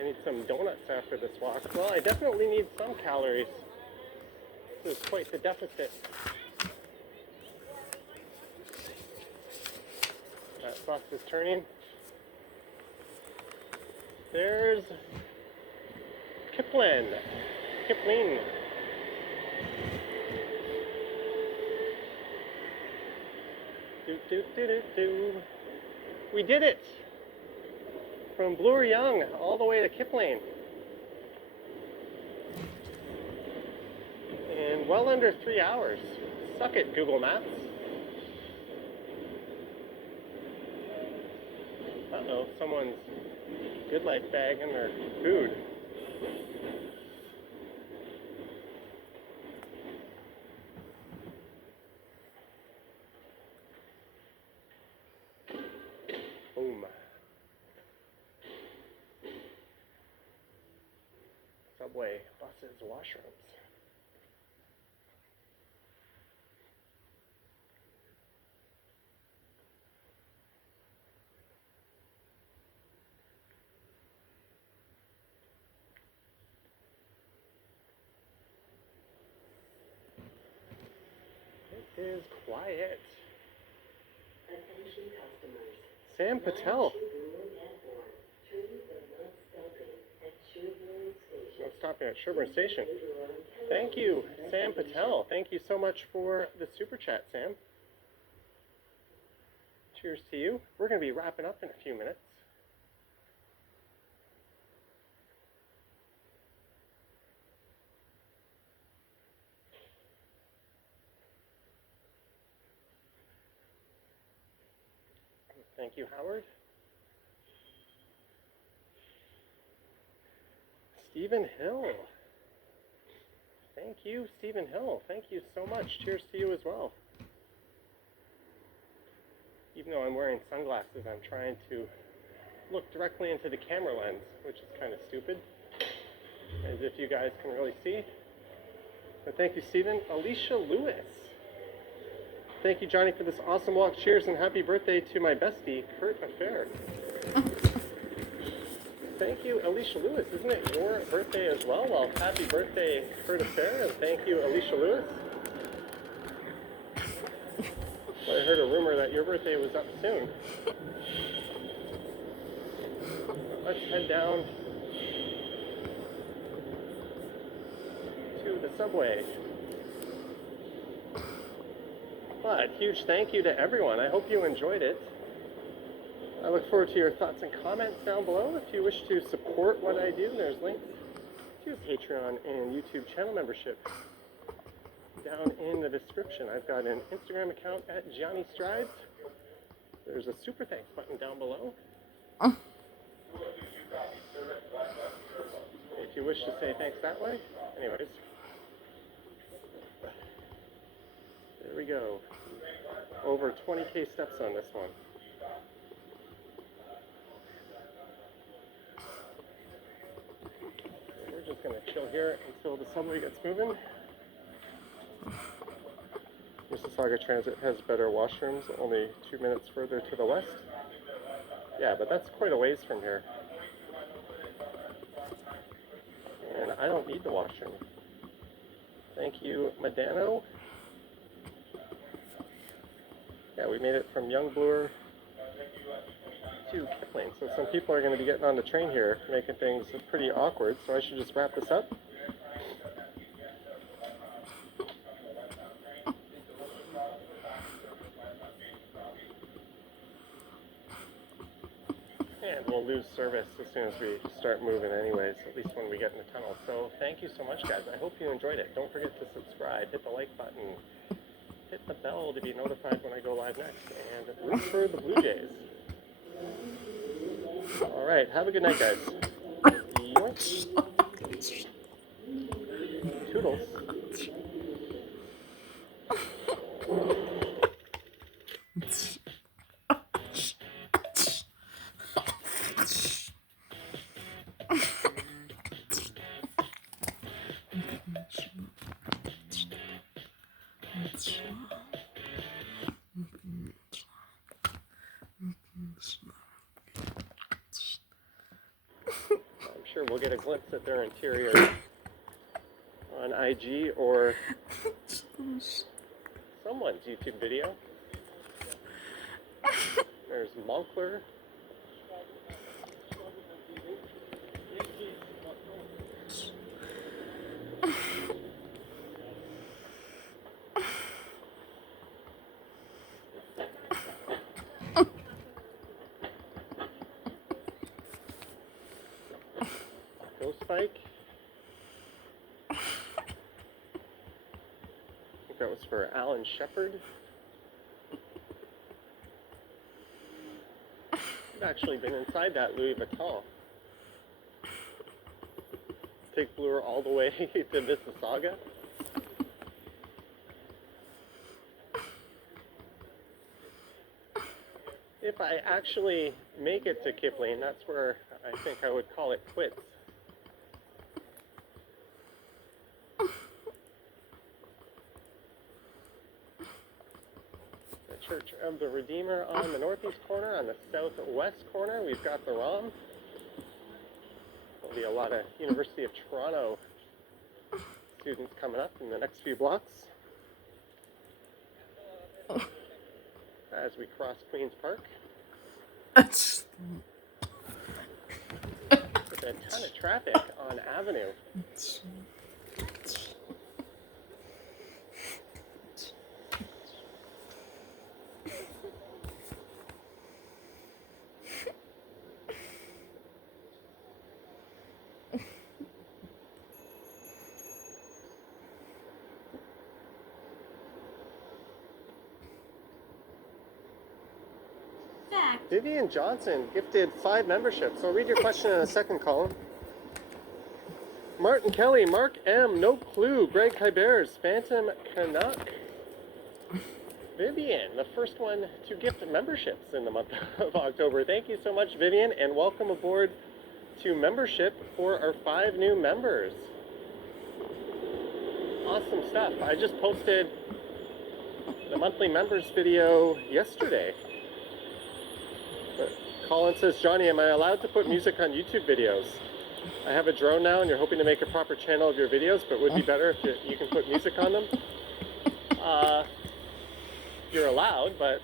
I need some donuts after this walk. Well, I definitely need some calories. This is quite the deficit. That bus is turning. There's Kipling. We did it! From Bloor Young all the way to Kipling. In well under 3 hours. Suck it, Google Maps. Uh-oh, someone's good life bagging their food. Boom. Subway, buses, washrooms. It is quiet. Attention customers. Sam Patel. Not stopping at Sherburne Station. Thank you, Sam Patel. Thank you so much for the super chat, Sam. Cheers to you. We're going to be wrapping up in a few minutes. Thank you, Howard. Stephen Hill. Thank you, Stephen Hill. Thank you so much. Cheers to you as well. Even though I'm wearing sunglasses, I'm trying to look directly into the camera lens, which is kind of stupid, as if you guys can really see. But thank you, Stephen. Alicia Lewis. Thank you, Johnny, for this awesome walk. Cheers and happy birthday to my bestie, Kurt Affair. Thank you, Alicia Lewis. Isn't it your birthday as well? Well, happy birthday, Kurt Affair, and thank you, Alicia Lewis. Well, I heard a rumor that your birthday was up soon. Let's head down to the subway. But huge thank you to everyone. I hope you enjoyed it. I look forward to your thoughts and comments down below. If you wish to support what I do, there's links to Patreon and YouTube channel membership down in the description. I've got an Instagram account at Johnny Strides. There's a super thanks button down below. If you wish to say thanks that way. Anyways. There we go. Over 20K steps on this one. We're just going to chill here until the subway gets moving. Mississauga Transit has better washrooms, only 2 minutes further to the west. Yeah, but that's quite a ways from here. And I don't need the washroom. Thank you, Madano. Yeah, we made it from Young Bloor to Kipling. So some people are going to be getting on the train here, making things pretty awkward. So I should just wrap this up. And we'll lose service as soon as we start moving anyways, at least when we get in the tunnel. So thank you so much, guys. I hope you enjoyed it. Don't forget to subscribe, hit the like button, hit the bell to be notified when I go live next, and root for the Blue Jays. All right, have a good night, guys. Yoink. Toodles. we'll get a glimpse at their interior on IG or someone's YouTube video. There's Moncler. Ghost Bike. I think that was for Alan Shepard. I've actually been inside that Louis Vuitton. Take Bloor all the way to Mississauga. If I actually make it to Kipling, that's where I think I would call it quits. The Church of the Redeemer on the northeast corner. On the southwest corner, we've got the ROM. There'll be a lot of University of Toronto students coming up in the next few blocks as we cross Queen's Park. With a ton of traffic on Avenue. Fact. Vivian Johnson gifted 5 memberships. I'll read your question in a second, Colin. Martin Kelly, Mark M, No Clue, Greg Kybers, Phantom Canuck. Vivian, the first one to gift memberships in the month of October. Thank you so much, Vivian, and welcome aboard to membership for our 5 new members. Awesome stuff. I just posted the monthly members video yesterday. But Colin says, Johnny, am I allowed to put music on YouTube videos? I have a drone now and you're hoping to make a proper channel of your videos, but it would be better if you can put music on them. You're allowed, but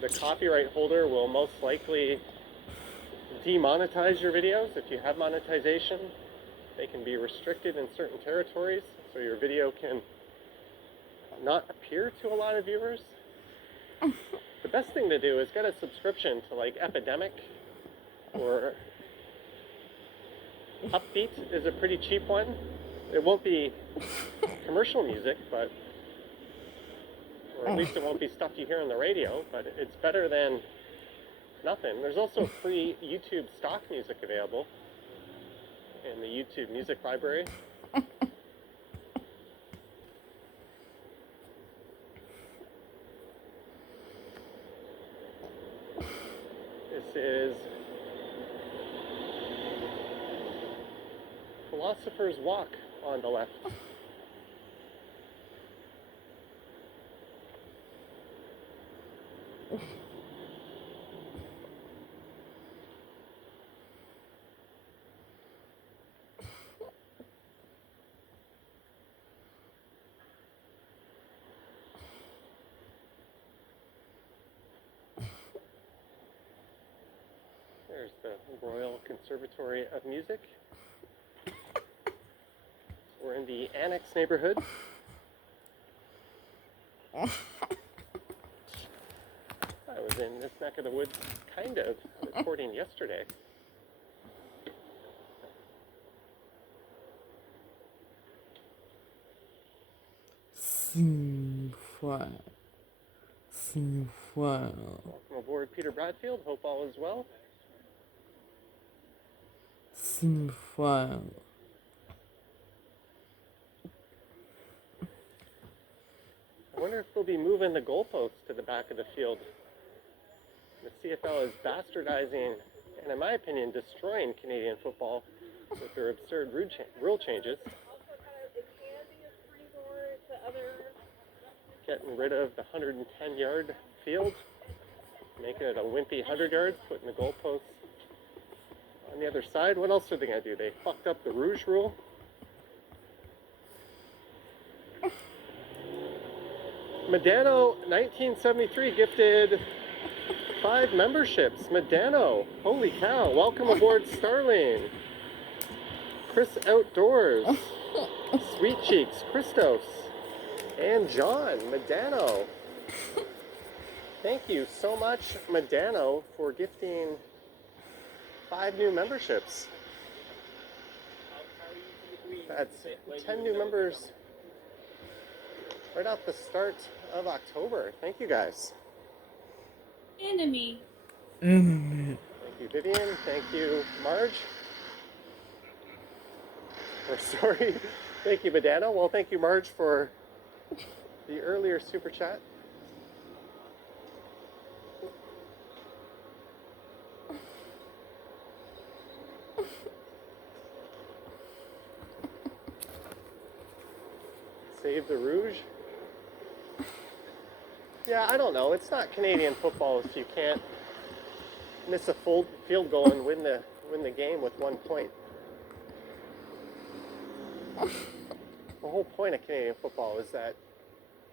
the copyright holder will most likely demonetize your videos. If you have monetization, they can be restricted in certain territories, so your video can not appear to a lot of viewers. The best thing to do is get a subscription to like Epidemic, or Upbeat is a pretty cheap one. It won't be commercial music, but, or at least it won't be stuff you hear on the radio, but it's better than nothing. There's also free YouTube stock music available in the YouTube music library. This is Philosopher's Walk on the left. There's the Royal Conservatory of Music. We're in the Annex neighborhood. I was in this neck of the woods, kind of, recording yesterday. Welcome aboard, Peter Bradfield. Hope all is well. I wonder if they'll be moving the goalposts to the back of the field. The CFL is bastardizing, and in my opinion, destroying Canadian football with their absurd rule changes. Getting rid of the 110-yard field, making it a wimpy 100 yards, putting the goalposts on the other side. What else are they going to do? They fucked up the Rouge rule. Medano 1973 gifted 5 memberships. Medano, holy cow. Welcome aboard Starling. Chris Outdoors, Sweet Cheeks, Christos, and John, Medano. Thank you so much, Medano, for gifting 5 new memberships. That's 10 new members right off the start of October. Thank you guys. Enemy. Enemy. Thank you, Vivian. Thank you, Marge. Or sorry. Thank you, Medano. Well, thank you, Marge, for the earlier super chat. Save the Rouge. Yeah, I don't know. It's not Canadian football if you can't miss a full field goal and win the game with 1 point. The whole point of Canadian football is that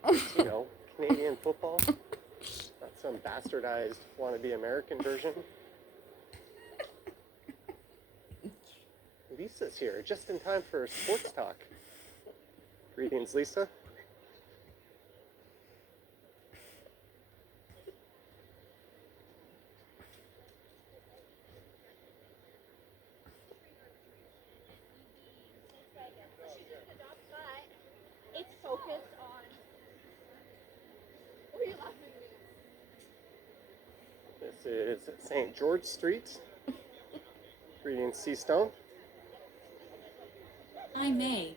it's, you know, Canadian football, not some bastardized wannabe American version. Lisa's here, just in time for sports talk. Greetings, Lisa. It's focused on. What are you laughing at? This is St. George Street. Greetings, Seastone. I may.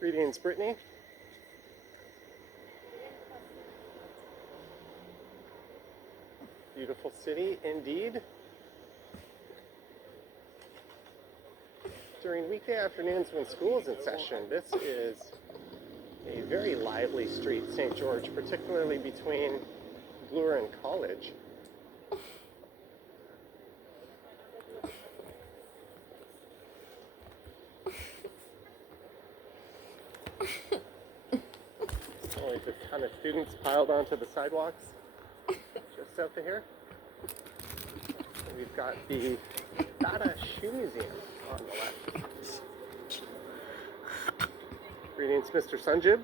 Greetings, Brittany. Beautiful city, indeed. During weekday afternoons when school is in session, this is a very lively street, St. George, particularly between Bloor and College. Always a ton of students piled onto the sidewalks just south of here. And we've got the Dada Shoe Museum on the left. Greetings, Mr. Sunjib.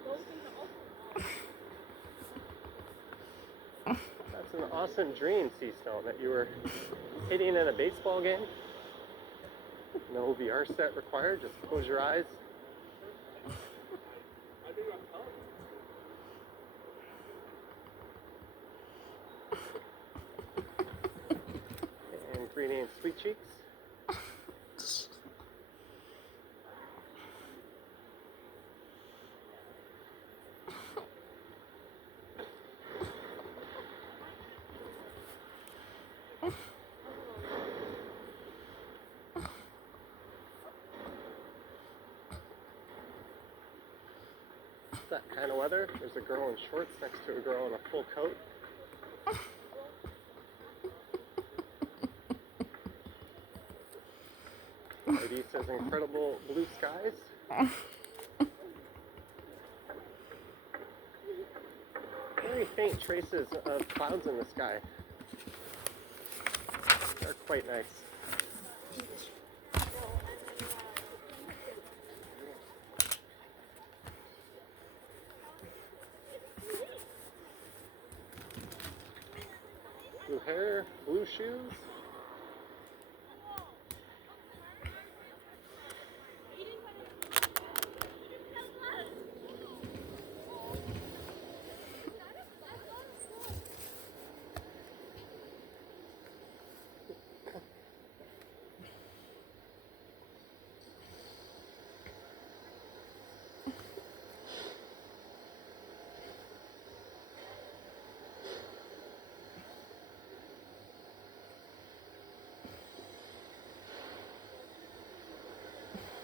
That's an awesome dream, Seastone, that you were hitting in a baseball game. No VR set required, just close your eyes. And greetings, Sweet Cheeks. That kind of weather. There's a girl in shorts next to a girl in a full coat. Lady says incredible blue skies. Very faint traces of clouds in the sky. They're quite nice. Blue hair, blue shoes.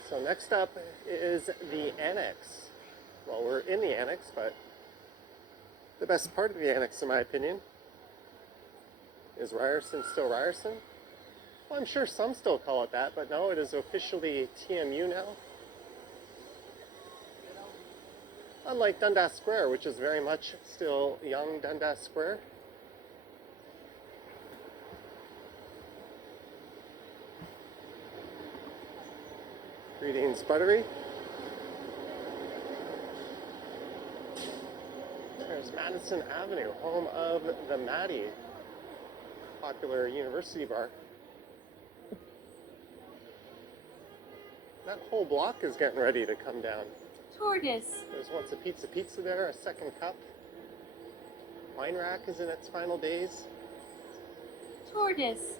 So next up is the annex. Well, we're in the annex, but the best part of the annex, in my opinion, Is Ryerson still Ryerson? Well, I'm sure some still call it that, but no, it is officially TMU now. Unlike Dundas Square, which is very much still young Dundas Square. Greetings, Buttery. There's Madison Avenue, home of the Maddie, popular university bar. That whole block is getting ready to come down. Tortoise. There's once a pizza there, a second cup. Wine rack is in its final days. Tortoise.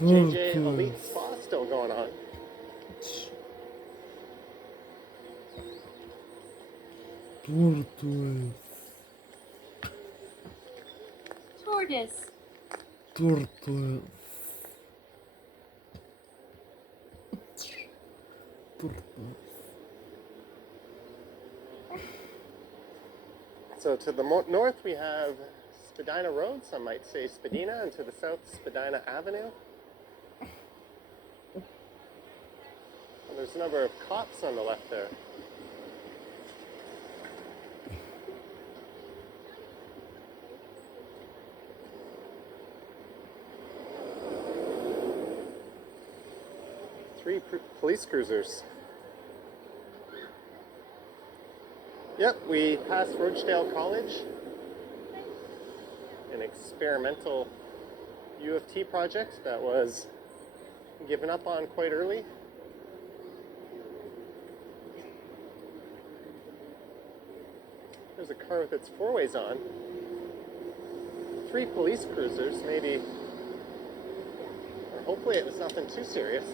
JJ Elite Spa still going on. Tortoise. Tortoise. So to the north we have Spadina Road, some might say Spadina, and to the south Spadina Avenue. And there's a number of cops on the left there. Three police cruisers. Yep, we passed Rochdale College, an experimental U of T project that was given up on quite early. There's a car with its four ways on. 3 police cruisers, maybe, or hopefully it was nothing too serious.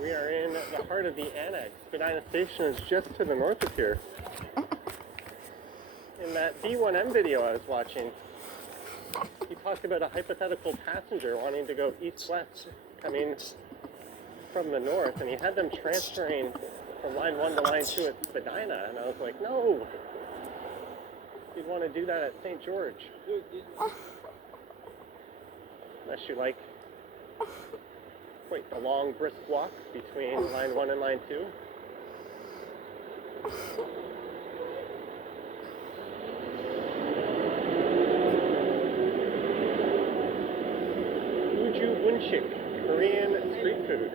We are in the heart of the annex. Spadina Station is just to the north of here. In that B1M video I was watching, he talked about a hypothetical passenger wanting to go east-west, coming from the north, and he had them transferring from line 1 to line 2 at Spadina, and I was like, no! You'd want to do that at St. George. Unless you like quite the long, brisk walk between line 1 and line 2. Uju Bunchik, Korean street food.